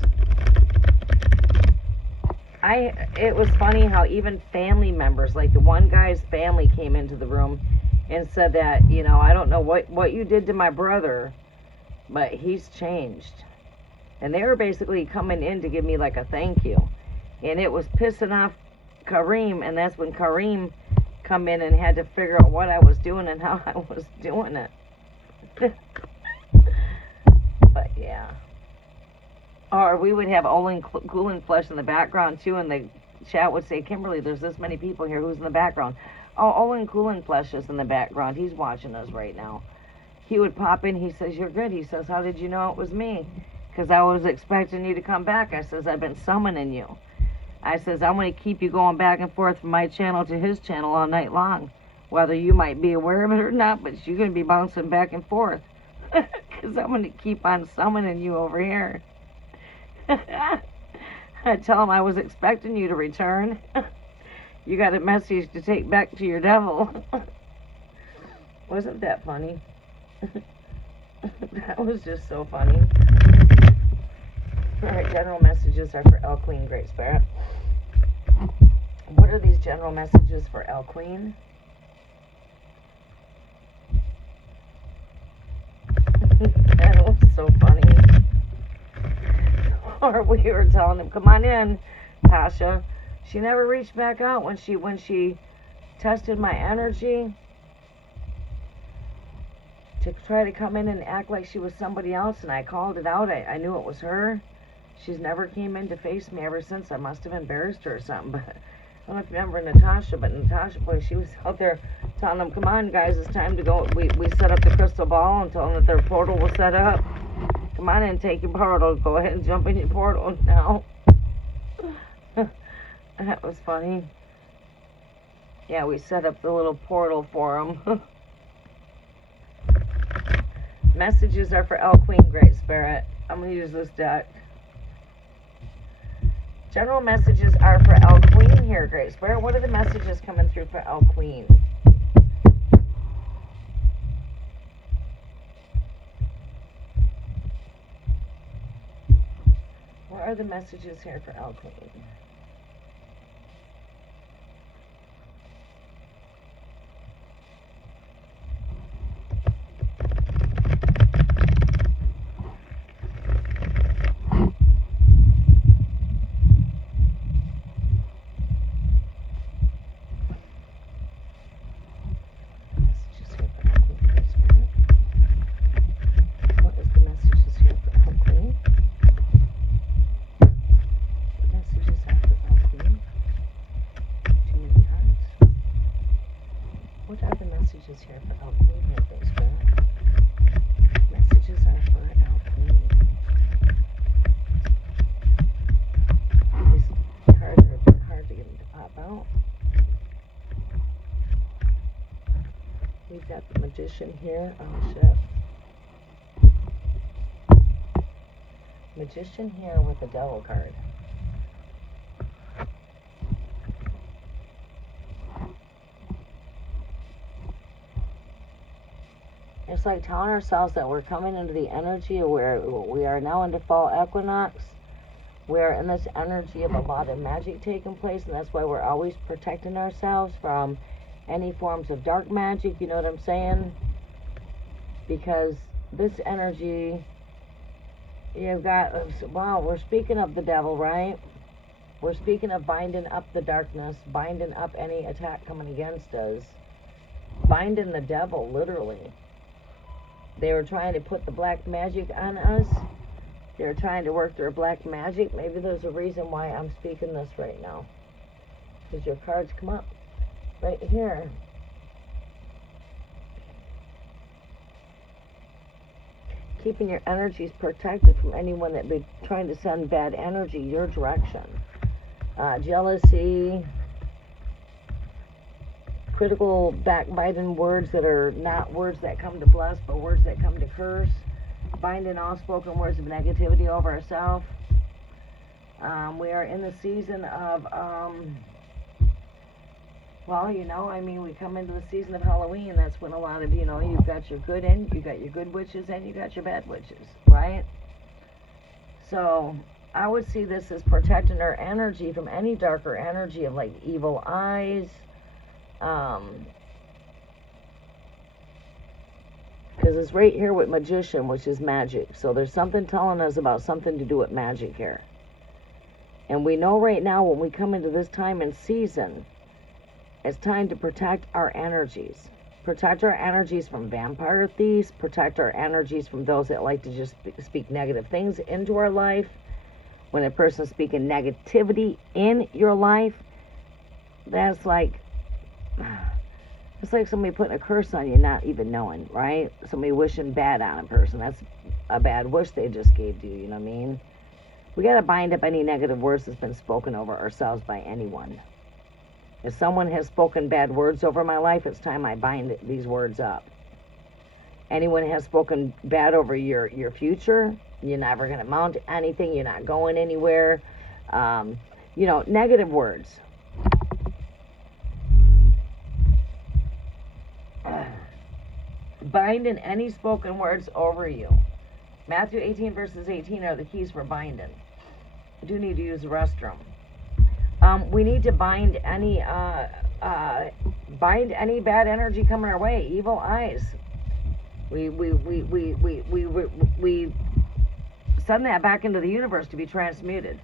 It was funny how even family members, like the one guy's family came into the room and said that, you know, I don't know what you did to my brother, but he's changed. And they were basically coming in to give me like a thank you. And it was pissing off Kareem, and that's when Kareem come in and had to figure out what I was doing and how I was doing it. But yeah. Or we would have Olin Coolin Flesh in the background too, and the chat would say, Kimberly, there's this many people here. Who's in the background? Oh, Olin Coolin Flesh is in the background. He's watching us right now. He would pop in. He says, you're good. He says, how did you know it was me? Because I was expecting you to come back. I says, I've been summoning you. I says, I'm going to keep you going back and forth from my channel to his channel all night long. Whether you might be aware of it or not, but you're going to be bouncing back and forth. Because I'm going to keep on summoning you over here. I tell him I was expecting you to return. You got a message to take back to your devil. Wasn't that funny? That was just so funny. Alright, general messages are for El Queen, Great Spirit. What are these general messages for El Queen? That was so funny. Or we were telling him, come on in, Tasha. She never reached back out when she tested my energy to try to come in and act like she was somebody else, and I called it out. I knew it was her. She's never came in to face me ever since. I must have embarrassed her or something. But I don't know if you remember Natasha, but Natasha, boy, she was out there telling them, come on, guys, it's time to go. We set up the crystal ball and told them that their portal was set up. Come on in, take your portal. Go ahead and jump in your portal now. That was funny. Yeah, we set up the little portal for them. Messages are for El Queen, Great Spirit. I'm going to use this deck. General messages are for El Queen here, Great Spirit. What are the messages coming through for El Queen? What are the messages here for El Queen? Here for El Queen here, Great Spirit. Messages are for El Queen. These cards are a bit hard to get them to pop out. We've got the Magician here. Oh shit. Magician here with the Devil card. It's like telling ourselves that we're coming into the energy where we are now into fall equinox. We're in this energy of a lot of magic taking place, and that's why we're always protecting ourselves from any forms of dark magic, you know what I'm saying? Because this energy, you've got, wow, we're speaking of the devil, right? We're speaking of binding up the darkness, binding up any attack coming against us, binding the devil, literally. They were trying to put the black magic on us. They were trying to work their black magic. Maybe there's a reason why I'm speaking this right now. Because your cards come up right here. Keeping your energies protected from anyone that be trying to send bad energy your direction. Jealousy, critical, backbiting words that are not words that come to bless, but words that come to curse. Binding all spoken words of negativity over ourselves. We are in the season of, Well, you know, I mean, we come into the season of Halloween. That's when a lot of, you know, you've got your good in, you got your good witches, and you got your bad witches, right? So I would see this as protecting our energy from any darker energy of like evil eyes. Because it's right here with magician, which is magic. So there's something telling us about something to do with magic here. And we know right now when we come into this time and season, it's time to protect our energies. Protect our energies from vampire thieves. Protect our energies from those that like to just speak negative things into our life. When a person's speaking negativity in your life, that's like, it's like somebody putting a curse on you not even knowing, right? Somebody wishing bad on a person. That's a bad wish they just gave to you, you know what I mean? We got to bind up any negative words that's been spoken over ourselves by anyone. If someone has spoken bad words over my life, it's time I bind these words up. Anyone has spoken bad over your future, you're never going to amount to anything, you're not going anywhere. You know, negative words. Binding any spoken words over you. Matthew 18 verses 18 are the keys for binding. I do need to use the restroom. We need to bind any bad energy coming our way. Evil eyes. We send that back into the universe to be transmuted.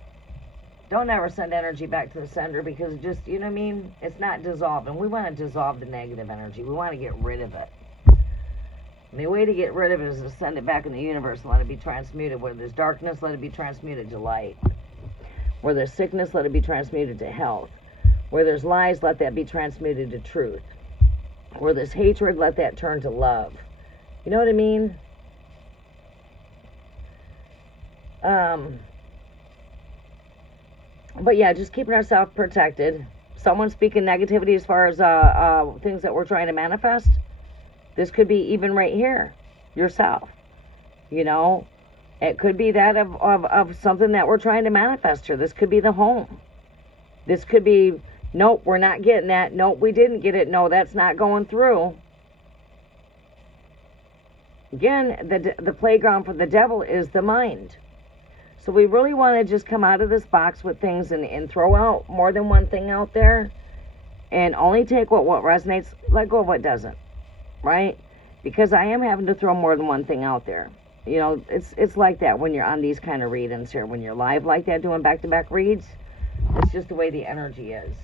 Don't ever send energy back to the sender, because it just, you know what I mean? It's not dissolving. We want to dissolve the negative energy. We want to get rid of it. And the way to get rid of it is to send it back in the universe and let it be transmuted. Where there's darkness, let it be transmuted to light. Where there's sickness, let it be transmuted to health. Where there's lies, let that be transmuted to truth. Where there's hatred, let that turn to love. You know what I mean? But yeah, just keeping ourselves protected. Someone speaking negativity as far as things that we're trying to manifest. This could be even right here, yourself. You know, it could be that of something that we're trying to manifest here. This could be the home. This could be, nope, we're not getting that. Nope, we didn't get it. No, that's not going through. Again, the playground for the devil is the mind. So we really want to just come out of this box with things and throw out more than one thing out there. And only take what resonates, let go of what doesn't. Right? Because I am having to throw more than one thing out there. You know, it's like that when you're on these kind of readings here. When you're live like that, doing back-to-back reads, it's just the way the energy is.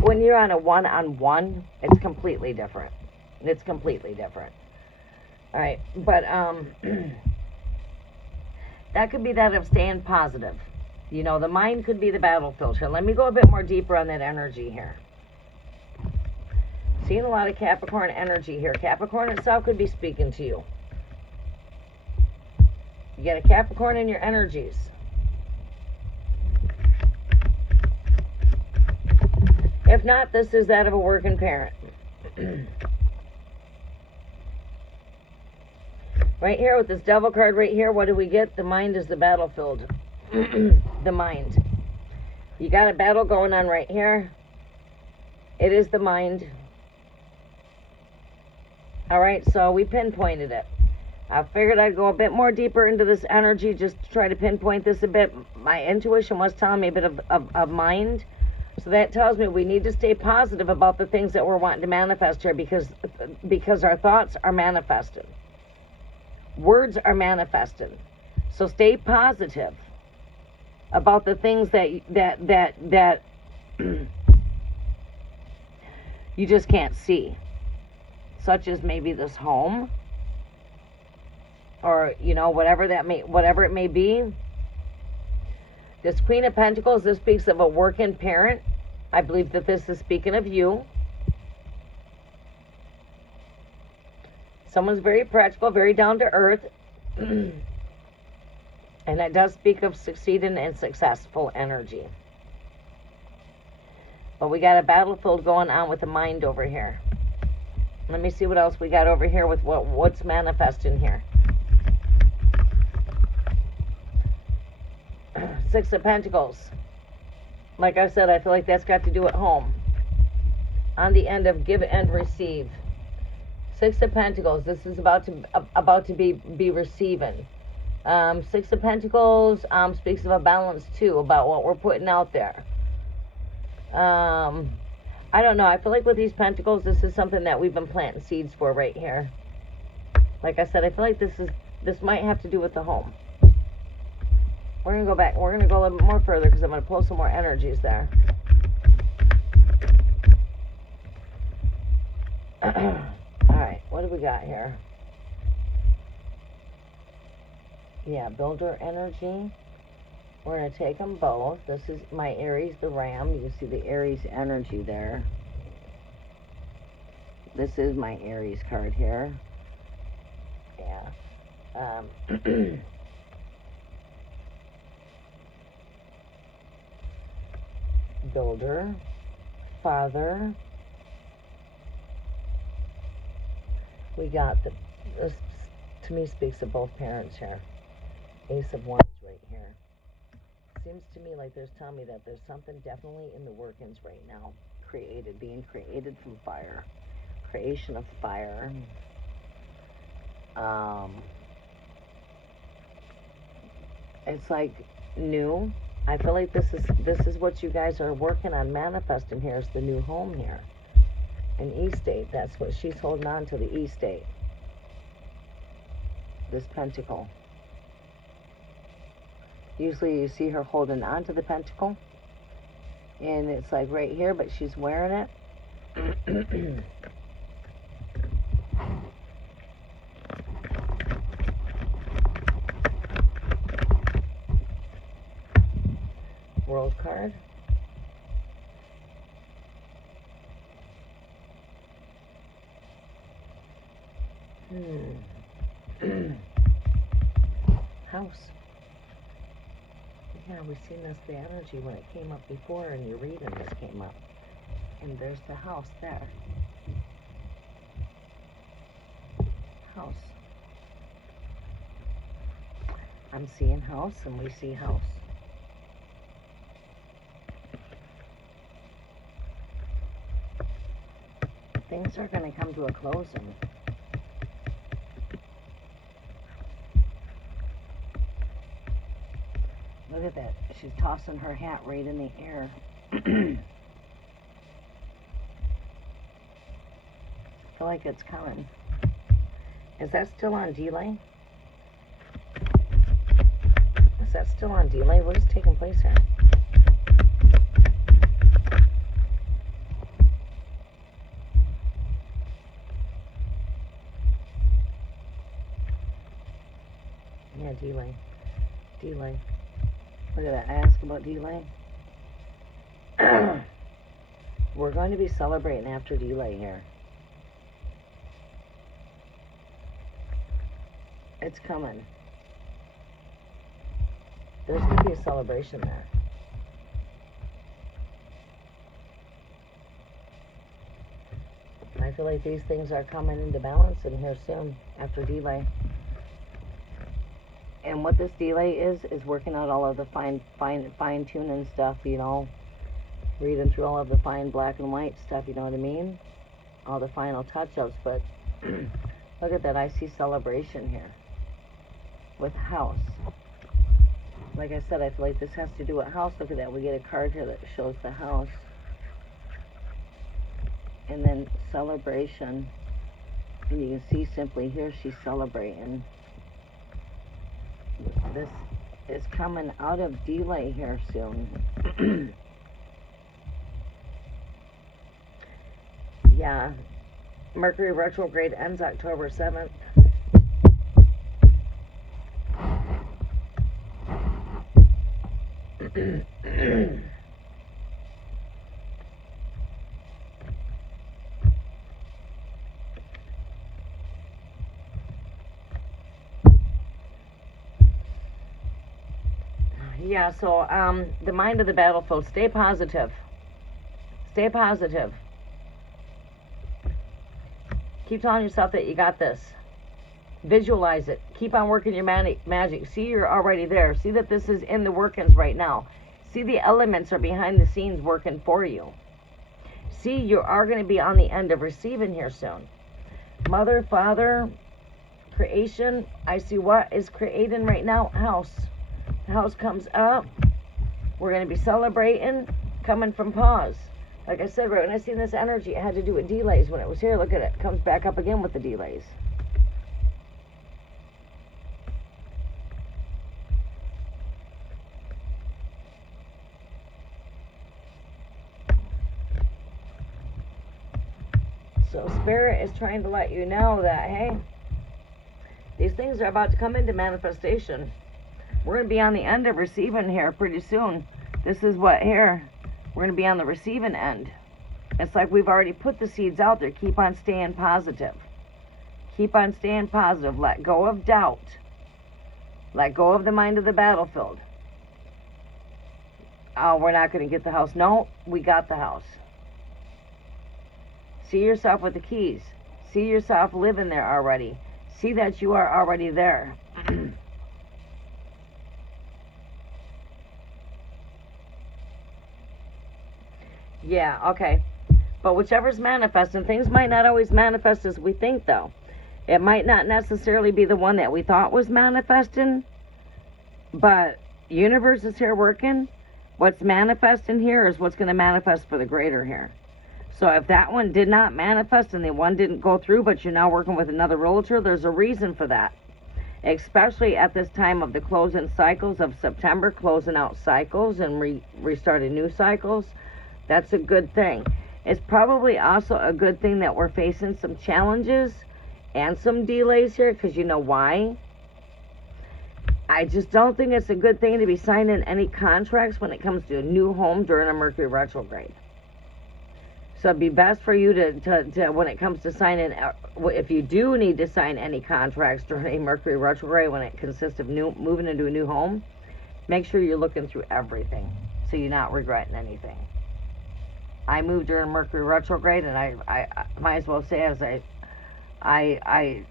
When you're on a one-on-one, it's completely different. It's completely different. All right, but that could be that of staying positive. You know, the mind could be the battlefield here. Let me go a bit more deeper on that energy here. Seeing a lot of Capricorn energy here. Capricorn itself could be speaking to you. You got a Capricorn in your energies. If not, this is that of a working parent. Right here with this devil card right here, what do we get? The mind is the battlefield. The mind. You got a battle going on right here. It is the mind. Alright, so we pinpointed it. I figured I'd go a bit more deeper into this energy just to try to pinpoint this a bit. My intuition was telling me a bit of mind. So that tells me we need to stay positive about the things that we're wanting to manifest here, because our thoughts are manifested. Words are manifested. So stay positive about the things that you just can't see. Such as maybe this home, or you know, whatever it may be. This Queen of Pentacles, this speaks of a working parent. I believe that this is speaking of you. Someone's very practical, very down to earth, and it does speak of succeeding and successful energy. But we got a battlefield going on with the mind over here. Let me see what else we got over here with what's manifesting here. Six of Pentacles. Like I said, I feel like that's got to do at home. on the end of give and receive. Six of Pentacles. This is about to be receiving. Six of Pentacles speaks of a balance too, about what we're putting out there. I don't know. I feel like with these Pentacles, this is something that we've been planting seeds for right here. Like I said, I feel like this might have to do with the home. We're gonna go back. We're gonna go a little bit more further because I'm gonna pull some more energies there. Alright, what do we got here? Yeah, builder energy. We're going to take them both. This is my Aries, the Ram. You see the Aries energy there. This is my Aries card here. Yeah. Builder. Father. We got this to me speaks of both parents here. Ace of Wands right here. Seems to me like there's telling me that there's something definitely in the workings right now. Being created from fire. Creation of fire. It's like new. I feel like this is what you guys are working on manifesting here, is the new home here. An estate. That's what she's holding on to, the estate. This pentacle. Usually you see her holding on to the pentacle. And it's like right here, but she's wearing it. World card. House. Yeah, we've seen this, the energy when it came up before, and your reading this came up. And there's the house there. House. I'm seeing house, and we see house. Things are going to come to a closing. Look at that. She's tossing her hat right in the air. I feel like it's coming. Is that still on delay? Is that still on delay? What is taking place here? Yeah, delay. Delay. Look at that. I asked about delay. We're going to be celebrating after delay here. It's coming. There's going to be a celebration there. I feel like these things are coming into balance in here soon after delay. And what this delay is working out all of the fine tuning stuff, you know, reading through all of the fine black and white stuff, you know what I mean? All the final touch-ups, but look at that, I see celebration here with house. Like I said, I feel like this has to do with house. Look at that, we get a card here that shows the house. And then celebration, and you can see simply here she's celebrating. This is coming out of delay here soon. Yeah. Mercury retrograde ends October 7th. Yeah, so the mind of the battlefield. Stay positive. Stay positive. Keep telling yourself that you got this. Visualize it. Keep on working your magic. See, you're already there. See that this is in the workings right now. See, the elements are behind the scenes working for you. see, you are going to be on the end of receiving here soon. Mother, father, creation. I see what is creating right now. House. The house comes up. We're going to be celebrating. Coming from pause. Like I said, right when I seen this energy, it had to do with delays. When it was here, look at it. It comes back up again with the delays. So Spirit is trying to let you know that, hey, these things are about to come into manifestation. We're going to be on the end of receiving here pretty soon. This is what here. We're going to be on the receiving end. It's like we've already put the seeds out there. Keep on staying positive. Keep on staying positive. Let go of doubt. Let go of the mind of the battlefield. Oh, we're not going to get the house. No, we got the house. See yourself with the keys. See yourself living there already. See that you are already there. Yeah, okay. But whichever's manifesting, things might not always manifest as we think, though. It might not necessarily be the one that we thought was manifesting, but universe is here working. What's manifesting here is what's going to manifest for the greater here. So if that one did not manifest and the one didn't go through, but you're now working with another realtor, there's a reason for that. Especially at this time of the closing cycles of September, closing out cycles and restarting new cycles. That's a good thing. It's probably also a good thing that we're facing some challenges and some delays here, because you know why? I just don't think it's a good thing to be signing any contracts when it comes to a new home during a Mercury retrograde. So it'd be best for you to when it comes to signing, if you do need to sign any contracts during a Mercury retrograde when it consists of moving into a new home, make sure you're looking through everything so you're not regretting anything. I moved during Mercury retrograde, and I might as well say as I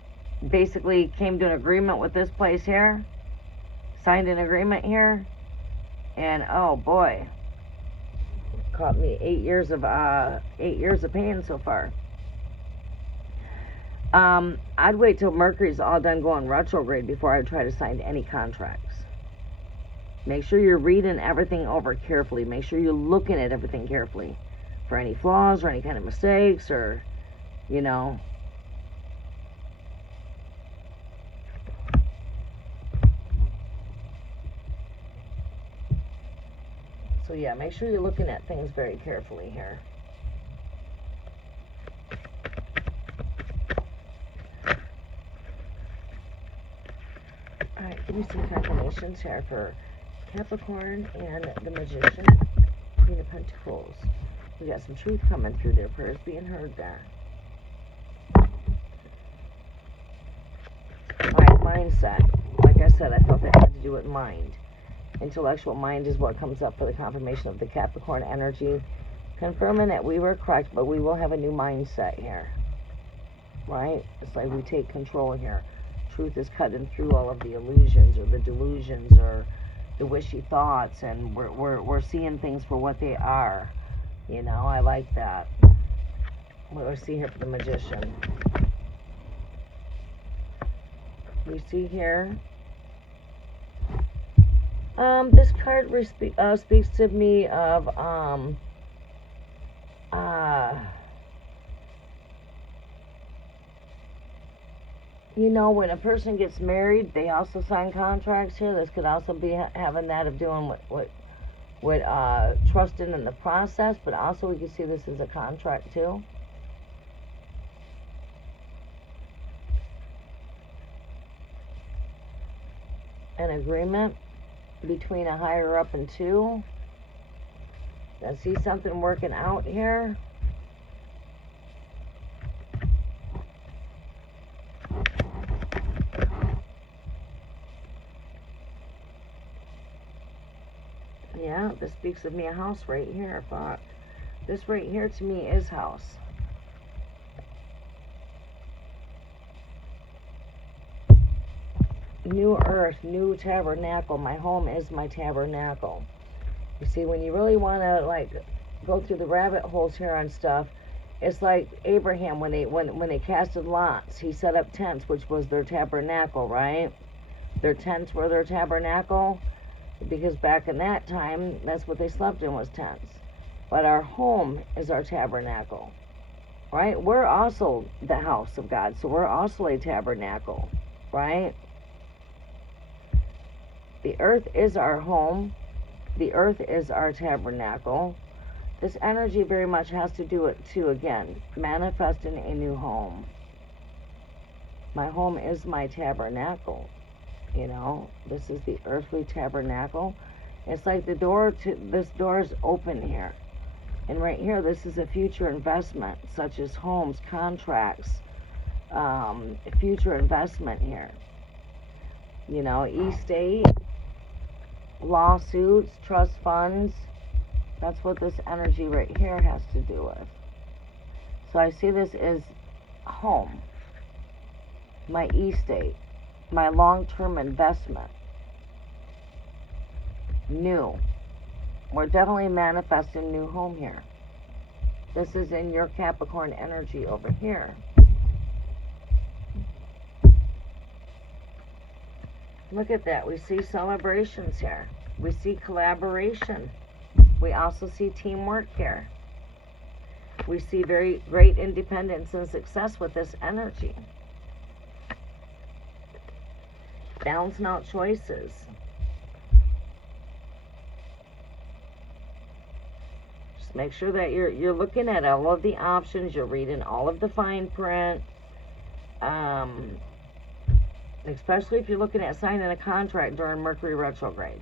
basically came to an agreement with this place here, signed an agreement here, and oh boy, caught me 8 years of pain so far. I'd wait till Mercury's all done going retrograde before I try to sign any contracts. Make sure you're reading everything over carefully. Make sure you're looking at everything carefully for any flaws or any kind of mistakes, or, you know. So yeah, make sure you're looking at things very carefully here. Alright, give me some confirmations here for Capricorn and the Magician, Queen of Pentacles. We got some truth coming through there. Prayers being heard there. Alright, mindset. Like I said, I felt that had to do with mind. Intellectual mind is what comes up for the confirmation of the Capricorn energy. Confirming that we were correct, but we will have a new mindset here. Right? It's like we take control here. Truth is cutting through all of the illusions or the delusions or the wishy thoughts, and we're seeing things for what they are. You know, I like that. What do I see here for the Magician? We see here, this card speaks to me of, you know, when a person gets married, they also sign contracts here. This could also be having that of doing with trusting in the process, but also we can see this as a contract too. An agreement between a higher up and two. I see something working out here. Yeah, this speaks of me a house right here. Fuck. This right here to me is house. New earth, new tabernacle. My home is my tabernacle. You see, when you really want to, like, go through the rabbit holes here on stuff. It's like Abraham when they casted lots. He set up tents, which was their tabernacle, right? Their tents were their tabernacle, because back in that time, that's what they slept in, was tents. But our home is our tabernacle, right? We're also the house of God, so we're also a tabernacle, right? The earth is our home. The earth is our tabernacle. This energy very much has to do it too, again, manifesting a new home. My home is my tabernacle. You know, this is the earthly tabernacle. It's like this door is open here. And right here, this is a future investment, such as homes, contracts, future investment here. You know, estate, lawsuits, trust funds. That's what this energy right here has to do with. So I see this as home, my estate, my long-term investment, new. We're definitely manifesting new home here. This is in your Capricorn energy over here. Look at that. We see celebrations here. We see collaboration. We also see teamwork here. We see very great independence and success with this energy. Balancing out choices. Just make sure that you're looking at all of the options. You're reading all of the fine print. Especially if you're looking at signing a contract during Mercury retrograde.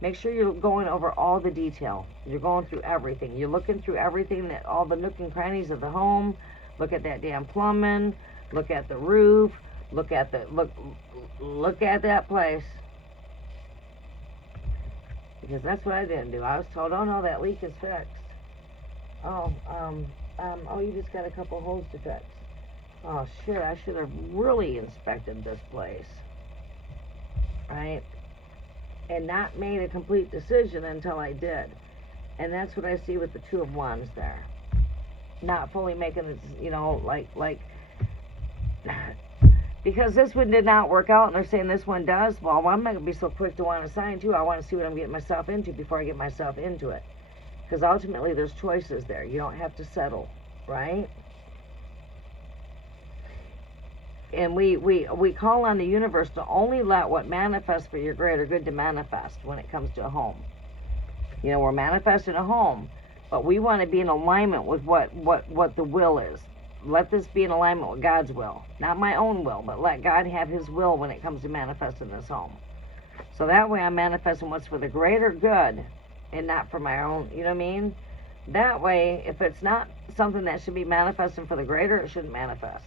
Make sure you're going over all the detail. You're going through everything. You're looking through everything, that all the nook and crannies of the home. Look at that damn plumbing. Look at the roof. Look at that place. Because that's what I didn't do. I was told, oh no, that leak is fixed. Oh, you just got a couple holes to fix. Oh shit, I should have really inspected this place. Right? And not made a complete decision until I did. And that's what I see with the Two of Wands there. Not fully making it, you know, like because this one did not work out and they're saying this one does. Well, I'm not going to be so quick to want to sign too. I want to see what I'm getting myself into before I get myself into it. Because ultimately there's choices there. You don't have to settle, right? And we call on the universe to only let what manifests for your greater good to manifest when it comes to a home. You know, we're manifesting a home, but we want to be in alignment with what the will is. Let this be in alignment with God's will. Not my own will, but let God have his will when it comes to manifesting this home. So that way I'm manifesting what's for the greater good and not for my own, you know what I mean? That way, if it's not something that should be manifesting for the greater, it shouldn't manifest.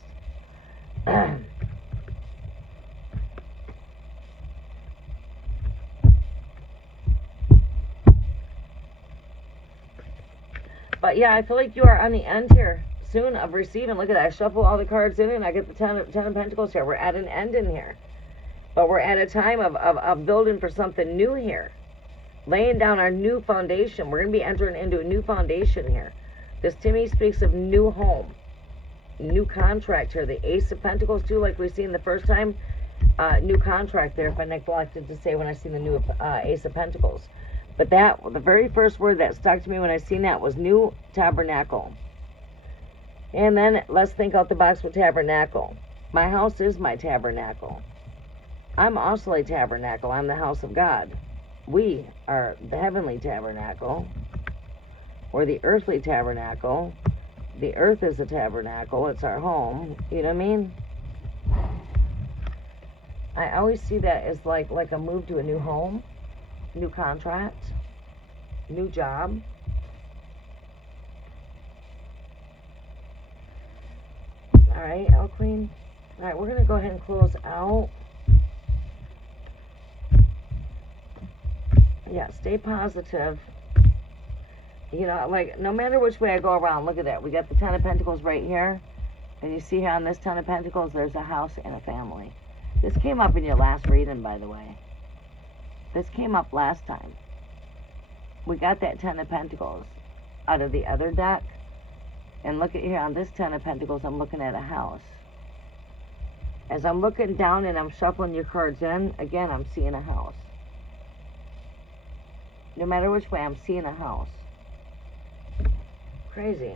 But yeah, I feel like you are on the end here soon of receiving. Look at that. I shuffle all the cards in and I get the ten of Pentacles here. We're at an end in here. But we're at a time of building for something new here. Laying down our new foundation. We're going to be entering into a new foundation here. This to me speaks of new home. New contract here. The Ace of Pentacles too, like we seen the first time. New contract there, if I neglected to say when I seen the new Ace of Pentacles. But the very first word that stuck to me when I seen that was new tabernacle. And then let's think out the box with tabernacle. My house is my tabernacle. I'm also a tabernacle. I'm the house of God. We are the heavenly tabernacle. Or the earthly tabernacle. The earth is a tabernacle. It's our home. You know what I mean? I always see that as like a move to a new home. New contract. New job. Alright, El Queen. Alright, we're going to go ahead and close out. Yeah, stay positive. You know, like, no matter which way I go around, look at that. We got the Ten of Pentacles right here. And you see how on this Ten of Pentacles, there's a house and a family. This came up in your last reading, by the way. This came up last time. We got that Ten of Pentacles. out of the other deck. And look at here, on this 10 of Pentacles, I'm looking at a house. As I'm looking down and I'm shuffling your cards in, again, I'm seeing a house. No matter which way, I'm seeing a house. Crazy.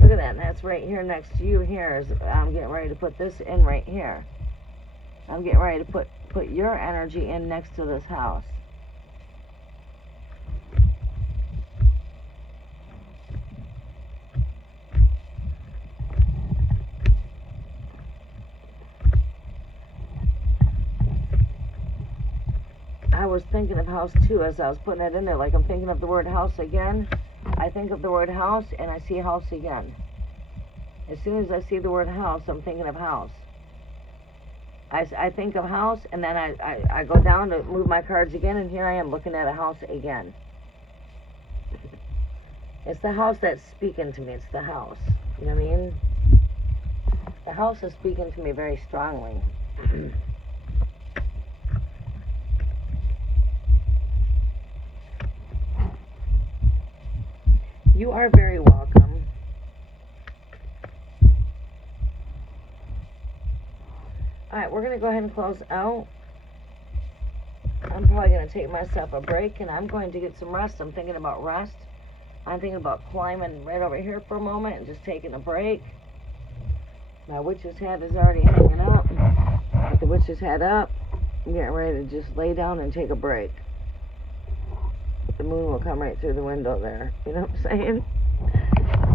Look at that, and that's right here next to you here. I'm getting ready to put this in right here. I'm getting ready to put your energy in next to this house. I was thinking of house too as I was putting it in there. Like I'm thinking of the word house again. I think of the word house and I see house again. As soon as I see the word house, I'm thinking of house. I think of house, and then I go down to move my cards again, and here I am looking at a house again. It's the house that's speaking to me. It's the house. You know what I mean? The house is speaking to me very strongly. You are very welcome. Alright, we're going to go ahead and close out. I'm probably going to take myself a break, and I'm going to get some rest. I'm thinking about rest. I'm thinking about climbing right over here for a moment and just taking a break. My witch's hat is already hanging up. With the witch's hat up, I'm getting ready to just lay down and take a break. The moon will come right through the window there. You know what I'm saying?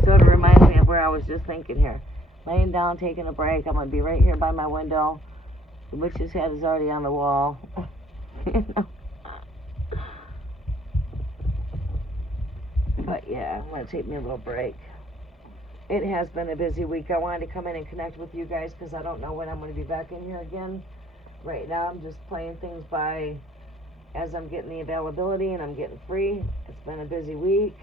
Sort of reminds me of where I was just thinking here. Laying down, taking a break. I'm going to be right here by my window. The witch's head is already on the wall. You know? But yeah, I'm going to take me a little break. It has been a busy week. I wanted to come in and connect with you guys because I don't know when I'm going to be back in here again. Right now I'm just playing things by as I'm getting the availability and I'm getting free. It's been a busy week.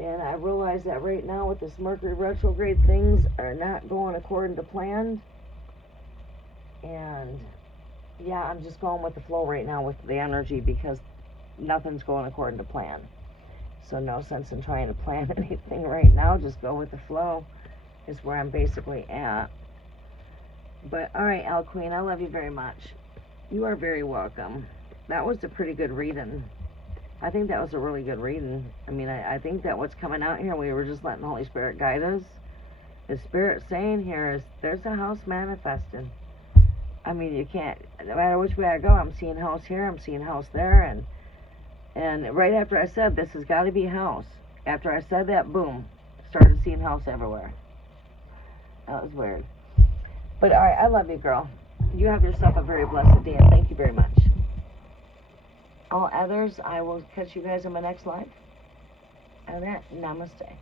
And I realize that right now with this Mercury retrograde, things are not going according to plan. And yeah, I'm just going with the flow right now with the energy because nothing's going according to plan. So no sense in trying to plan anything right now. Just go with the flow is where I'm basically at. But alright, Al Queen, I love you very much. You are very welcome. That was a pretty good reading. I think that was a really good reading. I mean, I think that what's coming out here, we were just letting the Holy Spirit guide us. The Spirit saying here is, there's a house manifesting. I mean, you can't, no matter which way I go, I'm seeing house here, I'm seeing house there, and right after I said, this has got to be house, after I said that, boom, started seeing house everywhere. That was weird. But alright, I love you, girl. You have yourself a very blessed day, and thank you very much. All others, I will catch you guys on my next live. And that, namaste.